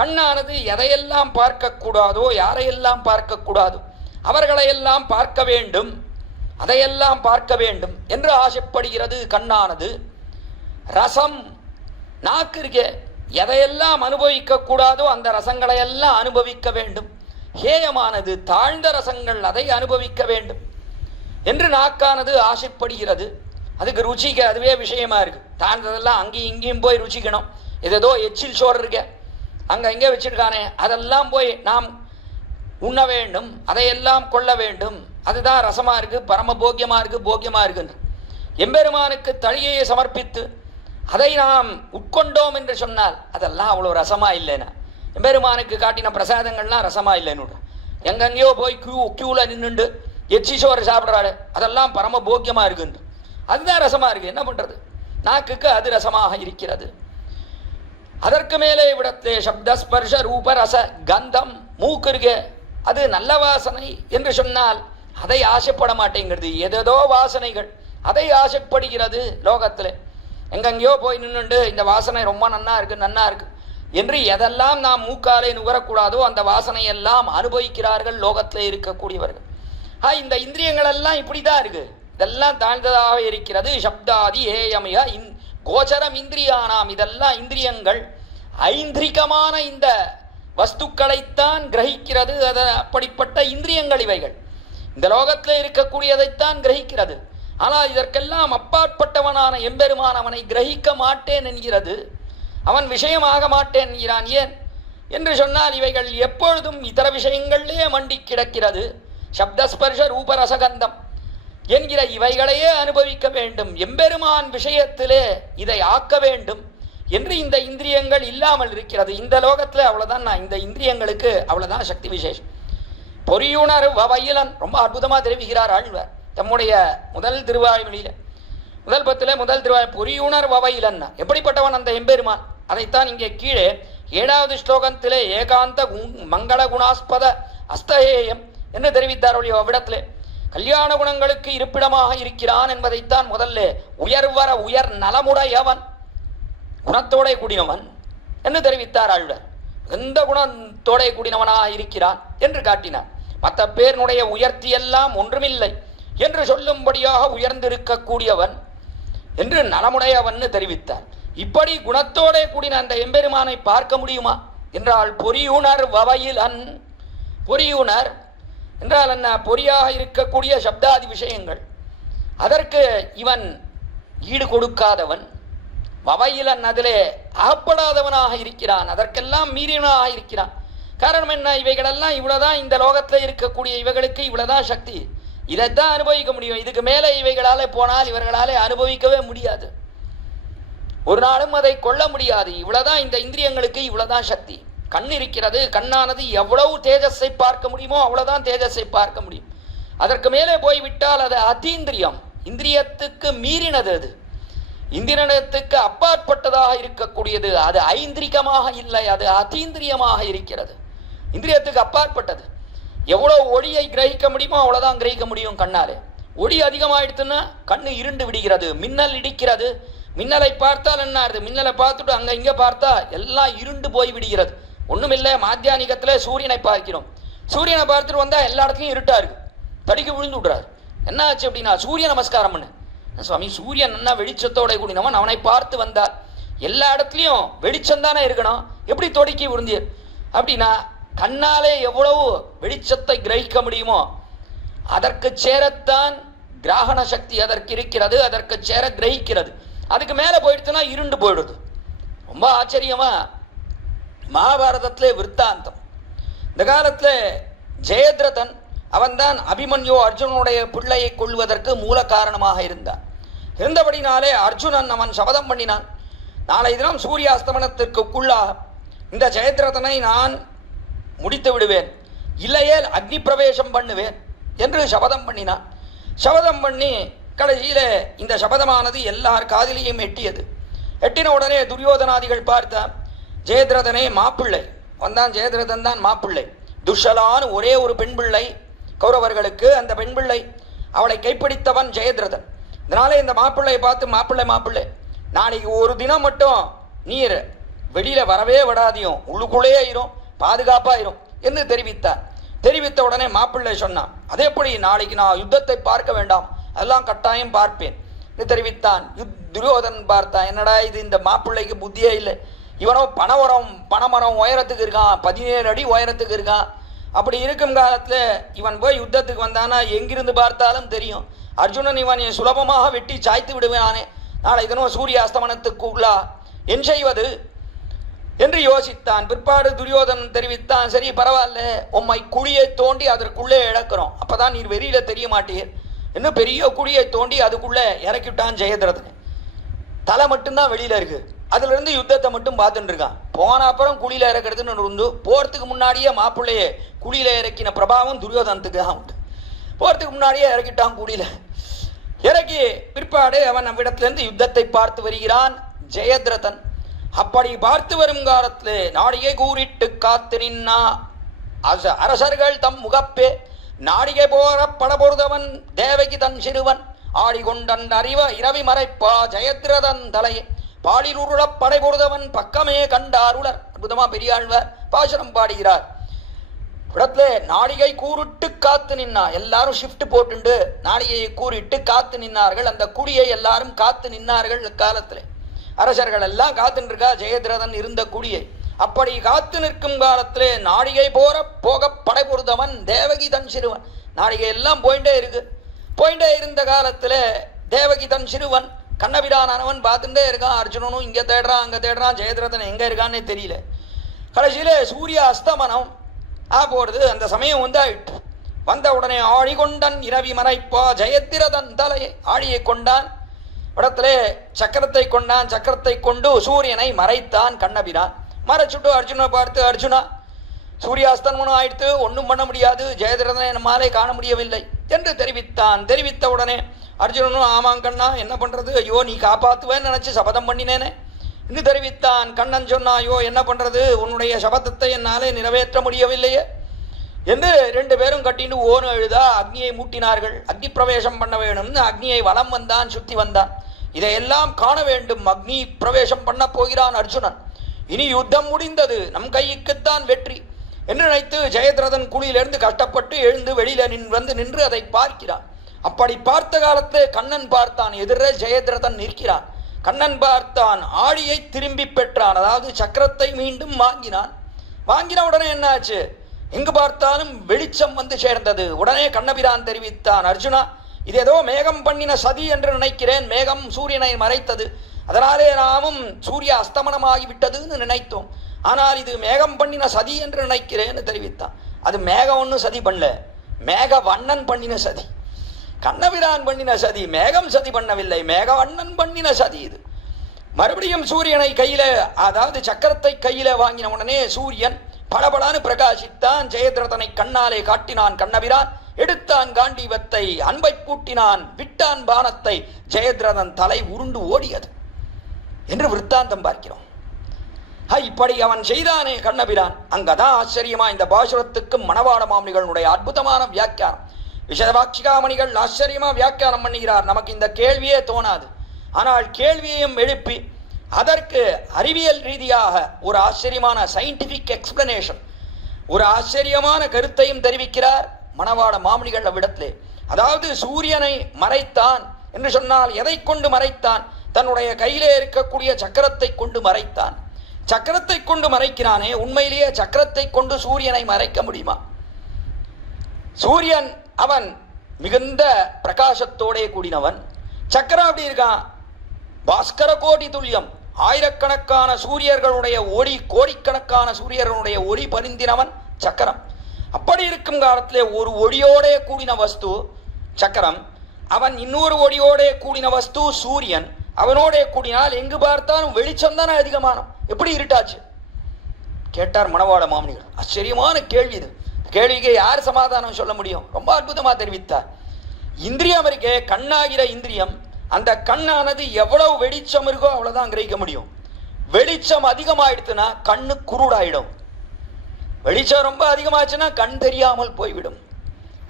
கண்ணானது எதையெல்லாம் பார்க்கக்கூடாதோ யாரையெல்லாம் பார்க்கக்கூடாதோ அவர்களையெல்லாம் பார்க்க வேண்டும், அதையெல்லாம் பார்க்க வேண்டும் என்று ஆசைப்படுகிறது கண்ணானது. ரசம், நாக்கு இருக்க, எதையெல்லாம் அனுபவிக்க கூடாதோ அந்த ரசங்களை எல்லாம் அனுபவிக்க வேண்டும். ஹேயமானது தாழ்ந்த ரசங்கள், அதை அனுபவிக்க வேண்டும் என்று நாக்கானது ஆசைப்படுகிறது. அதுக்கு ருச்சிக்கு அதுவே விஷயமா இருக்கு. தாழ்ந்ததெல்லாம் அங்கேயும் இங்கேயும் போய் ருச்சிக்கணும். ஏதோ எச்சில் சோறு இருக்க அங்கே இங்கே வச்சிருக்கானே அதெல்லாம் போய் நாம் உண்ண வேண்டும், அதையெல்லாம் கொள்ள வேண்டும். அதுதான் ரசமா இருக்கு, பரம போக்கியமா இருக்கு, போக்கியமா இருக்குன்னு எம்பெருமானுக்கு தழியை சமர்ப்பித்து அதை நாம் உட்கொண்டோம் என்று சொன்னால் அதெல்லாம் அவ்வளோ ரசமா இல்லைன்னா, எம்பெருமானுக்கு காட்டின பிரசாதங்கள்லாம் ரசமா இல்லைன்னு எங்கெங்கேயோ போய் கியூவில் நின்றுண்டு எச்சி சோறு சாப்பிட்றாரு, அதெல்லாம் பரம போக்கியமா இருக்குன்னு அதுதான் ரசமா இருக்கு. என்ன பண்றது, நாக்குக்கு அது ரசமாக இருக்கிறது. அதற்கு மேலே இவ்விடத்தே சப்த ஸ்பர்ஷ ரூப ரச கந்தம், மூக்கு இருக்க, அது நல்ல வாசனை என்று சொன்னால் அதை ஆசைப்பட மாட்டேங்கிறது. ஏதேதோ வாசனைகள் அதை ஆசைப்படுகிறது லோகத்தில். எங்கெங்கேயோ போய் நின்றுண்டு இந்த வாசனை ரொம்ப நன்னா இருக்கு நன்னா இருக்கு என்று எதெல்லாம் நாம் மூக்காலே நுகரக்கூடாதோ அந்த வாசனையெல்லாம் அனுபவிக்கிறார்கள் லோகத்தில் இருக்கக்கூடியவர்கள். இந்த இந்திரியங்கள் எல்லாம் இப்படிதான் இருக்கு, இதெல்லாம் தாழ்ந்ததாக இருக்கிறது. சப்தாதி ஏயமய கோச்சரம் இந்திரியானாம், இதெல்லாம் இந்திரியங்கள் ஐந்திரிகமான இந்த வஸ்துக்களைத்தான் கிரகிக்கிறது. அப்படிப்பட்ட இந்திரியங்கள் இவைகள் இந்த லோகத்தில் இருக்கக்கூடியதைத்தான் கிரகிக்கிறது. ஆனால் இதற்கெல்லாம் அப்பாற்பட்டவனான எம்பெருமான் அவனை கிரகிக்க மாட்டேன் என்கிறது, அவன் விஷயமாக மாட்டேன் என்கிறான். ஏன் என்று சொன்னால் இவைகள் எப்பொழுதும் இதர விஷயங்களிலே மண்டி கிடக்கிறது. சப்தஸ்பர்ஷ ரூபரசகந்தம் என்கிற இவைகளையே அனுபவிக்க வேண்டும், எம்பெருமான் விஷயத்திலே இதை ஆக்க வேண்டும் என்று இந்த இந்திரியங்கள் இல்லாமல் இருக்கிறது. இந்த லோகத்தில் அவ்வளோதான், நான் இந்த இந்திரியங்களுக்கு அவ்வளோதான் சக்தி விசேஷம். பொறியுணர் வவையிலன் ரொம்ப அற்புதமாக தெரிவிக்கிறார் ஆழ்வார் தம்முடைய முதல் திருவாய்மொழியில, முதல் பத்தில் முதல் திருவாய் பொறியுணர் வவையிலன் எப்படிப்பட்டவன் அந்த எம்பெருமான். அதைத்தான் இங்கே கீழே 7வது ஸ்லோகத்திலே ஏகாந்த மங்கள குணாஸ்பத அஸ்தேயம் என்று தெரிவித்தார். அவ்விடத்திலே கல்யாண குணங்களுக்கு இருப்பிடமாக இருக்கிறான் என்பதைத்தான் முதல்ல உயர்வர உயர் நலமுடையவன், குணத்தோட கூடினவன் என்று தெரிவித்தார் ஆழ்வார். எந்த குணத்தோட கூடினவனாக இருக்கிறான் என்று காட்டினார். மற்ற பேருடைய உயர்த்தியெல்லாம் ஒன்றுமில்லை என்று சொல்லும்படியாக உயர்ந்திருக்கக்கூடியவன் என்று நலமுடையவன் தெரிவித்தார். இப்படி குணத்தோட கூடின அந்த எம்பெருமானை பார்க்க முடியுமா என்றால் பொறியுணர் வவையில் பொறியுணர் என்றால் என்ன, பொறியாக இருக்கக்கூடிய சப்தாதி விஷயங்கள் அதற்கு இவன் ஈடு கொடுக்காதவன், வவையிலன் அதிலே அகப்படாதவனாக இருக்கிறான், அதற்கெல்லாம் மீறியவனாக இருக்கிறான். காரணம் என்ன, இவைகளெல்லாம் இவ்வளவுதான் இந்த லோகத்தில் இருக்கக்கூடிய இவைகளுக்கு இவ்வளவுதான் சக்தி, இதைத்தான் அனுபவிக்க முடியும். இதுக்கு மேலே இவைகளாலே போனால் இவர்களாலே அனுபவிக்கவே முடியாது, ஒரு நாளும் அதை கொள்ள முடியாது. இவ்வளவுதான் இந்த இந்திரியங்களுக்கு இவ்வளவுதான் சக்தி. கண் இருக்கிறது, கண்ணானது எவ்வளவு தேஜஸை பார்க்க முடியுமோ அவ்வளவுதான் தேஜஸை பார்க்க முடியும். அதற்கு மேலே போய்விட்டால் அது அதீந்திரியம், இந்திரியத்துக்கு மீறினது, அது இந்திரியத்துக்கு அப்பாற்பட்டதாக இருக்கக்கூடியது. அது ஐந்திரிகமாக இல்லை, அது அதீந்திரியமாக இருக்கிறது, இந்திரியத்துக்கு அப்பாற்பட்டது. எவ்வளவு ஒளியை கிரகிக்க முடியுமோ அவ்வளவுதான் கிரகிக்க முடியும் கண்ணாலே. ஒளி அதிகமாயிடுச்சுன்னா கண்ணு இருண்டு விடுகிறது, மின்னல் இடிக்கிறது. மின்னலை பார்த்தால் என்ன ஆகுது, மின்னலை பார்த்துட்டு அங்க இங்க பார்த்தா எல்லாம் இருண்டு போய் விடுகிறது. ஒண்ணுமில்லை, மாத்தியானிகத்தில் சூரியனை பார்க்கிறோம், சூரியனை பார்த்துட்டு வந்தா எல்லா இடத்துலையும் இருட்டா இருக்கு, தடிக்க விழுந்து விடுறாரு. என்ன ஆச்சு அப்படின்னா சூரிய நமஸ்காரம் பண்ணு சுவாமி, சூரியன் என்ன வெளிச்சத்தோட கூடினவன், அவனை பார்த்து வந்தார். எல்லா இடத்துலையும் வெளிச்சம் தானே இருக்கணும், எப்படி தொடுக்கி விழுந்தீர் அப்படின்னா கண்ணாலே எவ்வளவு வெளிச்சத்தை கிரகிக்க முடியுமோ அதற்கு சேரத்தான் கிராகண சக்தி அதற்கு இருக்கிறது, அதற்கு சேர கிரகிக்கிறது. அதுக்கு மேலே போயிடுச்சுன்னா இருண்டு போயிடுது. ரொம்ப ஆச்சரியமா மகாபாரதத்திலே விற்த்தாந்தம். இந்த காலத்தில் ஜெயத்ரதன் அவன்தான் அபிமன்யு அர்ஜுனனுடைய பிள்ளையை கொள்வதற்கு மூல காரணமாக இருந்தான். இருந்தபடினாலே அர்ஜுனன் அவன் சபதம் பண்ணினான், நாளை தினம் சூரியாஸ்தமனத்திற்குள்ளாக இந்த ஜெயத்ரதனை நான் முடித்து விடுவேன், இல்லையேல் அக்னி பிரவேசம் பண்ணுவேன் என்று சபதம் பண்ணினான். சபதம் பண்ணி கடைசியில் இந்த சபதமானது எல்லார் காதிலையும் எட்டியது. எட்டின உடனே துரியோதனாதிகள் பார்த்தா ஜெயத்ரதனே மாப்பிள்ளை வந்தான். ஜெயத்ரதன் தான் மாப்பிள்ளை. துஷலான்னு ஒரே ஒரு பெண் பிள்ளை கௌரவர்களுக்கு. அந்த பெண் பிள்ளை அவளை கைப்பிடித்தவன் ஜெயத்ரதன். இதனாலே இந்த மாப்பிள்ளையை பார்த்து மாப்பிள்ளை நாளைக்கு ஒரு தினம் மட்டும் நீர் வெளியில வரவே விடாதியும், உள்ளுக்குள்ளே ஆயிரும், பாதுகாப்பாயிரும் என்று தெரிவித்தார். தெரிவித்த உடனே மாப்பிள்ளை சொன்னான், அதே எப்படி நாளைக்கு நான் யுத்தத்தை பார்க்க வேண்டாம், அதெல்லாம் கட்டாயம் பார்ப்பேன் என்று தெரிவித்தான். துரியோதனன் பார்த்தான், என்னடா இது, இந்த மாப்பிள்ளைக்கு புத்தியே இல்லை, இவனோ பனைமரம் உயரத்துக்கு இருக்கான், 17 அடி உயரத்துக்கு இருக்கான். அப்படி இருக்கும் காலத்தில் இவன் போய் யுத்தத்துக்கு வந்தானா எங்கிருந்து பார்த்தாலும் தெரியும், அர்ஜுனன் இவனை சுலபமாக வெட்டி சாய்த்து விடுவானே, நாளை தினம் சூரிய அஸ்தமனத்துக்குள்ளா என் செய்வது என்று யோசித்தான். பிற்பாடு துரியோதனன் தெரிவித்தான், சரி பரவாயில்ல, உம்மை குழியை தோண்டி அதற்குள்ளே இழக்கிறோம், அப்பதான் நீர் வெளியில தெரிய மாட்டீர். இன்னும் பெரிய குழியை தோண்டி அதுக்குள்ளே இறக்கிவிட்டான் ஜெயத்ரதன். தலை மட்டும்தான் வெளியில இருக்கு, அதுல இருந்து யுத்தத்தை மட்டும் பார்த்துட்டு இருக்கான். போன அப்புறம் குழியில இறக்கிறதுன்னு இருந்து போறதுக்கு முன்னாடியே மாப்பிள்ளையே குழியில இறக்கின பிரபாவம் துரியோதனத்துக்கு தான் உண்டு. போறதுக்கு முன்னாடியே இறக்கிட்டான் குழியில. இறக்கி பிற்பாடு அவன் அவ்விடத்திலிருந்து யுத்தத்தை பார்த்து வருகிறான் ஜெயத்ரதன். அப்படி பார்த்து வரும் காலத்திலே நாடிகை கூறிட்டு காத்து நின்னா அரசர்கள் தம் முகப்பே நாடிகை போற படபொருதவன் தேவகி தன் சிறுவன் ஆடிகொண்டன் அறிவ இரவி மறைப்பா ஜெயத்ரதன் தலையே பாலிருளப் படை பொருதவன் பக்கமே கண்டாருளர். அற்புதமா பெரியாழ்வார் பாசுரம் பாடுகிறார். இடத்துல நாடிகை கூறிட்டு காத்து நின்னா, எல்லாரும் ஷிஃப்ட் போட்டு நாடிகையை கூறிட்டு காத்து நின்னார்கள். அந்த குடியை எல்லாரும் காத்து நின்னார்கள். காலத்துல அரசர்கள் எல்லாம் காத்துன்னு இருக்கா ஜெயத்ரதன் இருந்த குடியை. அப்படி காத்து நிற்கும் காலத்திலே நாடிகை போக படை பொருதவன் தேவகி தன் சிறுவன். நாடிகை எல்லாம் போயிட்டே இருந்த காலத்துல தேவகி தன் சிறுவன் கண்ணபிரானவன் பார்த்துட்டே இருக்கான். அர்ஜுனனும் இங்க தேடுறான் அங்க தேடுறான், ஜெயத்ரதன் எங்க இருக்கான்னு தெரியல. கடைசியில சூரிய அஸ்தமனம் போடுது. அந்த சமயம் வந்தாயிற்று. வந்த உடனே ஆழிகொண்டன் இரவி மறைப்பா ஜெயத்ரதன் தலையை ஆழியை கொண்டான். இடத்துல சக்கரத்தை கொண்டான். சக்கரத்தை கொண்டு சூரியனை மறைத்தான் கண்ணபிரான். மறைச்சுட்டு அர்ஜுனை பார்த்து, அர்ஜுனா சூரியாஸ்தமனம் ஆயிடுத்து, ஒன்றும் பண்ண முடியாது, ஜெயத்ரதனை நம்மாலே காண முடியவில்லை என்று தெரிவித்தான். தெரிவித்த உடனே அர்ஜுனனும் ஆமாங்கண்ணா என்ன பண்றது, ஐயோ நீ காப்பாத்துவேன்னு நினைச்சு சபதம் பண்ணினேனே என்று தெரிவித்தான். கண்ணன் சொன்னா, ஐயோ என்ன பண்றது, உன்னுடைய சபதத்தை என்னாலே நிறைவேற்ற முடியவில்லையே என்று 2 பேரும் கட்டின்னு ஓனு அழுதா அக்னியை மூட்டினார்கள். அக்னி பிரவேசம் பண்ண வேணும்னு அக்னியை வலம் வந்தான், சுத்தி வந்தான். இதையெல்லாம் காண வேண்டும். அக்னி பிரவேசம் பண்ண போகிறான் அர்ஜுனன். இனி யுத்தம் முடிந்தது, நம் கைக்குத்தான் வெற்றி என்று நினைத்து ஜெயத்ரதன் குழியிலிருந்து கஷ்டப்பட்டு எழுந்து வெளியில நின்று அதை பார்க்கிறான். அப்படி பார்த்த காலத்தை கண்ணன் பார்த்தான். எதிரே ஜெயத்ரதன் நிற்கிறான். கண்ணன் பார்த்தான், ஆழியை திரும்பி பெற்றான். அதாவது சக்கரத்தை மீண்டும் வாங்கினான். வாங்கின உடனே என்னாச்சு, எங்கு பார்த்தாலும் வெளிச்சம் வந்து சேர்ந்தது. உடனே கண்ணபிரான் தெரிவித்தான், அர்ஜுனா இது ஏதோ மேகம் பண்ணின சதி என்று நினைக்கிறேன். மேகம் சூரியனை மறைத்தது, அதனாலே நாமும் சூரிய அஸ்தமனமாகிவிட்டதுன்னு நினைத்தோம். ஆனால் இது மேகம் பண்ணின சதி என்று நினைக்கிறேன்னு தெரிவித்தான். அது மேகம் ஒன்றும் சதி பண்ணல, மேக வண்ணன் பண்ணின சதி. கண்ணபிரான் பண்ணின சதி, மேகம் சதி பண்ணவில்லை, மேகவண்ணன் பண்ணின சதி இது. மறுபடியும் சூரியனை கையில, அதாவது சக்கரத்தை கையில வாங்கின உடனே சூரியன் பளபளன்னு பிரகாசித்தான். ஜெயத்ரதனை கண்ணாலே காட்டினான் கண்ணபிரான். எடுத்தான் காண்டீவத்தை, அன்பை கூட்டினான், விட்டான் பானத்தை. ஜெயத்ரதன் தலை உருண்டு ஓடியது என்று விற்த்தாந்தம் பார்க்கிறோம். இப்படி அவன் செய்தானே கண்ணபிரான். அங்கதான் ஆச்சரியமா இந்த பாசுரத்துக்கு மணவாள மாமுனிகளுடைய அற்புதமான வியாக்கியானம். விஷவாட்சிகாமணிகள் ஆச்சரியமா வியாக்கியானம் பண்ணுகிறார். நமக்கு இந்த கேள்வியே தோணாது. ஆனால் கேள்வியையும் எழுப்பி அதற்கு அறிவியல் ரீதியாக ஒரு ஆச்சரியமான சயின்டிபிக் எக்ஸ்பிளனேஷன், ஒரு ஆச்சரியமான கருத்தையும் தெரிவிக்கிறார் மணவாள மாமுனிகள் அவ்விடத்திலே. அதாவது சூரியனை மறைத்தான் என்று சொன்னால் எதை கொண்டு மறைத்தான்? தன்னுடைய கையிலே இருக்கக்கூடிய சக்கரத்தை கொண்டு மறைத்தான். சக்கரத்தை கொண்டு மறைக்கிறானே, உண்மையிலேயே சக்கரத்தை கொண்டு சூரியனை மறைக்க முடியுமா? சூரியன் அவன் மிகுந்த பிரகாசத்தோடே கூடினவன். சக்கரம் அப்படி இருக்கான், பாஸ்கர கோடி துல்லியம், ஆயிரக்கணக்கான சூரியர்களுடைய ஒளி, கோடிக்கணக்கான சூரியர்களுடைய ஒளி பரிந்தினவன் சக்கரம். அப்படி இருக்கும் காலத்திலே ஒரு ஒளியோடே கூடின வஸ்து சக்கரம், அவன் இன்னொரு ஒளியோடே கூடின வஸ்து சூரியன். அவனோட கூடினால் எங்கு பார்த்தாலும் வெளிச்சம் தானே அதிகமானோம், எப்படி இருட்டாச்சு கேட்டார் மணவாள மாமுனிகள். ஆச்சரியமான கேள்வி இது. கேள்விக்கு யார் சமாதானம் சொல்ல முடியும்? ரொம்ப அற்புதமா தெரிவித்தார். இந்திரியம் இருக்கே, கண்ணாகிற இந்திரியம், அந்த கண்ணானது எவ்வளவு வெளிச்சம் இருக்கோ அவ்வளவுதான் கிரகிக்க முடியும். வெளிச்சம் அதிகமாயிடுச்சுன்னா கண்ணு குருடாயிடும். வெளிச்சம் ரொம்ப அதிகமாச்சுன்னா கண் தெரியாமல் போய்விடும்.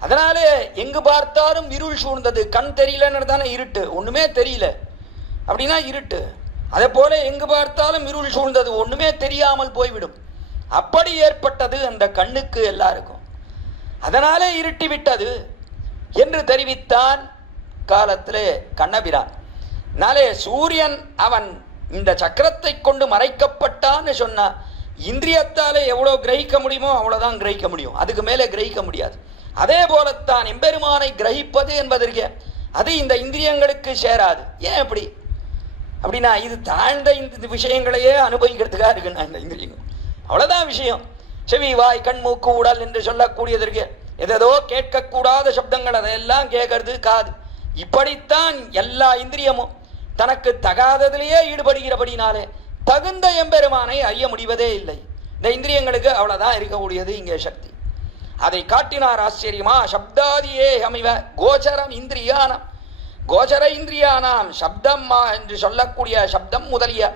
அதனாலே எங்கு பார்த்தாலும் இருள் சூழ்ந்தது. கண் தெரியலன்னு தானே இருட்டு, ஒண்ணுமே தெரியல அப்படின்னா இருட்டு. அதே போல எங்கு பார்த்தாலும் இருள் சூழ்ந்தது, ஒண்ணுமே தெரியாமல் போய்விடும். அப்படி ஏற்பட்டது அந்த கண்ணுக்கு எல்லாருக்கும். அதனாலே இருட்டி விட்டது என்று தெரிவித்தான் காலத்திலே கண்ணபிரான். நாளே சூரியன் அவன் இந்த சக்கரத்தை கொண்டு மறைக்கப்பட்டான்னு சொன்னா இந்திரியத்தாலே எவ்வளவு கிரகிக்க முடியுமோ அவ்வளவுதான் கிரகிக்க முடியும், அதுக்கு மேலே கிரகிக்க முடியாது. அதே போலத்தான் எம்பெருமானை கிரகிப்பது என்பதற்கு அது இந்த இந்திரியங்களுக்கு சேராது. ஏன் அப்படி அப்படின்னா இது தாழ்ந்த இந்த விஷயங்களையே அனுபவிக்கிறதுக்காக இருக்குண்ணா இந்த இந்திரியங்கள், அவ்வளவுதான் விஷயம். செவி வாய் கண் மூக்கு உடல் என்று சொல்லக்கூடியதற்கு எதோ கேட்கக்கூடாத சப்தங்கள் அதையெல்லாம் கேட்கறது காது. இப்படித்தான் எல்லா இந்திரியமும் தனக்கு தகாததிலேயே ஈடுபடுகிறபடினாலே தகுந்த எம்பெருமானை அறிய முடிவதே இல்லை. இந்த இந்திரியங்களுக்கு அவ்வளவுதான் இருக்கக்கூடியது இங்கே சக்தி. அதை காட்டினார் ஆச்சரியமா. சப்தாதியே அமைவ கோச்சரம் இந்திரியானம், கோச்சர இந்திரியானாம் சப்தம் என்று சொல்லக்கூடிய சப்தம் முதலிய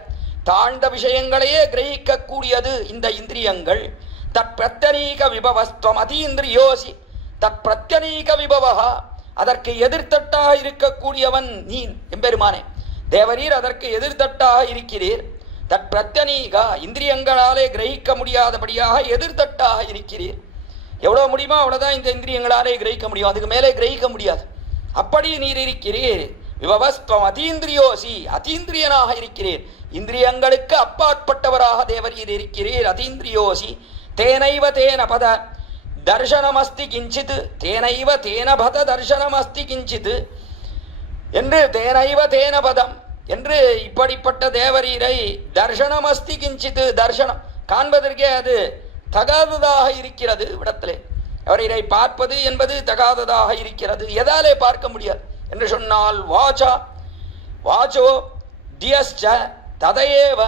தாழ்ந்த விஷயங்களையே கிரகிக்கக்கூடியது இந்த இந்திரியங்கள். தத் பிரத்யனீக விபவஸ்துவம் அதீந்திரியோசி, தத் பிரத்யனீக விபவஹா, அதற்கு எதிர்த்தட்டாக இருக்கக்கூடியவன் நீ எம்பெருமானே. தேவரீர் அதற்கு எதிர்த்தட்டாக இருக்கிறீர். தத் பிரத்யனீகா, இந்திரியங்களாலே கிரகிக்க முடியாதபடியாக எதிர்த்தட்டாக இருக்கிறீர். எவ்வளவு முடியுமோ அவ்வளவுதான் இந்த இந்திரியங்களாலே கிரகிக்க முடியும், அதுக்கு மேலே கிரகிக்க முடியாது. அப்படி நீர் இருக்கிறீர். விபவஸ்துவம் அதீந்திரியோசி, அதீந்திரியனாக இருக்கிறீர். இந்திரியங்களுக்கு அப்பாற்பட்டவராக தேவரீர் இருக்கிறீர். அதீந்திரியோசி. தேனைவ தேன பத தர்சனமஸ்தி கிஞ்சித், தேனைவ தேன பத தர்சனமஸ்தி கிஞ்சித் என்று தேனைவ தேன பதம் என்று இப்படிப்பட்ட தேவரீரை தர்சனமஸ்தி கிஞ்சித், தர்சனம் காண்பதற்கே அது தகாததாக இருக்கிறது. விடத்திலே அவரை பார்ப்பது என்பது தகாததாக இருக்கிறது. எதாலே பார்க்க முடியாது என்று சொன்னால் வாச்சா வாச்சோ தியஸ்ச ததையேவ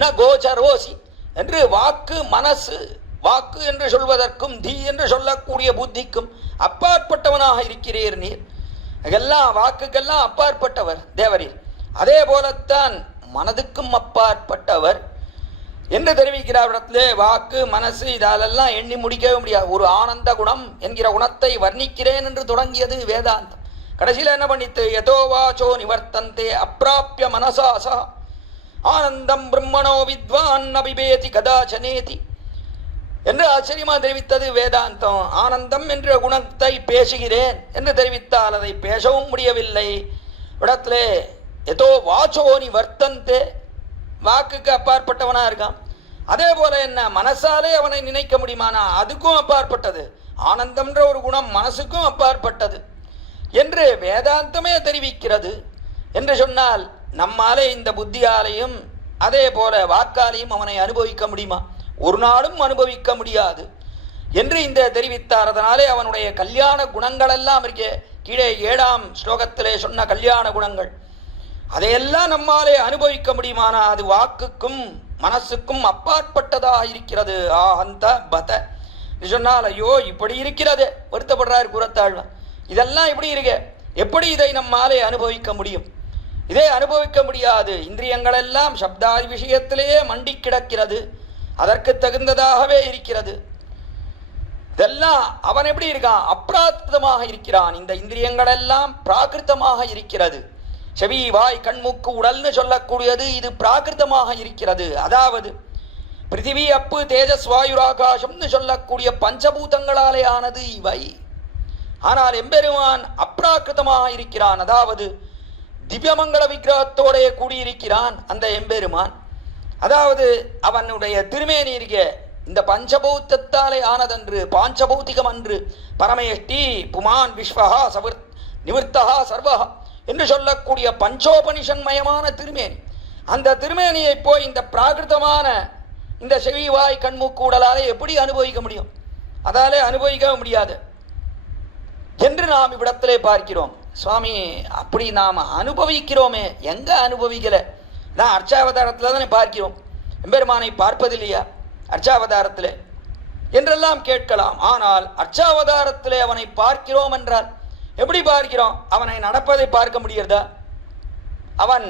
ந கோச்சரோசி என்று வாக்கு மனசு, வாக்கு என்று சொல்வதற்கும் தி என்று சொல்லக்கூடிய புத்திக்கும் அப்பாற்பட்டவனாக இருக்கிறீர் நீர். இதெல்லாம் வாக்குக்கெல்லாம் அப்பாற்பட்டவர் தேவரீர். அதே போலத்தான் மனதுக்கும் அப்பாற்பட்டவர் என்று தெரிவிக்கிறார். இடத்திலே வாக்கு மனசு இதாலெல்லாம் எண்ணி முடிக்கவே முடியாது. ஒரு ஆனந்த குணம் என்கிற குணத்தை வர்ணிக்கிறேன் என்று தொடங்கியது வேதாந்தம். கடைசியில் என்ன பண்ணித்து யதோ வாச்சோ நிவர்த்தந்தே அப்பிராப்பிய மனசாசா ஆனந்தம் பிரம்மணோ வித்வான் அபிபேதி கதாச்சனேதி என்று ஆச்சரியமா தெரிவித்தது வேதாந்தம். ஆனந்தம் என்ற குணத்தை பேசுகிறேன் என்று தெரிவித்தால் அதை பேசவும் முடியவில்லை. இடத்திலே யதோ வாச்சோ நிவர்த்தந்தே, வாக்குக்கு அப்பாற்பட்டவனா இருக்கான். அதே போல என்ன மனசாலே அவனை நினைக்க முடியுமானா அதுக்கும் அப்பாற்பட்டது. ஆனந்தம்ன்ற ஒரு குணம் மனசுக்கும் அப்பாற்பட்டது என்று வேதாந்தமே தெரிவிக்கிறது. என்று சொன்னால் நம்மாலே இந்த புத்தியாலையும் அதே போல வாக்காலையும் அவனை அனுபவிக்க முடியுமா? ஒரு நாளும் அனுபவிக்க முடியாது என்று இந்த தெரிவித்தார். அதனாலே அவனுடைய கல்யாண குணங்கள் எல்லாம் இருக்கே, கீழே 7ஆம் ஸ்லோகத்திலே சொன்ன கல்யாண குணங்கள் அதையெல்லாம் நம்மாலே அனுபவிக்க முடியுமானா அது வாக்குக்கும் மனசுக்கும் அப்பாற்பட்டதாக இருக்கிறது. அந்த பத சொன்னால் ஐயோ இப்படி இருக்கிறது வருத்தப்படுறாரு கூறத்தாழ்வன். இதெல்லாம் இப்படி இருக்க, எப்படி இதை நம்மாலே அனுபவிக்க முடியும்? இதை அனுபவிக்க முடியாது. இந்திரியங்கள் எல்லாம் சப்தாதி விஷயத்திலேயே மண்டி கிடக்கிறது, அதற்கு தகுந்ததாகவே இருக்கிறது. இதெல்லாம் அவன் எப்படி இருக்கான்? அப்பிராகிருதமாக இருக்கிறான். இந்த இந்திரியங்கள் எல்லாம் பிராகிருதமாக இருக்கிறது. செவி வாய் கண்மூக்கு உடல்னு சொல்லக்கூடியது இது பிராகிருதமாக இருக்கிறது. அதாவது பிருத்திவி அப்பு தேஜஸ் வாயுராகாசம்னு சொல்லக்கூடிய பஞ்சபூதங்களாலே ஆனது இவை. ஆனால் எம்பெருமான் அப்பிராகிருதமாக இருக்கிறான். அதாவது திவ்யமங்கள விக்கிரகத்தோட கூடியிருக்கிறான் அந்த எம்பெருமான். அதாவது அவனுடைய திருமேனி இருக்க இந்த பஞ்சபௌத்தத்தாலே ஆனதன்று, பாஞ்சபௌத்திகம் அன்று. பரமேஷ்டி புமான் விஸ்வஹா சவிர் நிவர்த்தஹா சர்வஹா என்று சொல்லக்கூடிய பஞ்சோபனிஷன்மயமான திருமேனி. அந்த திருமேனியை போய் இந்த பிராகிருதமான இந்த செவி வாய் கண்மூக்கு உடலாலே எப்படி அனுபவிக்க முடியும்? அதாலே அனுபவிக்க முடியாது என்று நாம் இவ்விடத்திலே பார்க்கிறோம். சுவாமி அப்படி நாம் அனுபவிக்கிறோமே, எங்க அனுபவிக்கல? நான் அர்ச்சாவதாரத்தில் தானே பார்க்கிறோம், எம்பெருமானை பார்ப்பதில்லையா அர்ச்சாவதாரத்தில் என்றெல்லாம் கேட்கலாம். ஆனால் அர்ச்சாவதாரத்திலே அவனை பார்க்கிறோம் என்றால் எப்படி பார்க்கிறோம்? அவனை நடப்பதை பார்க்க முடியறதா? அவன்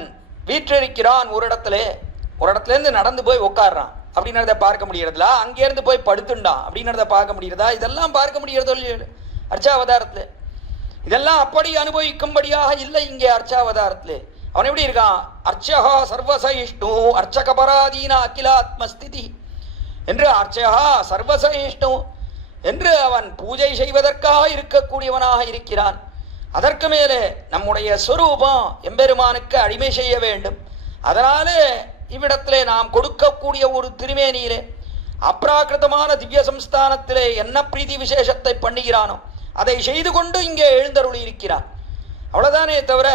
வீற்றிருக்கிறான் ஒரு இடத்துலேருந்து நடந்து போய் உட்காடுறான் அப்படின்றத பார்க்க முடியறதுல, அங்கேருந்து போய் படுத்துண்டான் அப்படின்றத பார்க்க முடியறதா? இதெல்லாம் பார்க்க முடியறதோ இல்லையோ அர்ச்சாவதாரத்தில்? இதெல்லாம் அப்படி அனுபவிக்கும்படியாக இல்லை இங்கே அர்ச்சாவதாரத்தில். அவன் எப்படி இருக்கான்? அர்ச்சகா சர்வசயிஷ்ணு அர்ச்சகபராதீன அகிலாத்மஸ்திதி என்று, அர்ச்சகா சர்வசயிஷ்ணு என்று அவன் பூஜை செய்வதற்காக இருக்கக்கூடியவனாக இருக்கிறான். அதற்கு மேலே நம்முடைய ஸ்வரூபம் எம்பெருமானுக்கு அடிமை செய்ய வேண்டும். அதனாலே இவ்விடத்திலே நாம் கொடுக்கக்கூடிய ஒரு திருமேனியிலே அப்ராக்கிருதமான திவ்ய சம்ஸ்தானத்திலே என்ன பிரீதி விசேஷத்தை பண்ணுகிறானோ அதை செய்து கொண்டு இங்கே எழுந்தருளி இருக்கிறான். அவ்வளவுதானே தவிர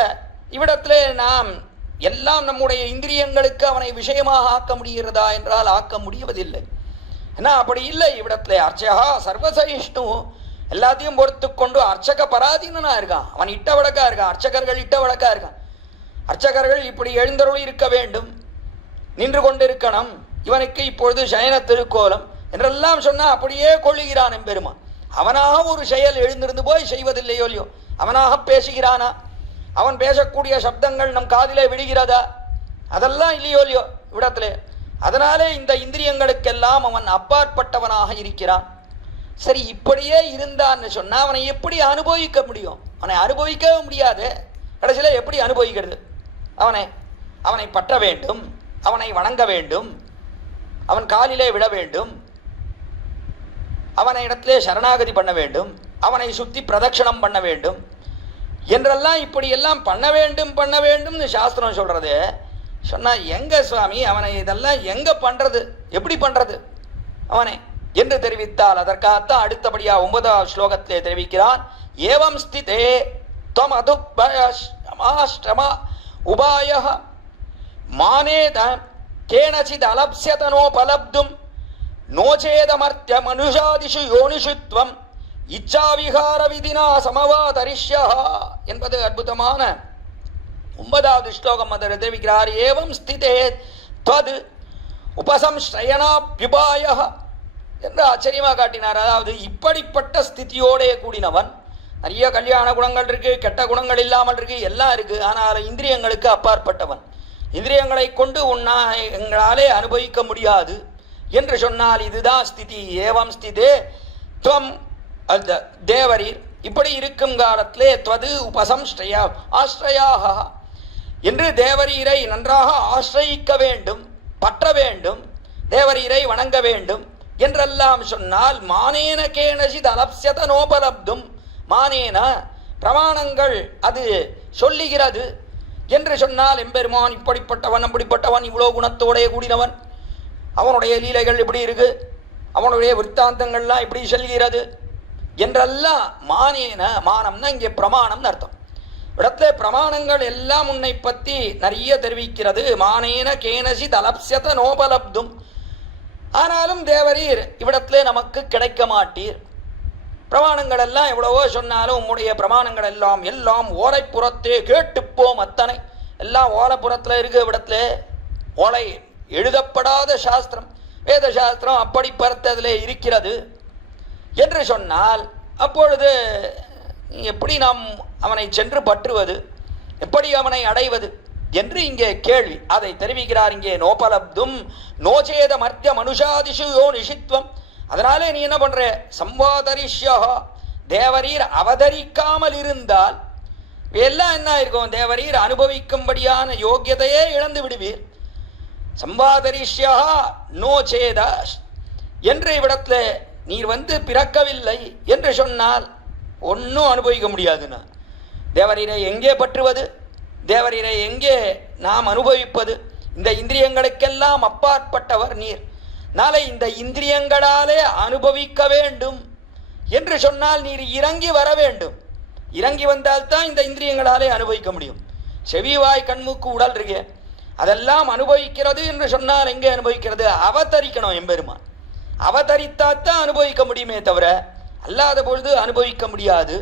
இவ்விடத்திலே நாம் எல்லாம் நம்முடைய இந்திரியங்களுக்கு அவனை விஷயமாக ஆக்க முடிகிறதா என்றால் ஆக்க முடிவதில்லை. ஏன்னா அப்படி இல்லை. இவ்விடத்திலே அர்ச்சகா சர்வசயிஷ்ணு எல்லாத்தையும் பொறுத்து கொண்டு அர்ச்சக பராதீனனா இருக்கான். அவன் இட்ட வழக்கா இருக்கான். அர்ச்சகர்கள் இட்ட வழக்கா இருக்கான். அர்ச்சகர்கள் இப்படி எழுந்தருளி இருக்க வேண்டும், நின்று கொண்டிருக்கணும், இவனுக்கு இப்பொழுது சயன திருக்கோலம் என்றெல்லாம் சொன்னா அப்படியே கொள்ளுகிறான் எம்பெருமான். அவனாக ஒரு செயல் எழுந்திருந்து போய் செய்வதில்லையோ இல்லையோ? அவனாக பேசுகிறானா? அவன் பேசக்கூடிய சப்தங்கள் நம் காதிலே விழுகிறதா? அதெல்லாம் இல்லையோ இல்லையோ இவ்விடத்திலே. அதனாலே இந்த இந்திரியங்களுக்கெல்லாம் அவன் அப்பாற்பட்டவனாக இருக்கிறான். சரி, இப்படியே இருந்தான்னு சொன்னா அவனை எப்படி அனுபவிக்க முடியும்? அவனை அனுபவிக்கவே முடியாது. கடைசியில எப்படி அனுபவிக்கிறது? அவனை பற்ற வேண்டும், அவனை வணங்க வேண்டும், அவன் காலிலே விட வேண்டும், அவனை இடத்திலே சரணாகதி பண்ண வேண்டும், அவனை சுத்தி பிரதட்சணம் பண்ண வேண்டும் என்றெல்லாம் இப்படியெல்லாம் பண்ண வேண்டும்னு சாஸ்திரம் சொல்றது. சொன்னா எங்க சுவாமி அவனை இதெல்லாம் எங்க பண்றது, எப்படி பண்றது அவனை என்று தெரிவித்தால் அதற்காகத்தான் அடுத்தபடியா 9வது ஸ்லோகத்திலே தெரிவிக்கிறான். ஏவம் ஸ்திதே त्वम् अदुपयश्रम उपायः मानेत केनचित् अलप्स्यतनोपलब्धुम् नोचेदमर्त्य मनुषादिषु योनिषु त्वम् इच्छाविहार विधिना समवातरिष्यः என்பது அற்புதமான 9வது ஸ்லோகம். அதில் தெரிவிக்கிறார். ஏவம் ஸ்திதே त्वद् उपसंश्रयणाभ्युपायः என்று ஆச்சரியமாக காட்டினார். அதாவது இப்படிப்பட்ட ஸ்திதியோடைய கூடினவன், நிறைய கல்யாண குணங்கள் இருக்கு, கெட்ட குணங்கள் இல்லாமல் இருக்கு, எல்லாம் இருக்கு, ஆனால் இந்திரியங்களுக்கு அப்பாற்பட்டவன். இந்திரியங்களை கொண்டு எங்களாலே அனுபவிக்க முடியாது என்று சொன்னால் இதுதான் ஸ்திதி. ஏவம் ஸ்திதே துவம் தேவரீர் இப்படி இருக்கும் காலத்திலே துவது உபசம்ஸ்ரய ஆஸ்ரயாக என்று தேவரீரை நன்றாக ஆசிரயிக்க வேண்டும், பற்ற வேண்டும், தேவரீரை வணங்க வேண்டும் என்றெல்லாம் சொன்னால் மானேன கேனசித் அலப்ஸ்யத நோபலப்தும், மானேன பிரமாணங்கள் அது சொல்லுகிறது என்று சொன்னால் எம்பெருமான் இப்படிப்பட்டவன் அப்படிப்பட்டவன், இவ்வளோ குணத்தோடைய கூடினவன், அவனுடைய லீலைகள் இப்படி இருக்கு, அவனுடைய விற்த்தாந்தங்கள்லாம் இப்படி சொல்கிறது என்றெல்லாம் மானேன, மானம்னா இங்கே பிரமாணம்னு அர்த்தம். இடத்துல பிரமாணங்கள் எல்லாம் உன்னை பற்றி நிறைய தெரிவிக்கிறது. மானேன கேனசி தலப்ஸ்யத நோபலப்தும், ஆனாலும் தேவரீர் இவ்விடத்துல நமக்கு கிடைக்க மாட்டீர். பிரமாணங்கள் எல்லாம் எவ்வளவோ சொன்னாலும் உம்முடைய பிரமாணங்கள் எல்லாம் எல்லாம் ஓலைப்புறத்தே கேட்டுப்போம், அத்தனை எல்லாம் ஓலைப்புறத்தில் இருக்கு. இவ்விடத்துல ஓலை எழுதப்படாத சாஸ்திரம், வேத சாஸ்திரம் அப்படி பருத்ததிலே இருக்கிறது என்று சொன்னால் அப்பொழுது எப்படி நாம் அவனை சென்று பற்றுவது, எப்படி அவனை அடைவது என்று இங்கே கேள்வி. அதை தெரிவிக்கிறார் இங்கே. நோபலப்தும் நோச்சேத மர்த்திய மனுஷாதிஷு யோ நிஷித்வம். அதனாலே நீ என்ன பண்ற? சம்வாதரிஷ்யா, தேவரீர் அவதரிக்காமல் இருந்தால் எல்லாம் என்ன இருக்கும்? தேவரீர் அனுபவிக்கும்படியான யோக்கியதையே இழந்து விடுவீர். சம்வாதரிஷ்யா நோச்சேத என்று இவ்விடத்துல நீர் பிறக்கவில்லை என்று சொன்னால் ஒன்றும் அனுபவிக்க முடியாதுன்னா தேவரீரை எங்கே பற்றுவது? தேவரீரை எங்கே நாம் அனுபவிப்பது? இந்த இந்திரியங்களுக்கெல்லாம் அப்பாற்பட்டவர் நீர். நாளை இந்த இந்திரியங்களாலே அனுபவிக்க வேண்டும் என்று சொன்னால் நீர் இறங்கி வர வேண்டும். இறங்கி வந்தால்தான் இந்த இந்திரியங்களாலே அனுபவிக்க முடியும். செவி வாய் கண்மூக்கு உடல் இருக்கே, அதெல்லாம் அனுபவிக்கிறது என்று சொன்னால் எங்கே அனுபவிக்கிறது? அவதரிக்கணும் எம்பெருமான். அவதரித்தாத்தான் அனுபவிக்க முடியுமே தவிர அல்லாத பொழுது அனுபவிக்க முடியாது.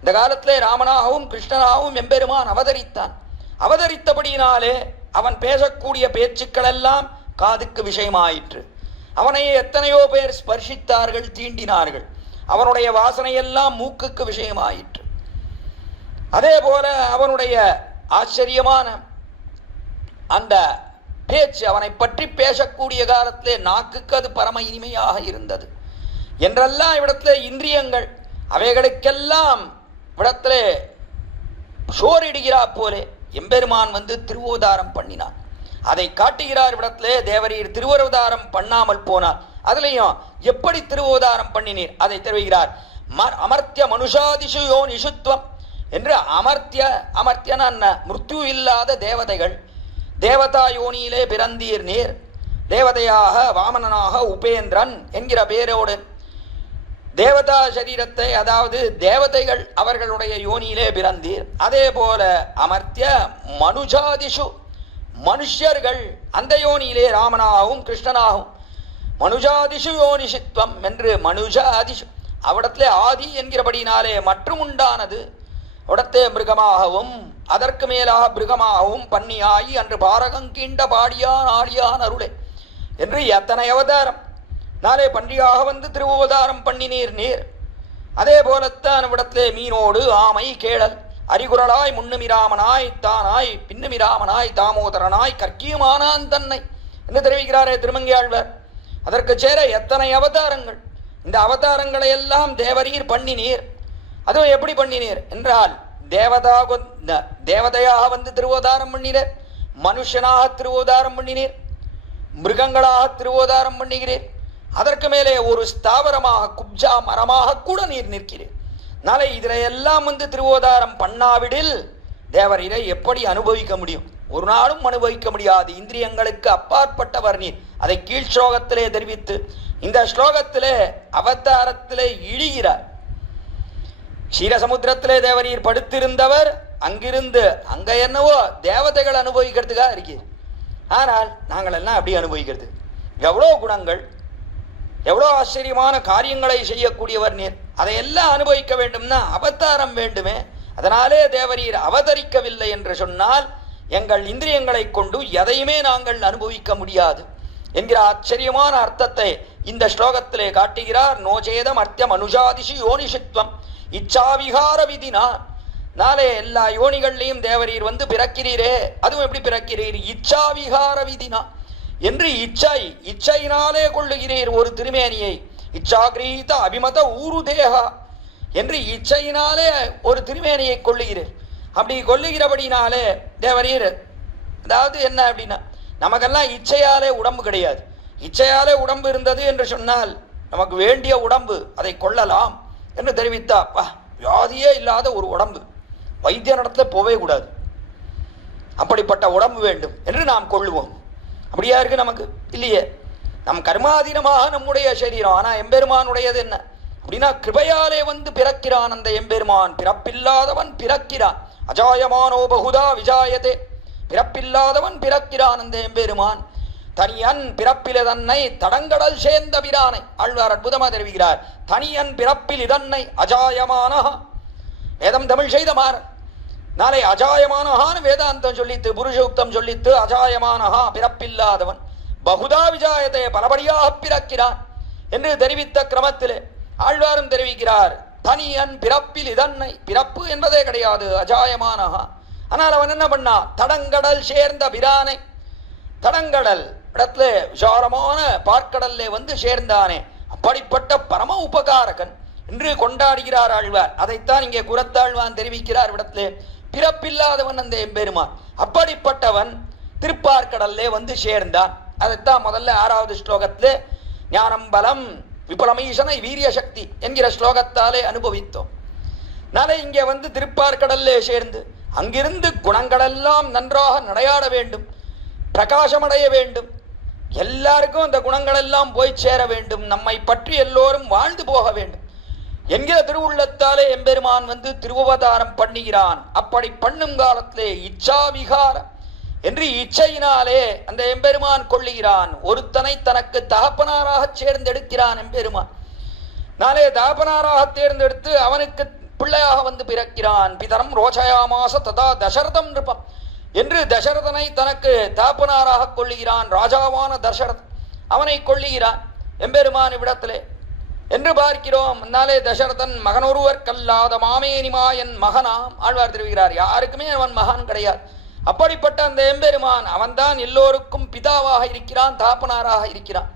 இந்த காலத்திலே ராமனாகவும் கிருஷ்ணனாகவும் எம்பெருமான் அவதரித்தான். அவதரித்தபடியினாலே அவன் பேசக்கூடிய பேச்சுக்கள் எல்லாம் காதுக்கு விஷயமாயிற்று. அவனை எத்தனையோ பேர் ஸ்பர்சித்தார்கள், தீண்டினார்கள். அவனுடைய வாசனையெல்லாம் மூக்குக்கு விஷயமாயிற்று. அதே போல அவனுடைய ஆச்சரியமான அந்த பேச்சு, அவனை பற்றி பேசக்கூடிய காலத்திலே நாக்குக்கு அது பரம இனிமையாக இருந்தது என்றெல்லாம் இவ்விடத்திலே இந்திரியங்கள் அவைகளுக்கெல்லாம் இவ்விடத்திலே சோரிடுகிறா போலே எம்பெருமான் வந்து திருவோதாரம் பண்ணினான். அதை காட்டுகிறார் இவ்விடத்திலே. தேவரீர் திருவோதாரம் பண்ணாமல் போனார். அதுலேயும் எப்படி திருவோதாரம் பண்ணினீர் அதை தெரிவிக்கிறார். அமர்த்திய மனுஷாதிஷு யோ நிஷுத்வம் என்று அமர்த்தியன மிருத்யு இல்லாத தேவதைகள் தேவதா யோனியிலே பிறந்தீர் நீர். தேவதையாக வாமனனாக உபேந்திரன் என்கிற பேரோடு தேவதா சரீரத்தை, அதாவது தேவதைகள் அவர்களுடைய யோனியிலே பிறந்தீர். அதே போல அமர்த்திய மனுஜாதிஷு மனுஷர்கள் அந்த யோனியிலே ராமனாகவும் கிருஷ்ணனாகவும் மனுஜாதிஷு யோனிஷித்வம் என்று மனுஜாதிஷு அவிடத்திலே ஆதி என்கிறபடினாலே மற்றும் உண்டானது உடத்தே மிருகமாகவும் அதற்கு மேலாக மிருகமாகவும் பன்னியாயி அன்று பாரகங்கீண்ட பாடியான் ஆடியான் அருளே என்று எத்தனை அவதாரம் நாளே பன்றியாக வந்து திருவோதாரம் பண்ணினீர் நீர். அதே போலத்தான் விடத்திலே மீனோடு ஆமை கேழல் அரிகுரலாய் முன்னுமிராமனாய் தானாய் பின்னுமிராமனாய் தாமோதரனாய் கற்கியுமானான் தன்னை என்று தெரிவிக்கிறாரே திருமங்கையாழ்வார். அதற்கு சேர எத்தனை அவதாரங்கள். இந்த அவதாரங்களை எல்லாம் தேவரீர் பண்ணினீர். அதுவும் எப்படி பண்ணினீர் என்றால் தேவதையாக வந்து திருவோதாரம் பண்ணினீர், மனுஷனாக திருவோதாரம் பண்ணினீர், மிருகங்களாக திருவோதாரம் பண்ணுகிறீர். அதற்கு மேலே ஒரு ஸ்தாவரமாக குப்ஜா மரமாக கூட நீர் நிற்கிறீர். நாளை இதில் எல்லாம் வந்து திருவோதாரம் பண்ணாவிடில் தேவரீரை எப்படி அனுபவிக்க முடியும்? ஒரு நாளும் அனுபவிக்க முடியாது. இந்திரியங்களுக்கு அப்பாற்பட்டவர் நீர். அதை கீழ் ஸ்லோகத்திலே தெரிவித்து இந்த ஸ்லோகத்திலே அவதாரத்திலே இழிகிறார். க்ஷீரசமுத்திரத்திலே தேவரீர் படுத்திருந்தவர் அங்கிருந்து அங்க என்னவோ தேவதைகள் அனுபவிக்கிறதுக்காக இருக்கிறது. ஆனால் நாங்கள் எல்லாம் அப்படி அனுபவிக்கிறது. எவ்வளோ குணங்கள், எவ்வளோ ஆச்சரியமான காரியங்களை செய்யக்கூடியவர் நீர். அதையெல்லாம் அனுபவிக்க வேண்டும்னா அவதாரம் வேண்டுமே. அதனாலே தேவரீர் அவதரிக்கவில்லை என்று சொன்னால் எங்கள் இந்திரியங்களை கொண்டு எதையுமே நாங்கள் அனுபவிக்க முடியாது என்கிற ஆச்சரியமான அர்த்தத்தை இந்த ஸ்லோகத்திலே காட்டுகிறார். நோச்சேதம் அர்த்தம் அனுஜாதிஷி யோனிஷித்வம் இச்சாவிகார விதினா. நாளே எல்லா யோனிகள்லையும் தேவரீர் வந்து பிறக்கிறீரே, அதுவும் எப்படி பிறக்கிறீர்? இச்சாவிகார விதினா என்று இச்சையினாலே கொள்ளுகிறீர் ஒரு திருமேனியை. இச்சாகிரீத அபிமத ஊரு தேகா என்று இச்சையினாலே ஒரு திருமேனியை கொள்ளுகிறீர். அப்படி கொல்லுகிறபடினாலே தேவரீர், அதாவது என்ன அப்படின்னா, நமக்கெல்லாம் இச்சையாலே உடம்பு கிடையாது. இச்சையாலே உடம்பு இருந்தது என்று சொன்னால் நமக்கு வேண்டிய உடம்பு அதை கொள்ளலாம் என்று தெரிவித்தாப்பா. வியாதியே இல்லாத ஒரு உடம்பு, வைத்திய நடத்த போவே கூடாது, அப்படிப்பட்ட உடம்பு வேண்டும் என்று நாம் கொள்ளுவோம். அப்படியா இருக்கு நமக்கு? இல்லையே. நம் கர்மாதீனமாக நம்முடைய சரீரம். ஆனா எம்பெருமானுடையது என்ன அப்படின்னா, கிருபையாலே வந்து பிறக்கிறான் அந்த எம்பெருமான். பிறப்பில்லாதவன் பிறக்கிறான். அஜாயமானோ பகுதா விஜாயதே. பிறப்பில்லாதவன் பிறக்கிறான் அந்த எம்பெருமான். தனியன் பிறப்பில் இதன்னை தடங்கடல் சேர்ந்த பிரானை ஆழ்வார் அற்புதமாக தெரிவிக்கிறார். தனியன் பிறப்பில் இதன்னை அஜாயமான வேதம் தமிழ் செய்த மாறன். நாளை அஜாயமானஹான்னு வேதாந்தம் சொல்லித்து, புருஷோக்தம் சொல்லித்து, அஜாயமானஹா பிறப்பில்லாதவன், பகுதா விஜாயத்தை பலபடியாக பிறக்கிறான் என்று தெரிவித்த கிரமத்திலே ஆழ்வாரும் தெரிவிக்கிறார். தனியன் பிறப்பில் இதன்னை, பிறப்பு என்பதே கிடையாது, அஜாயமானஹா. ஆனால் அவன் என்ன பண்ணா? தடங்கடல் சேர்ந்த பிரானை, தடங்கடல் இடத்துல விசாரமான பார்க்கடல்லே வந்து சேர்ந்தானே, அப்படிப்பட்ட பரம உபகாரகன் என்று கொண்டாடுகிறார் ஆழ்வார். அதைத்தான் இங்கே குரத்தாழ்வான் தெரிவிக்கிறார். இடத்திலே பிறப்பில்லாதவன் அந்த எம்பெருமான். அப்படிப்பட்டவன் திருப்பார்க்கடல்லே வந்து சேர்ந்தான். அதைத்தான் முதல்ல 6வது ஸ்லோகத்திலே ஞானம் பலம் விபலமீசனை வீரிய சக்தி என்கிற ஸ்லோகத்தாலே அனுபவித்தோம். நாளை இங்கே வந்து திருப்பார்க்கடல்லே சேர்ந்து அங்கிருந்து குணங்களெல்லாம் நன்றாக நடையாட வேண்டும், பிரகாசமடைய வேண்டும், எல்லாருக்கும் அந்த குணங்களெல்லாம் போய் சேர வேண்டும், நம்மை பற்றி எல்லோரும் வாழ்ந்து போக வேண்டும் என்கிற திருவுள்ளத்தாலே எம்பெருமான் வந்து திருவவதாரம் பண்ணுகிறான். அப்படி பண்ணும் காலத்திலே இச்சாவிகாரம் என்று இச்சையினாலே அந்த எம்பெருமான் கொள்ளுகிறான். ஒருத்தனை தனக்கு தகப்பனாராக சேர்ந்தெடுக்கிறான் எம்பெருமான். நாளே தகப்பனாராக தேர்ந்தெடுத்து அவனுக்கு பிள்ளையாக வந்து பிறக்கிறான். பிதரம் ரோச்சயாமாச ததா தசரதம் நிருபம் என்று தசரதனை தனக்கு தாப்பனாராக கொள்ளுகிறான். ராஜாவான தசரதன் அவனை கொள்ளுகிறான் எம்பெருமான் இவ்விடத்திலே. என்று பார்க்கிறோம். முன்னாலே தசரதன் மகனொருவர் கல்லாத மாமேனிமா என் மகனாம் ஆழ்வார் தெரிவிக்கிறார். யாருக்குமே அவன் மகான் கிடையாது. அப்படிப்பட்ட அந்த எம்பெருமான் அவன்தான் எல்லோருக்கும் பிதாவாக இருக்கிறான், தாப்பனாராக இருக்கிறான்.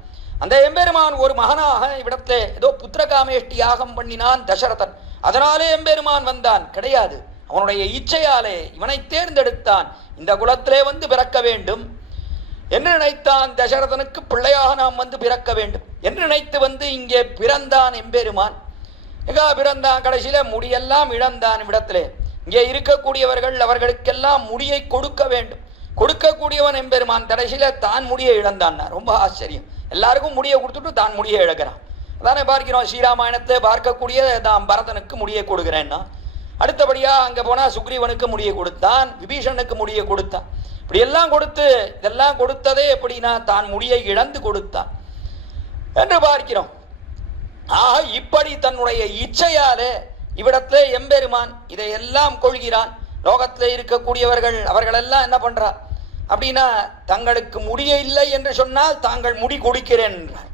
அந்த எம்பெருமான் ஒரு மகனாக இவ்விடத்திலே ஏதோ புத்திரகாமேஷ்டி யாகம் பண்ணினான் தசரதன், அதனாலே எம்பெருமான் வந்தான் கிடையாது. அவனுடைய இச்சையாலே இவனை தேர்ந்தெடுத்தான். இந்த குலத்திலே வந்து பிறக்க வேண்டும் என்று நினைத்தான். தசரதனுக்கு பிள்ளையாக நாம் வந்து பிறக்க வேண்டும் என்று நினைத்து வந்து இங்கே பிறந்தான் எம்பெருமான். எங்கா பிறந்தான்? கடைசியில முடியெல்லாம் இழந்தான். இவ்விடத்திலே இங்கே இருக்கக்கூடியவர்கள் அவர்களுக்கெல்லாம் முடியை கொடுக்க வேண்டும். கொடுக்கக்கூடியவன் எம்பெருமான் கடைசியில தான் முடியை இழந்தான். ரொம்ப ஆச்சரியம். எல்லாருக்கும் முடியை கொடுத்துட்டு தான் முடியை இழக்கிறான். அதானே பார்க்கிறோம். ஸ்ரீராமாயணத்தை பார்க்கக்கூடிய தான் பரதனுக்கு முடியை கொடுக்கிறேன்னா, அடுத்தபடியா அங்க போனா சுக்ரீவனுக்கு முடியை கொடுத்தான், விபீஷனுக்கு முடியை கொடுத்தான். இப்படி எல்லாம் கொடுத்து இதெல்லாம் கொடுத்ததே எப்படின்னா தான் முடியை இழந்து கொடுத்தான் என்று பார்க்கிறோம். ஆக இப்படி தன்னுடைய இச்சையாலே இவ்விடத்திலே எம்பெருமான் இதையெல்லாம் கொள்கிறான். லோகத்தில் இருக்கக்கூடியவர்கள் அவர்களெல்லாம் என்ன பண்றார் அப்படின்னா, தங்களுக்கு முடிய இல்லை என்று சொன்னால் தாங்கள் முடி கொடுக்கிறேன் என்றார்.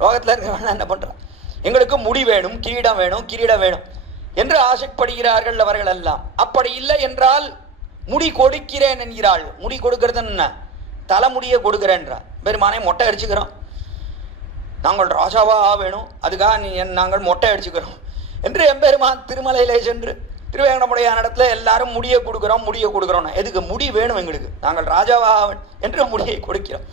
லோகத்தில் இருக்கிறவங்க என்ன பண்றார், எங்களுக்கு முடி வேணும், கிரீடம் வேணும், கிரீடம் வேணும் என்று ஆசைப்படுகிறார்கள் அவர்கள் எல்லாம். அப்படி இல்லை என்றால் முடி கொடுக்கிறேன் என்கிறாள். முடி கொடுக்கிறது என்ன, தலைமுடியை கொடுக்கிறேன்றார். பெருமானே மொட்டை அடிச்சுக்கிறோம், நாங்கள் ராஜாவாக வேணும், அதுக்காக நாங்கள் மொட்டை அடிச்சுக்கிறோம் என்று எம்பெருமான் திருமலையிலே சென்று திருவேங்கடமுடையான இடத்துல எல்லாரும் முடியை கொடுக்குறோம், முடியை கொடுக்குறோம். எதுக்கு முடி வேணும் எங்களுக்கு, நாங்கள் ராஜாவாக என்று முடியை கொடுக்கிறோம்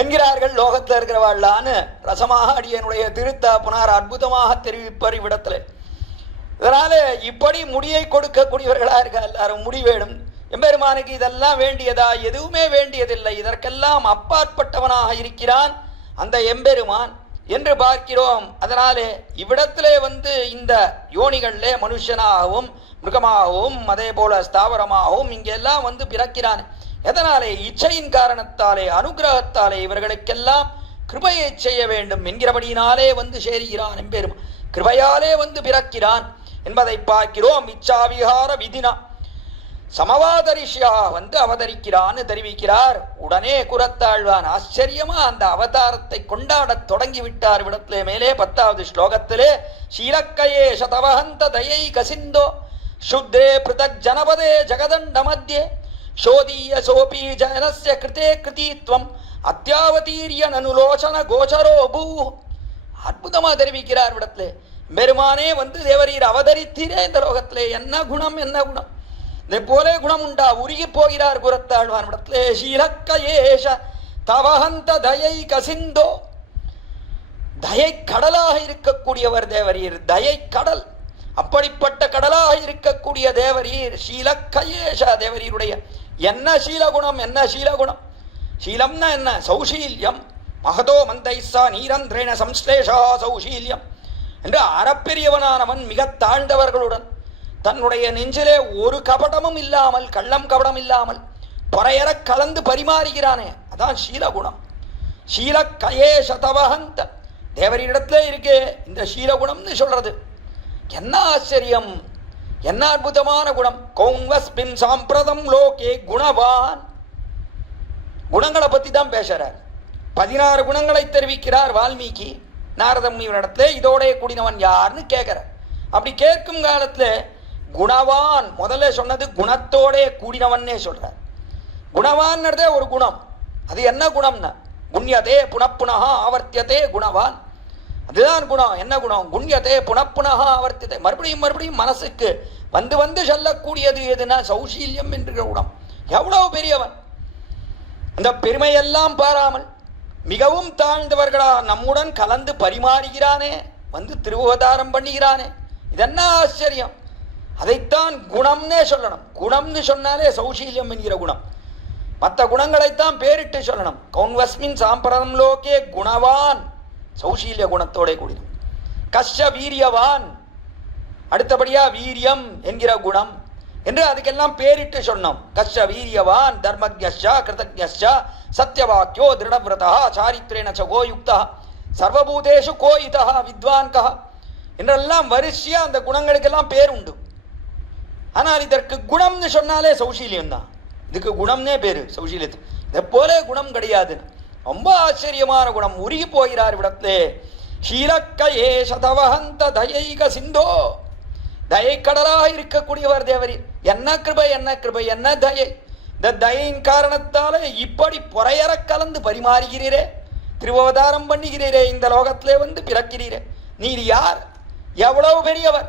என்கிறார்கள் லோகத்தில் இருக்கிறவாள்லான்னு ரசமாக அடியனுடைய திருத்தாப்புனார் அற்புதமாக தெரிவிப்பார் இவ்விடத்துல. இதனால இப்படி முடியை கொடுக்கக்கூடியவர்களா இருக்க எல்லாரும் முடி வேணும். எம்பெருமானுக்கு இதெல்லாம் வேண்டியதா? எதுவுமே வேண்டியதில்லை. இதற்கெல்லாம் அப்பாற்பட்டவனாக இருக்கிறான் அந்த எம்பெருமான் என்று பார்க்கிறோம். அதனாலே இவ்விடத்திலே வந்து இந்த யோனிகளிலே மனுஷனாகவும் மிருகமாகவும் அதே போல ஸ்தாவரமாகவும் இங்கெல்லாம் வந்து பிறக்கிறான். எதனாலே? இச்சையின் காரணத்தாலே, அனுகிரகத்தாலே இவர்களுக்கெல்லாம் கிருபையை செய்ய வேண்டும் என்கிறபடியினாலே வந்து சேருகிறான் எம்பெருமான். கிருபையாலே வந்து பிறக்கிறான் என்பதை பார்க்கிறோம். இச்சாவிகார விதினா சமவாதரிஷியா வந்து அவதரிக்கிறான்னு தெரிவிக்கிறார். உடனே குரத்தாழ்வான் ஆச்சரியமா அந்த அவதாரத்தை கொண்டாடத் தொடங்கிவிட்டார். விடத்திலே மேலே 10வது ஸ்லோகத்திலே ஷீலக்கையே சதவஹந்த தயை கசிந்தோ சுத்ரே பிருதக் ஜனபதே ஜகதண்ட மத்தியே சோதீய சோபி ஜனஸ்ய கிருதே கிருதித்வம் அத்தியாவதீரிய நனுலோசன கோச்சரோ பூ. அற்புதமா தெரிவிக்கிறார் விடத்திலே. பெருமானே வந்து தேவரீர் அவதரித்தீரே இந்த லோகத்திலே, என்ன குணம், என்ன குணம், இதை போலே குணம் உண்டா? உருகி போகிறார் குரத்தாழ்வான் விடத்திலே. ஷீலக்கயேஷ தவஹந்த தயை கசிந்தோ. தயை கடலாக இருக்கக்கூடியவர் தேவரீர், தயை கடல். அப்படிப்பட்ட கடலாக இருக்கக்கூடிய தேவரீர் ஷீலக்கயேஷ தேவரீருடைய என்ன சீலகுணம், என்ன சீலகுணம். சீலம்னா என்ன? சௌஷீல்யம். மகதோ மந்தைசா நீரந்திரேண சம்ஸ்லேஷா சௌஷீல்யம் என்று அறப்பெரியவனானவன் மிக தாழ்ந்தவர்களுடன் தன்னுடைய நெஞ்சிலே ஒரு கபடமும் இல்லாமல், கள்ளம் கபடம் இல்லாமல் பொறையற கலந்து பரிமாறுகிறானே, அதான் சீலகுணம். ஷீலக்கயேஷ தவஹந்த தேவரிடத்திலே இருக்கே இந்த சீலகுணம்னு சொல்றது. என்ன ஆச்சரியம், என்ன அற்புதமான குணம். கௌன்வஸ்மின் சாம்பிரதம் லோகே குணவான். குணங்களை பத்தி தான் பேசுறார். 16 குணங்களை தெரிவிக்கிறார் வால்மீகி நாரத முனிவரிடத்துல. இதோட கூடினவன் யாருன்னு கேட்கிறார். அப்படி கேட்கும் காலத்துல குணவான் முதல்ல சொன்னது குணத்தோட கூடினவன்னே சொல்றார். குணவான்ன்றதே ஒரு குணம். அது என்ன குணம்னா குண்யதே புனப்புனஹா ஆவர்த்தியதே குணவான். அதுதான் குணம். என்ன குணம்? குண்யதே புனப்புனஹா ஆவர்த்தியதே. மறுபடியும் மறுபடியும் மனசுக்கு வந்து வந்து சொல்லக்கூடியது எதுனா சௌஷீல்யம் என்கிற குணம். எவ்வளவு பெரியவன்! அந்த பெருமையெல்லாம் பாராமல் மிகவும் தாழ்ந்தவர்களா நம்முடன் கலந்து பரிமாறுகிறானே, வந்து திருவதாரம் பண்ணுகிறானே, இதென்ன ஆச்சரியம்! அதைத்தான் குணம்னே சொல்லணும். குணம்னு சொன்னாலே சௌஷீல்யம் என்கிற குணம். மற்ற குணங்களைத்தான் பேரிட்டு சொல்லணும். கௌன்வஸ்மின் சாம்பிரதம் லோகே குணவான், சௌஷீல்ய குணத்தோட கூடினோம். கஷ்ய வீரியவான், அடுத்தபடியா வீரியம் என்கிற குணம் என்று அதுக்கெல்லாம் பேரிட்டு சொன்னோம். கஷ்ய வீரியவான் தர்மஜ்ஞா கிருதஜ்ஞா சத்யவாக்கியோ திருடவிரதா சாரித்ரேண ச கோயுக்தா சர்வபூதேஷு கோயிதா வித்வான்கா என்றெல்லாம் வரிசையா அந்த குணங்களுக்கெல்லாம் பேர் உண்டு. ஆனால் இதற்கு குணம்னு சொன்னாலே சௌஷீல்யம் தான். இதுக்கு குணம்னே பேரு சௌஷீல்யத்துக்கு. இதை போல குணம் கிடையாது. ரொம்ப ஆச்சரியமான குணம். உருகி போகிறார் விடத்திலே. ஷீலக்கையே சதவஹந்த தயைக சிந்தோ, தயைக்கடலாக இருக்கக்கூடியவர் தேவரீர். என்ன கிருபை, என்ன கிருபை, என்ன தயை. இந்த தயையின் காரணத்தால இப்படி பொறையற கலந்து பரிமாறுகிறீரே, திருவவதாரம் பண்ணுகிறீரே, இந்த லோகத்திலே வந்து பிறக்கிறீரே. நீர் யார், எவ்வளவு பெரியவர்,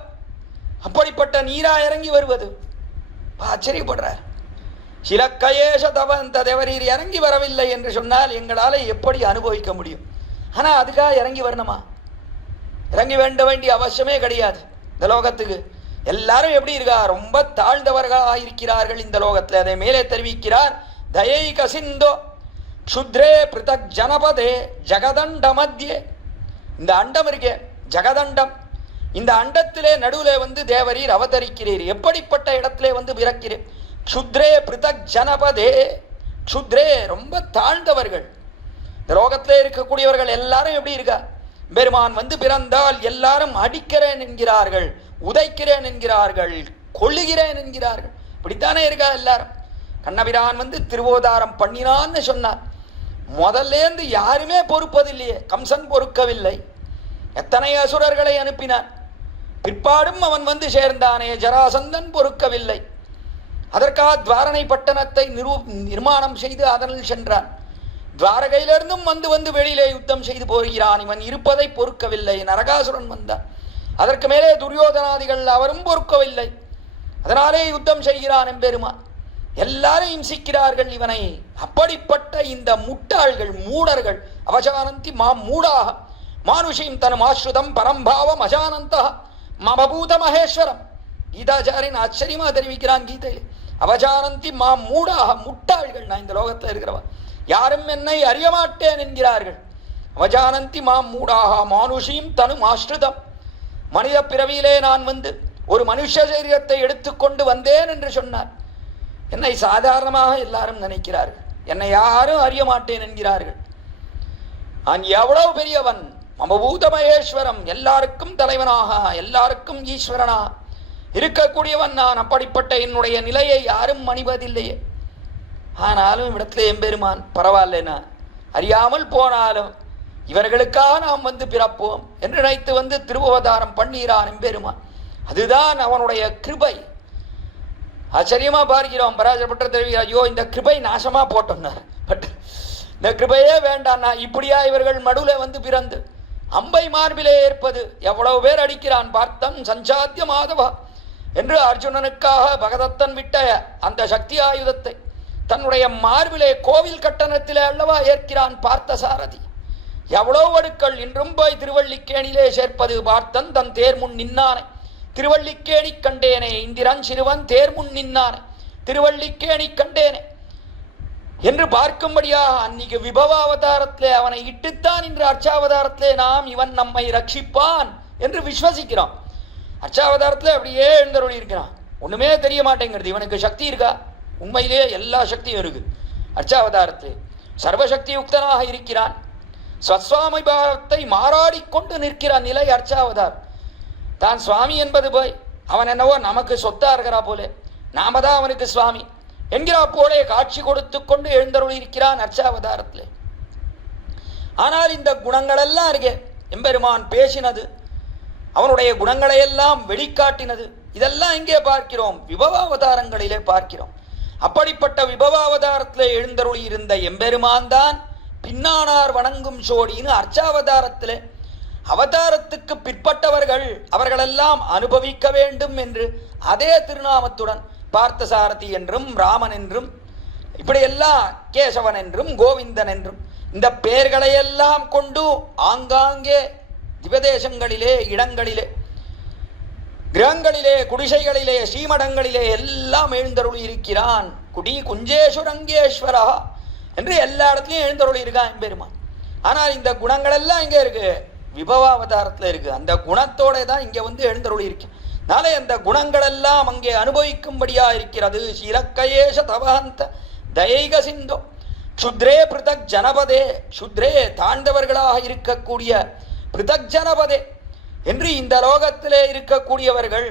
அப்படிப்பட்ட நீரா இறங்கி வருவது ஆச்சரியப்படுறார். சிலக்கையேஷ தவ அந்த தேவரீர் இறங்கி வரவில்லை என்று சொன்னால் எங்களால் எப்படி அனுபவிக்க முடியும்? ஆனால் அதுக்காக இறங்கி வரணுமா? இறங்கி வேண்டிய அவசியமே கிடையாது. இந்த லோகத்துக்கு எல்லாரும் எப்படி இருக்கா, ரொம்ப தாழ்ந்தவர்களாக இருக்கிறார்கள் இந்த லோகத்தில். அதை மேலே தெரிவிக்கிறார். தயை கசிந்தோ க்ஷுத்ரே பிருதக் ஜனபதே ஜகதண்ட மத்தியே. இந்த அண்டம் இருக்கே ஜகதண்டம், இந்த அண்டத்திலே நடுவில் வந்து தேவரீர் அவதரிக்கிறீர். எப்படிப்பட்ட இடத்திலே வந்து பிறக்கிறேன்? க்ஷுத்ரே பிருதக் ஜனபதே. க்ஷுத்ரே ரொம்ப தாழ்ந்தவர்கள். இந்த லோகத்திலே இருக்கக்கூடியவர்கள் எல்லாரும் எப்படி இருக்கா, பெருமான் வந்து பிறந்தால் எல்லாரும் அடிக்கிறேன் என்கிறார்கள், உதைக்கிறேன் என்கிறார்கள், கொள்ளுகிறேன் என்கிறார்கள். இப்படித்தானே இருக்கா எல்லாரும். கண்ணபிரான் வந்து திருவோதாரம் பண்ணினான்னு சொன்னார். முதல்லேருந்து யாருமே பொறுப்பதில்லையே. கம்சன் பொறுக்கவில்லை, எத்தனை அசுரர்களை அனுப்பினான். பிற்பாடும் அவன் வந்து சேர்ந்தானே, ஜராசந்தன் பொறுக்கவில்லை. அதற்காக துவாரணை பட்டணத்தை நிர்மாணம் செய்து அதனில் சென்றான். துவாரகையிலிருந்தும் வந்து வெளியிலே யுத்தம் செய்து போகிறான். இவன் இருப்பதை பொறுக்கவில்லை. நரகாசுரன் வந்தான். அதற்கு மேலே துரியோதனாதிகள் அவரும் பொறுக்கவில்லை. அதனாலே யுத்தம் செய்கிறான் எம்பெருமான். எல்லாரும் இம்சிக்கிறார்கள் இவனை. அப்படிப்பட்ட இந்த முட்டாள்கள், மூடர்கள், அவசானந்தி மூடாக மானுஷீம் தன் ஆஸ்ருதம் பரம்பாவம் அஜானந்த மமபூத மகேஸ்வரம். கீதாச்சாரியன் ஆச்சரியமா தெரிவிக்கிறான் கீதையில். அவஜானந்தி மூடாக, முட்டாள்கள். நான் இந்த லோகத்தில் இருக்கிறவன், யாரும் என்னை அறியமாட்டேன் என்கிறார்கள். அவஜானந்தி மூடாக மானுஷீம் தனு ஆஸ்ருதம். மனித பிறவியிலே நான் வந்து ஒரு மனுஷ சரீரத்தை எடுத்துக்கொண்டு வந்தேன் என்று சொன்னார். என்னை சாதாரணமாக எல்லாரும் நினைக்கிறார்கள், என்னை யாரும் அறிய மாட்டேன் என்கிறார்கள். நான் எவ்வளவு பெரியவன், மமபூத மகேஸ்வரம், எல்லாருக்கும் தலைவனாக எல்லாருக்கும் ஈஸ்வரனாக இருக்கக்கூடியவன் நான். அப்படிப்பட்ட என்னுடைய நிலையை யாரும் மணிவதில்லையே. ஆனாலும் இடத்துல எம்பெருமான் பரவாயில்லைனா, அறியாமல் போனாலும் இவர்களுக்காக நாம் வந்து பிறப்போம் என்று நினைத்து வந்து திருவவதாரம் பண்ணீரான் எம்பெருமான். அதுதான் அவனுடைய கிருபை. ஆச்சரியமா பார்க்கிறோம். பராசரப்பட்ட தெரிவிக்கிறார், ஐயோ இந்த கிருபை நாசமா போட்டோம்னார். பட் இந்த கிருபையே வேண்டாம்னா, இப்படியா இவர்கள் மடுல வந்து பிறந்து அம்பை மார்பிலே ஏற்பது. எவ்வளவு பேர் அடிக்கிறான் பார்த்தம் சஞ்சாத்திய மாதவா என்று அர்ஜுனனுக்காக பகதத்தன் விட்ட அந்த சக்தி ஆயுதத்தை தன்னுடைய மார்பிலே கோவில் கட்டணத்திலே அல்லவா ஏற்கிறான் பார்த்த சாரதி. எவ்வளவு வடுக்கள் இன்றும் போய் திருவள்ளிக்கேணியிலே சேர்ப்பது. பார்த்தன் தன் தேர்முன் நின்னானே திருவள்ளிக்கேணி கண்டேனே, இந்திரன் சிறுவன் தேர்முன் நின்னானே திருவள்ளிக்கேணி கண்டேனே என்று பார்க்கும்படியாக அன்னைக்கு விபவாவதாரத்திலே அவனை இட்டுத்தான் இன்று அர்ச்சாவதாரத்திலே நாம் இவன் நம்மை ரட்சிப்பான் என்று விஸ்வசிக்கிறோம். அர்ச்சாவதாரத்தில் அப்படியே எழுந்தருளி இருக்கிறான். ஒண்ணுமே தெரிய மாட்டேங்கிறது. இவனுக்கு சக்தி இருக்கா? உண்மையிலேயே எல்லா சக்தியும் இருக்கு. அர்ச்சாவதாரத்திலே சர்வசக்தி யுக்தனாக இருக்கிறான். ஸ்வஸ்வாமி பாவத்தை மாறாடிக்கொண்டு நிற்கிற நிலை அர்ச்சாவதாரம். தான் சுவாமி என்பது போய் அவன் என்னவோ நமக்கு சொத்தா இருக்கிறா போல, நாம தான் அவனுக்கு சுவாமி என்கிறா போலே காட்சி கொடுத்து கொண்டு எழுந்தருளி இருக்கிறான் அர்ச்சாவதாரத்திலே. ஆனால் இந்த குணங்கள் எல்லாம் இருக்கே, எம்பெருமான் பேசினது, அவனுடைய குணங்களை எல்லாம் வெளிக்காட்டினது, இதெல்லாம் இங்கே பார்க்கிறோம், விபவாவதாரங்களிலே பார்க்கிறோம். அப்படிப்பட்ட விபவாவதாரத்திலே எழுந்தருளி இருந்த எம்பெருமான் தான் பின்னானார் வணங்கும் சோடின்னு அர்ச்சாவதாரத்திலே அவதாரத்துக்கு பிற்பட்டவர்கள் அவர்களெல்லாம் அனுபவிக்க வேண்டும் என்று அதே திருநாமத்துடன் பார்த்தசாரதி என்றும் ராமன் என்றும் இப்படியெல்லாம் கேசவன் என்றும் கோவிந்தன் என்றும் இந்த பெயர்களையெல்லாம் கொண்டு ஆங்காங்கே திவதேசங்களிலே, இடங்களிலே, கிரகங்களிலே, குடிசைகளிலே, ஸ்ரீமடங்களிலே எல்லாம் எழுந்தருளி இருக்கிறான். குடி குஞ்சேஸ்வரங்கேஸ்வரா என்று எல்லா இடத்துலையும் எழுந்தருளி இருக்கான் எம்பெருமான். ஆனால் இந்த குணங்கள் எல்லாம் இங்கே இருக்கு, விபவாவதாரத்தில் இருக்கு. அந்த குணத்தோட தான் இங்கே வந்து எழுந்தருளி இருக்கு. நாளை அந்த குணங்கள் எல்லாம் அங்கே அனுபவிக்கும்படியா இருக்கிறது. சிரக்கையேஷ தவஹந்த தயைக சிந்தோ க்ஷுத்ரே பிருதக் ஜனபதே. க்ஷுத்ரே தாழ்ந்தவர்களாக இருக்கக்கூடிய பிருதக் ஜனபதே என்று இந்த லோகத்திலே இருக்கக்கூடியவர்கள்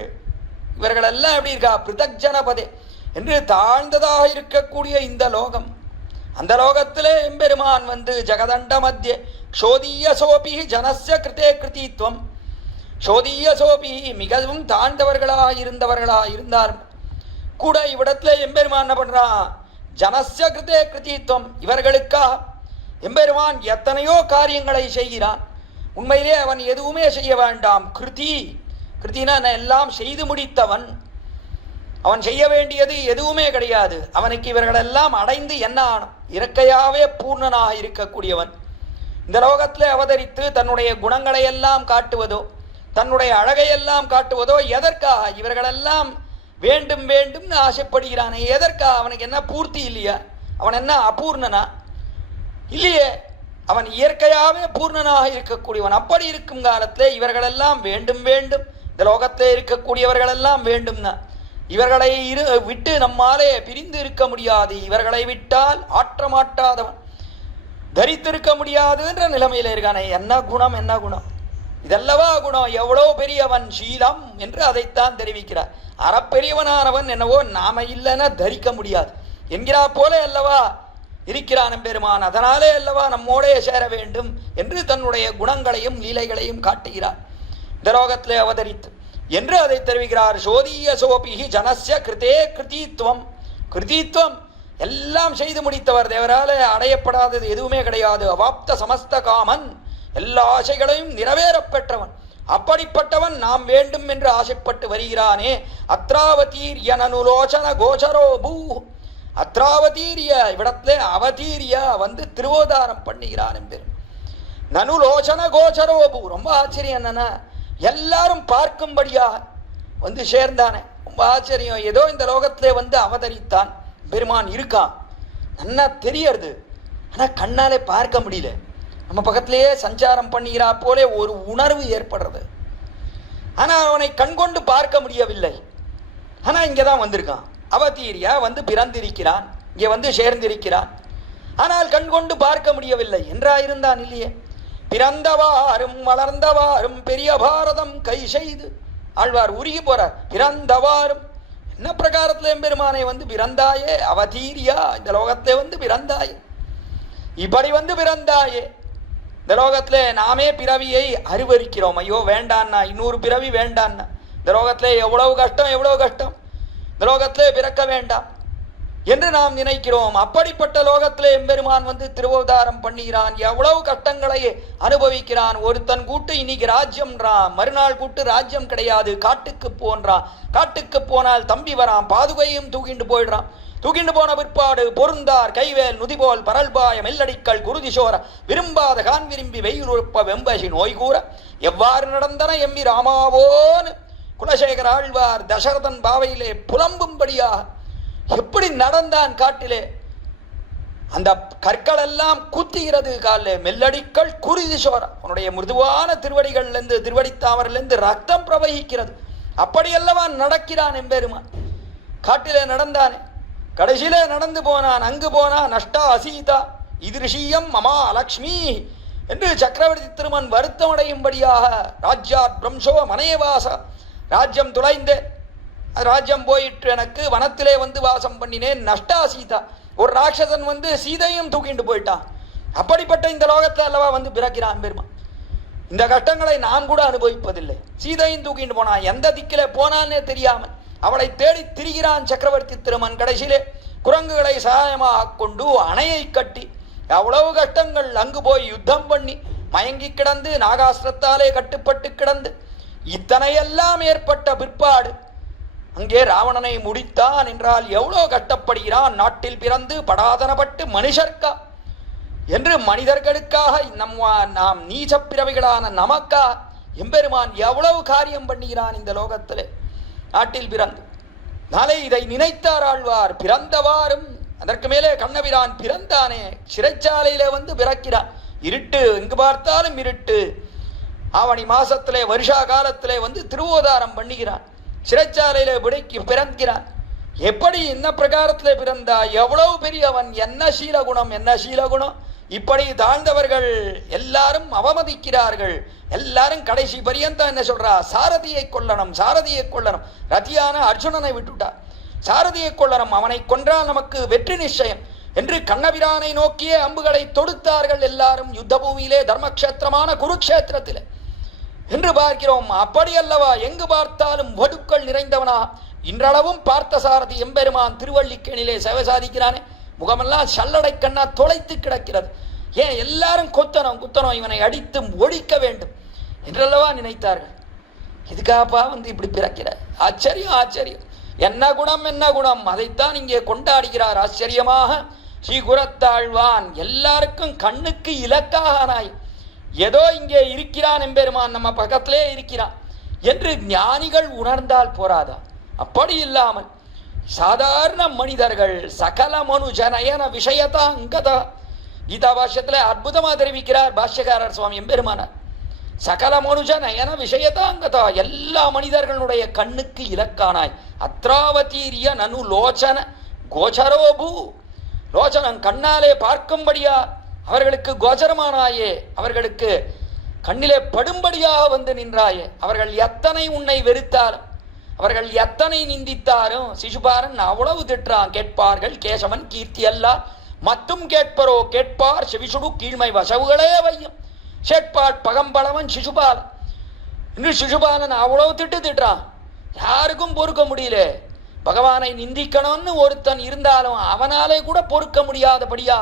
இவர்கள் எல்லாம் எப்படி இருக்கா? பிருதக் ஜனபதே என்று தாழ்ந்ததாக இருக்கக்கூடிய இந்த லோகம். அந்த லோகத்திலே எம்பெருமான் வந்து ஜெகதண்ட மத்திய க்ஷோதீய சோபி ஜனஸ்ய கிருதே கிருதித்வம், க்ஷோதீய சோபி மிகவும் தாழ்ந்தவர்களாயிருந்தாலும் கூட இவ்விடத்துல எம்பெருமான் என்ன பண்றான், ஜனஸ்ய கிருதே கிருதித்வம், இவர்களுக்காக எம்பெருமான் எத்தனையோ காரியங்களை செய்கிறான். உண்மையிலே அவன் எதுவுமே செய்ய வேண்டாம். கிருத்தினா எல்லாம் செய்து முடித்தவன், அவன் செய்ய வேண்டியது எதுவுமே கிடையாது. அவனுக்கு இவர்களெல்லாம் அடைந்து என்ன ஆனும், இறக்கையாவே பூர்ணனாக இருக்கக்கூடியவன். இந்த லோகத்தில் அவதரித்து தன்னுடைய குணங்களை எல்லாம் காட்டுவதோ தன்னுடைய அழகையெல்லாம் காட்டுவதோ எதற்காக? இவர்களெல்லாம் வேண்டும் வேண்டும்னு ஆசைப்படுகிறானே, எதற்காக? அவனுக்கு என்ன பூர்த்தி இல்லையா? அவன் என்ன அபூர்ணனா? இல்லையே, அவன் இயற்கையாகவே பூர்ணனாக இருக்கக்கூடியவன். அப்படி இருக்கும் காலத்தில் இவர்களெல்லாம் வேண்டும் வேண்டும், இந்த லோகத்தில் இருக்கக்கூடியவர்களெல்லாம் வேண்டும்னா இவர்களை விட்டு நம்மாலே பிரிந்து இருக்க முடியாது. இவர்களை விட்டால் ஆற்றமாட்டாதவன், தரித்திருக்க முடியாது என்ற நிலைமையில் இருக்கானே. என்ன குணம், என்ன குணம், இதல்லவா குணம். எவ்வளோ பெரியவன் சீலம் என்று அதைத்தான் தெரிவிக்கிறார். அறப்பெரியவனானவன் என்னவோ நாம இல்லைன்னா தரிக்க முடியாது என்கிறா போல அல்லவா இருக்கிறான் பெருமான். அதனாலே அல்லவா நம்மோடே சேர வேண்டும் என்று தன்னுடைய குணங்களையும் லீலைகளையும் காட்டுகிறார் இந்த லோகத்திலே அவதரித்து என்று அதை தெரிவிக்கிறார். சோதீய சோபிஹி ஜனஸ்ய கிருதே கிருதித்வம், கிருதித்வம் எல்லாம் செய்து முடித்தவர், தேவரால அடையப்படாதது எதுவுமே கிடையாது. அவாப்த சமஸ்த காமன், எல்லா ஆசைகளையும் நிறைவேறப் பெற்றவன். அப்படிப்பட்டவன் நாம் வேண்டும் என்று ஆசைப்பட்டு வருகிறானே. அத்ராவதீரிய நனுலோச்சன கோச்சரோ பூ, அத்ராவதீரிய இவ்விடத்திலே அவதீரிய வந்து திருவோதாரம் பண்ணுகிறான் என்பது. நனுலோச்சன கோச்சரோ பூ, ரொம்ப ஆச்சரியம் என்னன்னா எல்லாரும் பார்க்கும்படியாக வந்து சேர்ந்தானே, ரொம்ப ஆச்சரியம். ஏதோ இந்த லோகத்திலே வந்து அவதரித்தான் பெருமான் இருக்கான், நல்லா தெரியறது, ஆனால் கண்ணாலே பார்க்க முடியல. நம்ம பக்கத்திலேயே சஞ்சாரம் பண்ணுகிறா போலே ஒரு உணர்வு ஏற்படுறது, ஆனால் அவனை கண்கொண்டு பார்க்க முடியவில்லை. ஆனால் இங்கே தான் வந்திருக்கான், அவதீரியா வந்து பிறந்திருக்கிறான், இங்கே வந்து சேர்ந்திருக்கிறான், ஆனால் கண்கொண்டு பார்க்க முடியவில்லை என்றாயிருந்தான் இல்லையே. பிறந்தவாறும் வளர்ந்தவாறும் பெரிய பாரதம் கை செய்து, ஆழ்வார் உருகி போறார். பிறந்தவாறும் என்ன பிரகாரத்தில் எம்பெருமானை வந்து பிறந்தாயே, அவதீரியா இந்த லோகத்திலே வந்து பிறந்தாயே, இப்படி வந்து பிறந்தாயே. இந்த லோகத்திலே நாமே பிறவியை அருவருக்கிறோம். ஐயோ வேண்டான்னா, இன்னொரு பிறவி வேண்டான்னா, இந்த லோகத்திலே எவ்வளவு கஷ்டம், எவ்வளவு கஷ்டம், இந்த லோகத்திலே பிறக்க வேண்டாம் என்று நாம் நினைக்கிறோம். அப்படிப்பட்ட லோகத்திலே எம்பெருமான் வந்து திருவோதாரம் பண்ணுகிறான், எவ்வளவு கஷ்டங்களை அனுபவிக்கிறான். ஒருத்தன் கூட்டு இன்னைக்கு ராஜ்யம்ன்றான், மறுநாள் கூட்டு ராஜ்யம் கிடையாது, காட்டுக்கு போன்றான். காட்டுக்கு போனால் தம்பி வரான், பாதுகையும் தூக்கிண்டு போயிடுறான். தூக்கிண்டு போன பிற்பாடு பொருந்தார் கைவேல் நுதிபோல் பரல்பாய மெல்லடிக்கல் குருதிசோர விரும்பாத கான் விரும்பி வெயிலுறுப்ப வெம்பசி நோய் கூற எவ்வாறு நடந்தன எம்மி ராமாவோன்னு குலசேகர ஆழ்வார் தசரதன் பாவையிலே புலம்பும்படியாக எப்படி நடந்தான் காட்டிலே. அந்த கற்கள் எல்லாம் குத்துகிறது காலில், மெல்லடிக்கல் குருதிசோர, அவனுடைய மிருதுவான திருவடிகள்லேருந்து திருவடித்தாமரிலிருந்து ரத்தம் பிரவகிக்கிறது. அப்படியல்லவா நடக்கிறான் எம்பெருமான். காட்டிலே நடந்தானே, கடைசியிலே நடந்து போனான். அங்கு போனான் நஷ்டா அசீதா இதுஷீயம் மமா லக்ஷ்மி என்று சக்கரவர்த்தி திருமன் வருத்தமடையும்படியாக ராஜ்யாத் பிரம்சோ மனையவாச, ராஜ்யம் துளைந்தேன், ராஜ்யம் போயிட்டு எனக்கு வனத்திலே வந்து வாசம் பண்ணினேன். நஷ்டா சீதா, ஒரு ராட்சசன் வந்து சீதையும் தூக்கிட்டு போயிட்டான். அப்படிப்பட்ட இந்த லோகத்தில் அல்லவா வந்து பிறக்கிறான் பெருமான். இந்த கஷ்டங்களை நான் கூட அனுபவிப்பதில்லை. சீதையும் தூக்கிட்டு போனான், எந்த திக்கிலே போனான்னே தெரியாமல் அவளை தேடி திரிகிறான் சக்கரவர்த்தி திருமன். கடைசியிலே குரங்குகளை சகாயமாக கொண்டு அணையை கட்டி அவ்வளவு கஷ்டங்கள், அங்கு போய் யுத்தம் பண்ணி மயங்கி கிடந்து நாகாஸ்திரத்தாலே கட்டுப்பட்டு கிடந்து இத்தனையெல்லாம் ஏற்பட்ட பிற்பாடு அங்கே ராவணனை முடித்தான் என்றால் எவ்வளோ கஷ்டப்படுகிறான். நாட்டில் பிறந்து படாதனப்பட்டு மனுஷர்க்கா என்று மனிதர்களுக்காக நாம் நீச்ச பிறவிகளான நமக்கா எம்பெருமான் எவ்வளவு காரியம் பண்ணுகிறான் இந்த லோகத்திலே. நாட்டில் பிறந்து நாளை இதை நினைத்தார் ஆழ்வார். பிறந்தவாறும் அதற்கு மேலே கண்ணபிரான் பிறந்தானே, சிறைச்சாலையிலே வந்து பிறக்கிறான். இருட்டு, எங்கு பார்த்தாலும் இருட்டு. ஆவணி மாசத்திலே வருஷா காலத்திலே வந்து திருவோதாரம் பண்ணுகிறான். சிறைச்சாலையிலே விடைக்கு பிறக்கிறான். எப்படி இந்த பிரகாரத்திலே பிறந்தா, எவ்வளவு பெரியவன், என்ன சீலகுணம், என்ன சீலகுணம். இப்படி தாழ்ந்தவர்கள் எல்லாரும் அவமதிக்கிறார்கள். எல்லாரும் கடைசி பரியந்தம் என்ன சொல்றா, சாரதியை கொல்லணும், சாரதியை கொல்லணும். ரத்தியான அர்ஜுனனை விட்டுட்டார், சாரதியை கொல்லணும், அவனை கொன்றால் நமக்கு வெற்றி நிச்சயம் என்று கண்ணபிரானை நோக்கியே அம்புகளை தொடுத்தார்கள் எல்லாரும் யுத்த பூமியிலே, தர்மக்ஷேத்திரமான குருக்ஷேத்திரத்திலே என்று பார்க்கிறோம். அப்படி அல்லவா எங்கு பார்த்தாலும் வடுக்கள் நிறைந்தவனா இன்றளவும் பார்த்த சாரதி எம்பெருமான் திருவள்ளிக்கேணிலே சேவை சாதிக்கிறானே, முகமெல்லாம் சல்லடை கண்ணா தொலைத்து கிடக்கிறது. ஏன் எல்லாரும் குத்தனம் இவனை அடித்து ஒழிக்க வேண்டும் என்றல்லவா நினைத்தார்கள். இதுக்காப்பா இப்படி பிறக்கிற? ஆச்சரியம். என்ன குணம், அதைத்தான் இங்கே கொண்டாடுகிறார் ஆச்சரியமாக ஸ்ரீ குரத்தாழ்வான். எல்லாருக்கும் கண்ணுக்கு இலக்கானாய் ஏதோ இங்கே இருக்கிறான் எம்பெருமான், நம்ம பக்கத்திலே இருக்கிறான் என்று ஞானிகள் உணர்ந்தால் போராதா? அப்படி இல்லாமல் சாதாரண மனிதர்கள் சகல மனுஜனயன விஷயதா அங்கதா கீதா பாஷ்யத்தில் அற்புதமா தெரிவிக்கிறார் பாஷ்யக்காரர் சுவாமி எம்பெருமானார். சகல மனுஜனயன விஷயதா அங்கதா, எல்லா மனிதர்களுடைய கண்ணுக்கு இலக்கானாய். அத்ராவதீரிய நனு லோச்சன கோச்சரோபு, லோச்சனம் கண்ணாலே பார்க்கும்படியா அவர்களுக்கு கோச்சரமானாயே, அவர்களுக்கு கண்ணிலே படும்படியாக வந்து நின்றாயே. அவர்கள் எத்தனை உன்னை வெறுத்தாலும், அவர்கள் எத்தனை நிந்தித்தாரும், சிசுபாரன் அவ்வளவு திட்டுறான். கேட்பார்கள் கேசவன் கீர்த்தி அல்லா மத்தும் கேட்பரோ கேட்பார் செவிசுடு கீழ்மை வசவுகளே வையும் சேட்பாட் பகம்பளவன் சிசுபாலன் என்று சிசுபாலன் அவ்வளவு திட்டுறான். யாருக்கும் பொறுக்க முடியல. பகவானை நிந்திக்கணும்னு ஒருத்தன் இருந்தாலும் அவனாலே கூட பொறுக்க முடியாதபடியா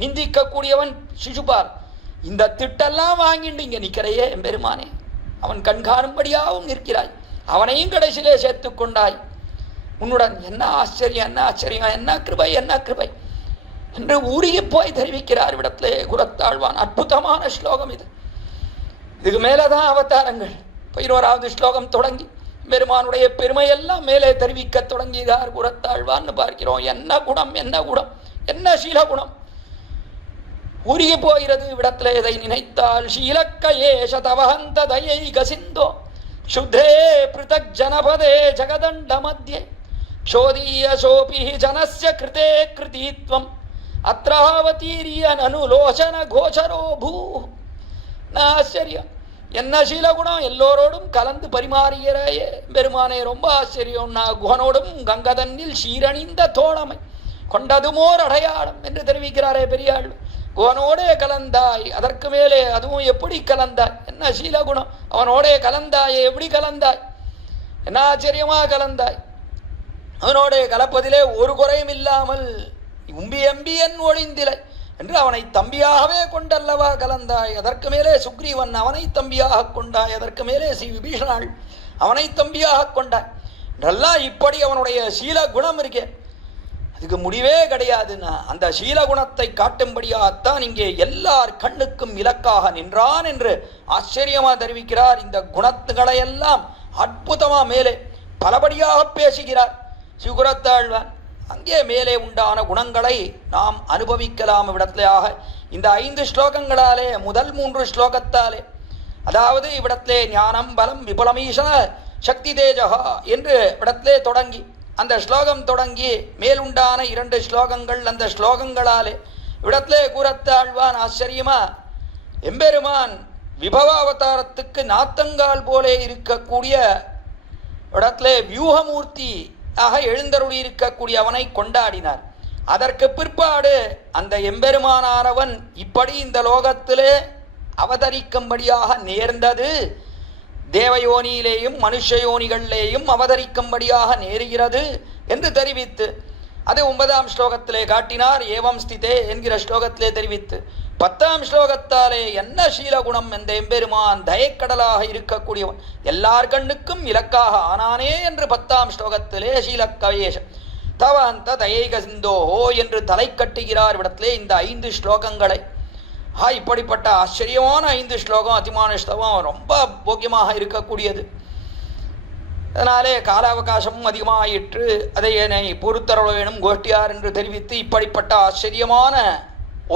நிந்திக்க கூடியவன் சிசுபால். இந்த திட்டெல்லாம் வாங்கிட்டு இங்க நிற்கிறையே எம்பெருமானே, அவன் கண்காணும்படியாகவும் நிற்கிறாய், அவனையும் கடைசியிலே சேர்த்து கொண்டாய். உன்னுடன் என்ன ஆச்சரியம், என்ன கிருபை என்று உருகி போய் தெரிவிக்கிறார் இடத்திலே குரத்தாழ்வான். அற்புதமான ஸ்லோகம் இது. இதுக்கு மேலதான் அவதாரங்கள். 11வது ஸ்லோகம் தொடங்கி பெருமானுடைய பெருமையெல்லாம் மேலே தெரிவிக்க தொடங்கினார் குரத்தாழ்வான்னு பார்க்கிறோம். என்ன குணம், என்ன சீலகுணம் உருகி போகிறது இவ்விடத்திலே. இதை நினைத்தால் ஷீலக்கையே சதவஹந்த தயை கசிந்தோ சுத்தே பிருதக் ஜனபதே ஜகதண்ட மத்தியே க்ஷோதீய சோபி ஜனஸ்ய கிருதே கிருதித்வம் அத்ராவதீரிய நனுலோசன கோச்சரோ பூ. ஆச்சரியம், என்ன சீலகுணம், எல்லோரோடும் கலந்து பரிமாறுகிறாயே பெருமானே, ரொம்ப ஆச்சரியம். நான் குகனோடும் கங்கதன்னில் சீரணிந்த தோழமை கொண்டதுமோர் அடையாளம் என்று தெரிவிக்கிறாரே பெரியாள். குகனோடே கலந்தாய், அதற்கு மேலே அதுவும் எப்படி கலந்தாய், என்ன சீலகுணம், அவனோடே கலந்தாயே, எப்படி கலந்தாய், என்ன ஆச்சரியமா கலந்தாய். அவனோடே கலப்பதிலே ஒரு குறையும் இல்லாமல் உம்பி எம்பி என் ஒழிந்திலை என்று அவனை தம்பியாகவே கொண்டல்லவா கலந்தாய். அதற்கு மேலே சுக்ரீவன் அவனை தம்பியாக கொண்டாய், அதற்கு மேலே ஸ்ரீ விபீஷணாள் அவனை தம்பியாக கொண்டாய் என்றெல்லாம் இப்படி அவனுடைய சீல குணம் இருக்கே, அதுக்கு முடிவே கிடையாதுன்னா அந்த சீலகுணத்தை காட்டும்படியாகத்தான் இங்கே எல்லார் கண்ணுக்கும் இலக்காக நின்றான் என்று ஆச்சரியமா தெரிவிக்கிறார். இந்த குணத்துகளையெல்லாம் அற்புதமா மேலே பலபடியாக பேசுகிறார் சிவகுரத்தாழ்வான். அங்கே மேலே உண்டான குணங்களை நாம் அனுபவிக்கலாம் இவ்விடத்திலேயாக. இந்த 5 ஸ்லோகங்களாலே, முதல் 3 ஸ்லோகத்தாலே, அதாவது இவ்விடத்திலே ஞானம் பலம் விபுலமீசன சக்தி தேஜகா என்று இவ்விடத்திலே தொடங்கி அந்த ஸ்லோகம் தொடங்கி மேலுண்டான 2 ஸ்லோகங்கள், அந்த ஸ்லோகங்களாலே இவ்விடத்திலே கூறத்தாழ்வான் ஆச்சரியமா எம்பெருமான் விபவாவதாரத்துக்கு நாத்தங்கால் போலே இருக்கக்கூடிய இடத்திலே வியூகமூர்த்தி ஆக எழுந்தருளி இருக்கக்கூடிய அவனை கொண்டாடினார். அதற்கு பிற்பாடு அந்த எம்பெருமானானவன் இப்படி இந்த லோகத்திலே அவதரிக்கும்படியாக நேர்ந்தது, தேவயோனியிலேயும் மனுஷயோனிகளிலேயும் அவதரிக்கும்படியாக நேருகிறது என்று தெரிவித்து அது 9ஆம் ஸ்லோகத்திலே காட்டினார். ஏவம் ஸ்திதே என்கிற ஸ்லோகத்திலே தெரிவித்து 10ஆம் ஸ்லோகத்தாலே என்ன சீலகுணம், என்ற எம்பெருமான் தயக்கடலாக இருக்கக்கூடியவன் எல்லார் கண்ணுக்கும் இலக்காக ஆனானே என்று 10ஆம் ஸ்லோகத்திலே சீலக்கவேஷ தவ அந்த தயைக சிந்தோஹோ என்று தலை கட்டுகிறார் இடத்திலே இந்த 5 ஸ்லோகங்களை. இப்படிப்பட்ட ஆச்சரியமான 5 ஸ்லோகம், அதிமான ஸ்லோகம் ரொம்ப போக்கியமாக இருக்கக்கூடியது. அதனாலே கால அவகாசமும் அதிகமாயிற்று, அதை என்னை பொறுத்தரவ வேணும் கோஷ்டியார் என்று தெரிவித்து இப்படிப்பட்ட ஆச்சரியமான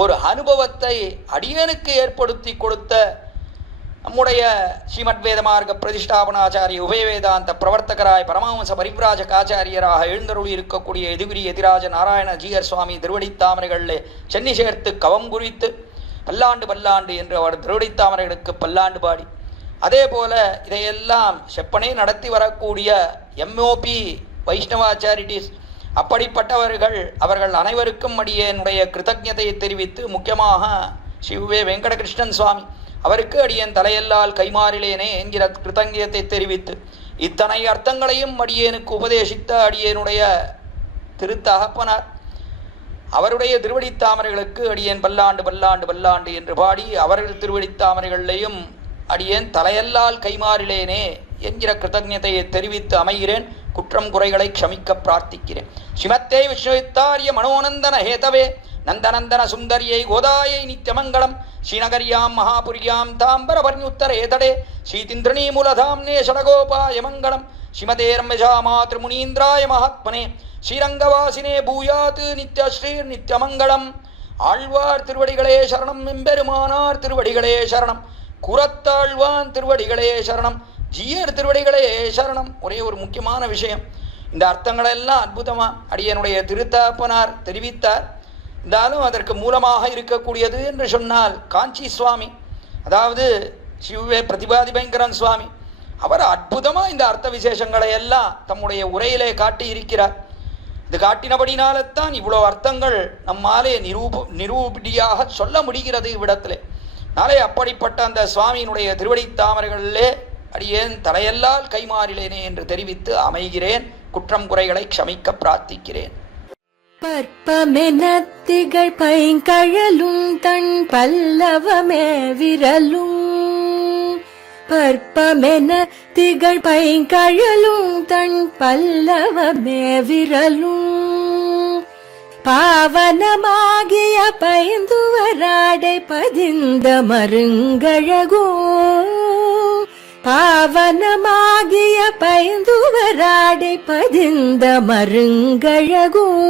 ஒரு அனுபவத்தை அடியனுக்கு ஏற்படுத்தி கொடுத்த நம்முடைய ஸ்ரீமத் வேதமார்க்க பிரதிஷ்டாபனாச்சாரிய உபயவேதாந்த பிரவர்த்தகராய் பரமஹம்ச பரிவ்ராஜக ஆச்சாரியராக எழுந்தருளி இருக்கக்கூடிய எதிகுரி எதிராஜ நாராயண ஜீயர் சுவாமி திருவடித்தாமரைகளிலே சென்னி சேர்த்து கவம் குறித்து பல்லாண்டு என்று அவர் திருவடித்தாமரைகளுக்கு பல்லாண்டு பாடி, அதே போல இதையெல்லாம் செப்பனை நடத்தி வரக்கூடிய எம்ஓபி வைஷ்ணவா சேரிட்டிஸ் அப்படிப்பட்டவர்கள் அவர்கள் அனைவருக்கும் அடியேனுடைய கிருத்தஜதையை தெரிவித்து, முக்கியமாக சிவவே வெங்கடகிருஷ்ணன் சுவாமி அவருக்கு அடியேன் தலையெல்லால் கைமாறிலேனே என்கிற கிருத்தஜத்தை தெரிவித்து, இத்தனை அர்த்தங்களையும் அடியேனுக்கு உபதேசித்த அடியேனுடைய திருத்தகப்பனார் அவருடைய திருவடித்தாமரைகளுக்கு அடியேன் பல்லாண்டு பல்லாண்டு பல்லாண்டு என்று பாடி, அவர்கள் திருவடித்தாமரைகளிலையும் அடியேன் தலையெல்லால் கைமாறிலேனே என்கிற கிருத்தஜதையை தெரிவித்து அமைகிறேன். குற்றம் குறைகளை க்ஷமிக்க பிரார்த்திக்கிறேன். ஸ்ரீமத்தே விஸ்வவித்தாரிய மனோநந்தன ஹேதவே நந்தநந்தன சுந்தரியை கோதாயை நித்தியமங்கலம். ஸ்ரீநகரியாம் மகாபுரியாம் தாம்பரபர்ணியுத்தர ஏதடே ஸ்ரீதிந்திரணீ மூலதாம்னே ஷடகோபாய மங்களம். ஸ்ரீமதே ரம்யஜா மாத்ருமுனீந்திராய மகாத்மனே ஸ்ரீரங்கவாசினே பூயாத் நித்யஸ்ரீர் நித்யமங்கலம். ஆழ்வார் திருவடிகளே சரணம், எம்பெருமானார் திருவடிகளே சரணம், குரத்தாழ்வான் திருவடிகளே சரணம், ஜீயர் திருவடிகளே சரணம். ஒரே ஒரு முக்கியமான விஷயம், இந்த அர்த்தங்களெல்லாம் அற்புதமாக அடியனுடைய திருத்தகப்பனார் தெரிவித்தார். இருந்தாலும் அதற்கு மூலமாக இருக்கக்கூடியது என்று சொன்னால் காஞ்சி சுவாமி, அதாவது சிவவே பிரதிபாதி பயங்கரன் சுவாமி, அவர் அற்புதமாக இந்த அர்த்த விசேஷங்களை எல்லாம் தம்முடைய உரையிலே காட்டி இருக்கிறார். இது காட்டினபடினால்தான் இவ்வளோ அர்த்தங்கள் நம்மாலே நிரூபடியாக சொல்ல முடிகிறது இவ்விடத்திலே. நாளே அப்படிப்பட்ட அந்த சுவாமியினுடைய திருவடி தாமரைகளிலே அடியேன் தலையெல்லால் கைமாறிலேனே என்று தெரிவித்து அமைகிறேன். குற்றம் குறைகளை க்ஷமிக்க பிரார்த்திக்கிறேன். பற்பமெனத்திகள் பைங்கழலும் தன் பல்லவமே விரலும். பற்பமென திகழ் பைங்கழலும் தன் பல்லவமே விரலும். பாவனமாகிய பைந்துவராடை பதிந்த மருங்கழகோ. பாவனமாகிய பைந்துவராடை பதிந்த மருங்கழகும்.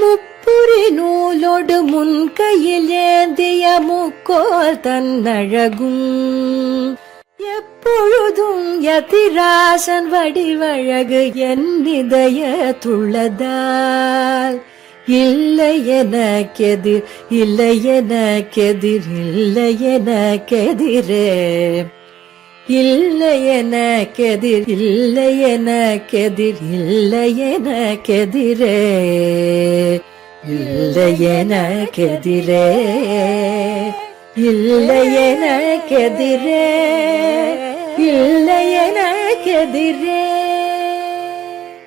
முப்புரி நூலோடு முன்கையில் ஏந்திய முக்கோல் தன்னழகும். எப்பொழுதும் யதிராசன் வடிவழகு என் இதயத்துள்ளதால். இல்லை எனக்கெதிர், இல்லை எனக்கெதிர், இல்லை எனக்கெதிரே. இல்லை எனக்கெதிர், இல்லை எனக்கெதிர், இல்லை எனக்கெதிரே. இல்லை எனக்கெதிரே, இல்லை எனக்கெதிரே, இல்லை எனக்கெதிரே.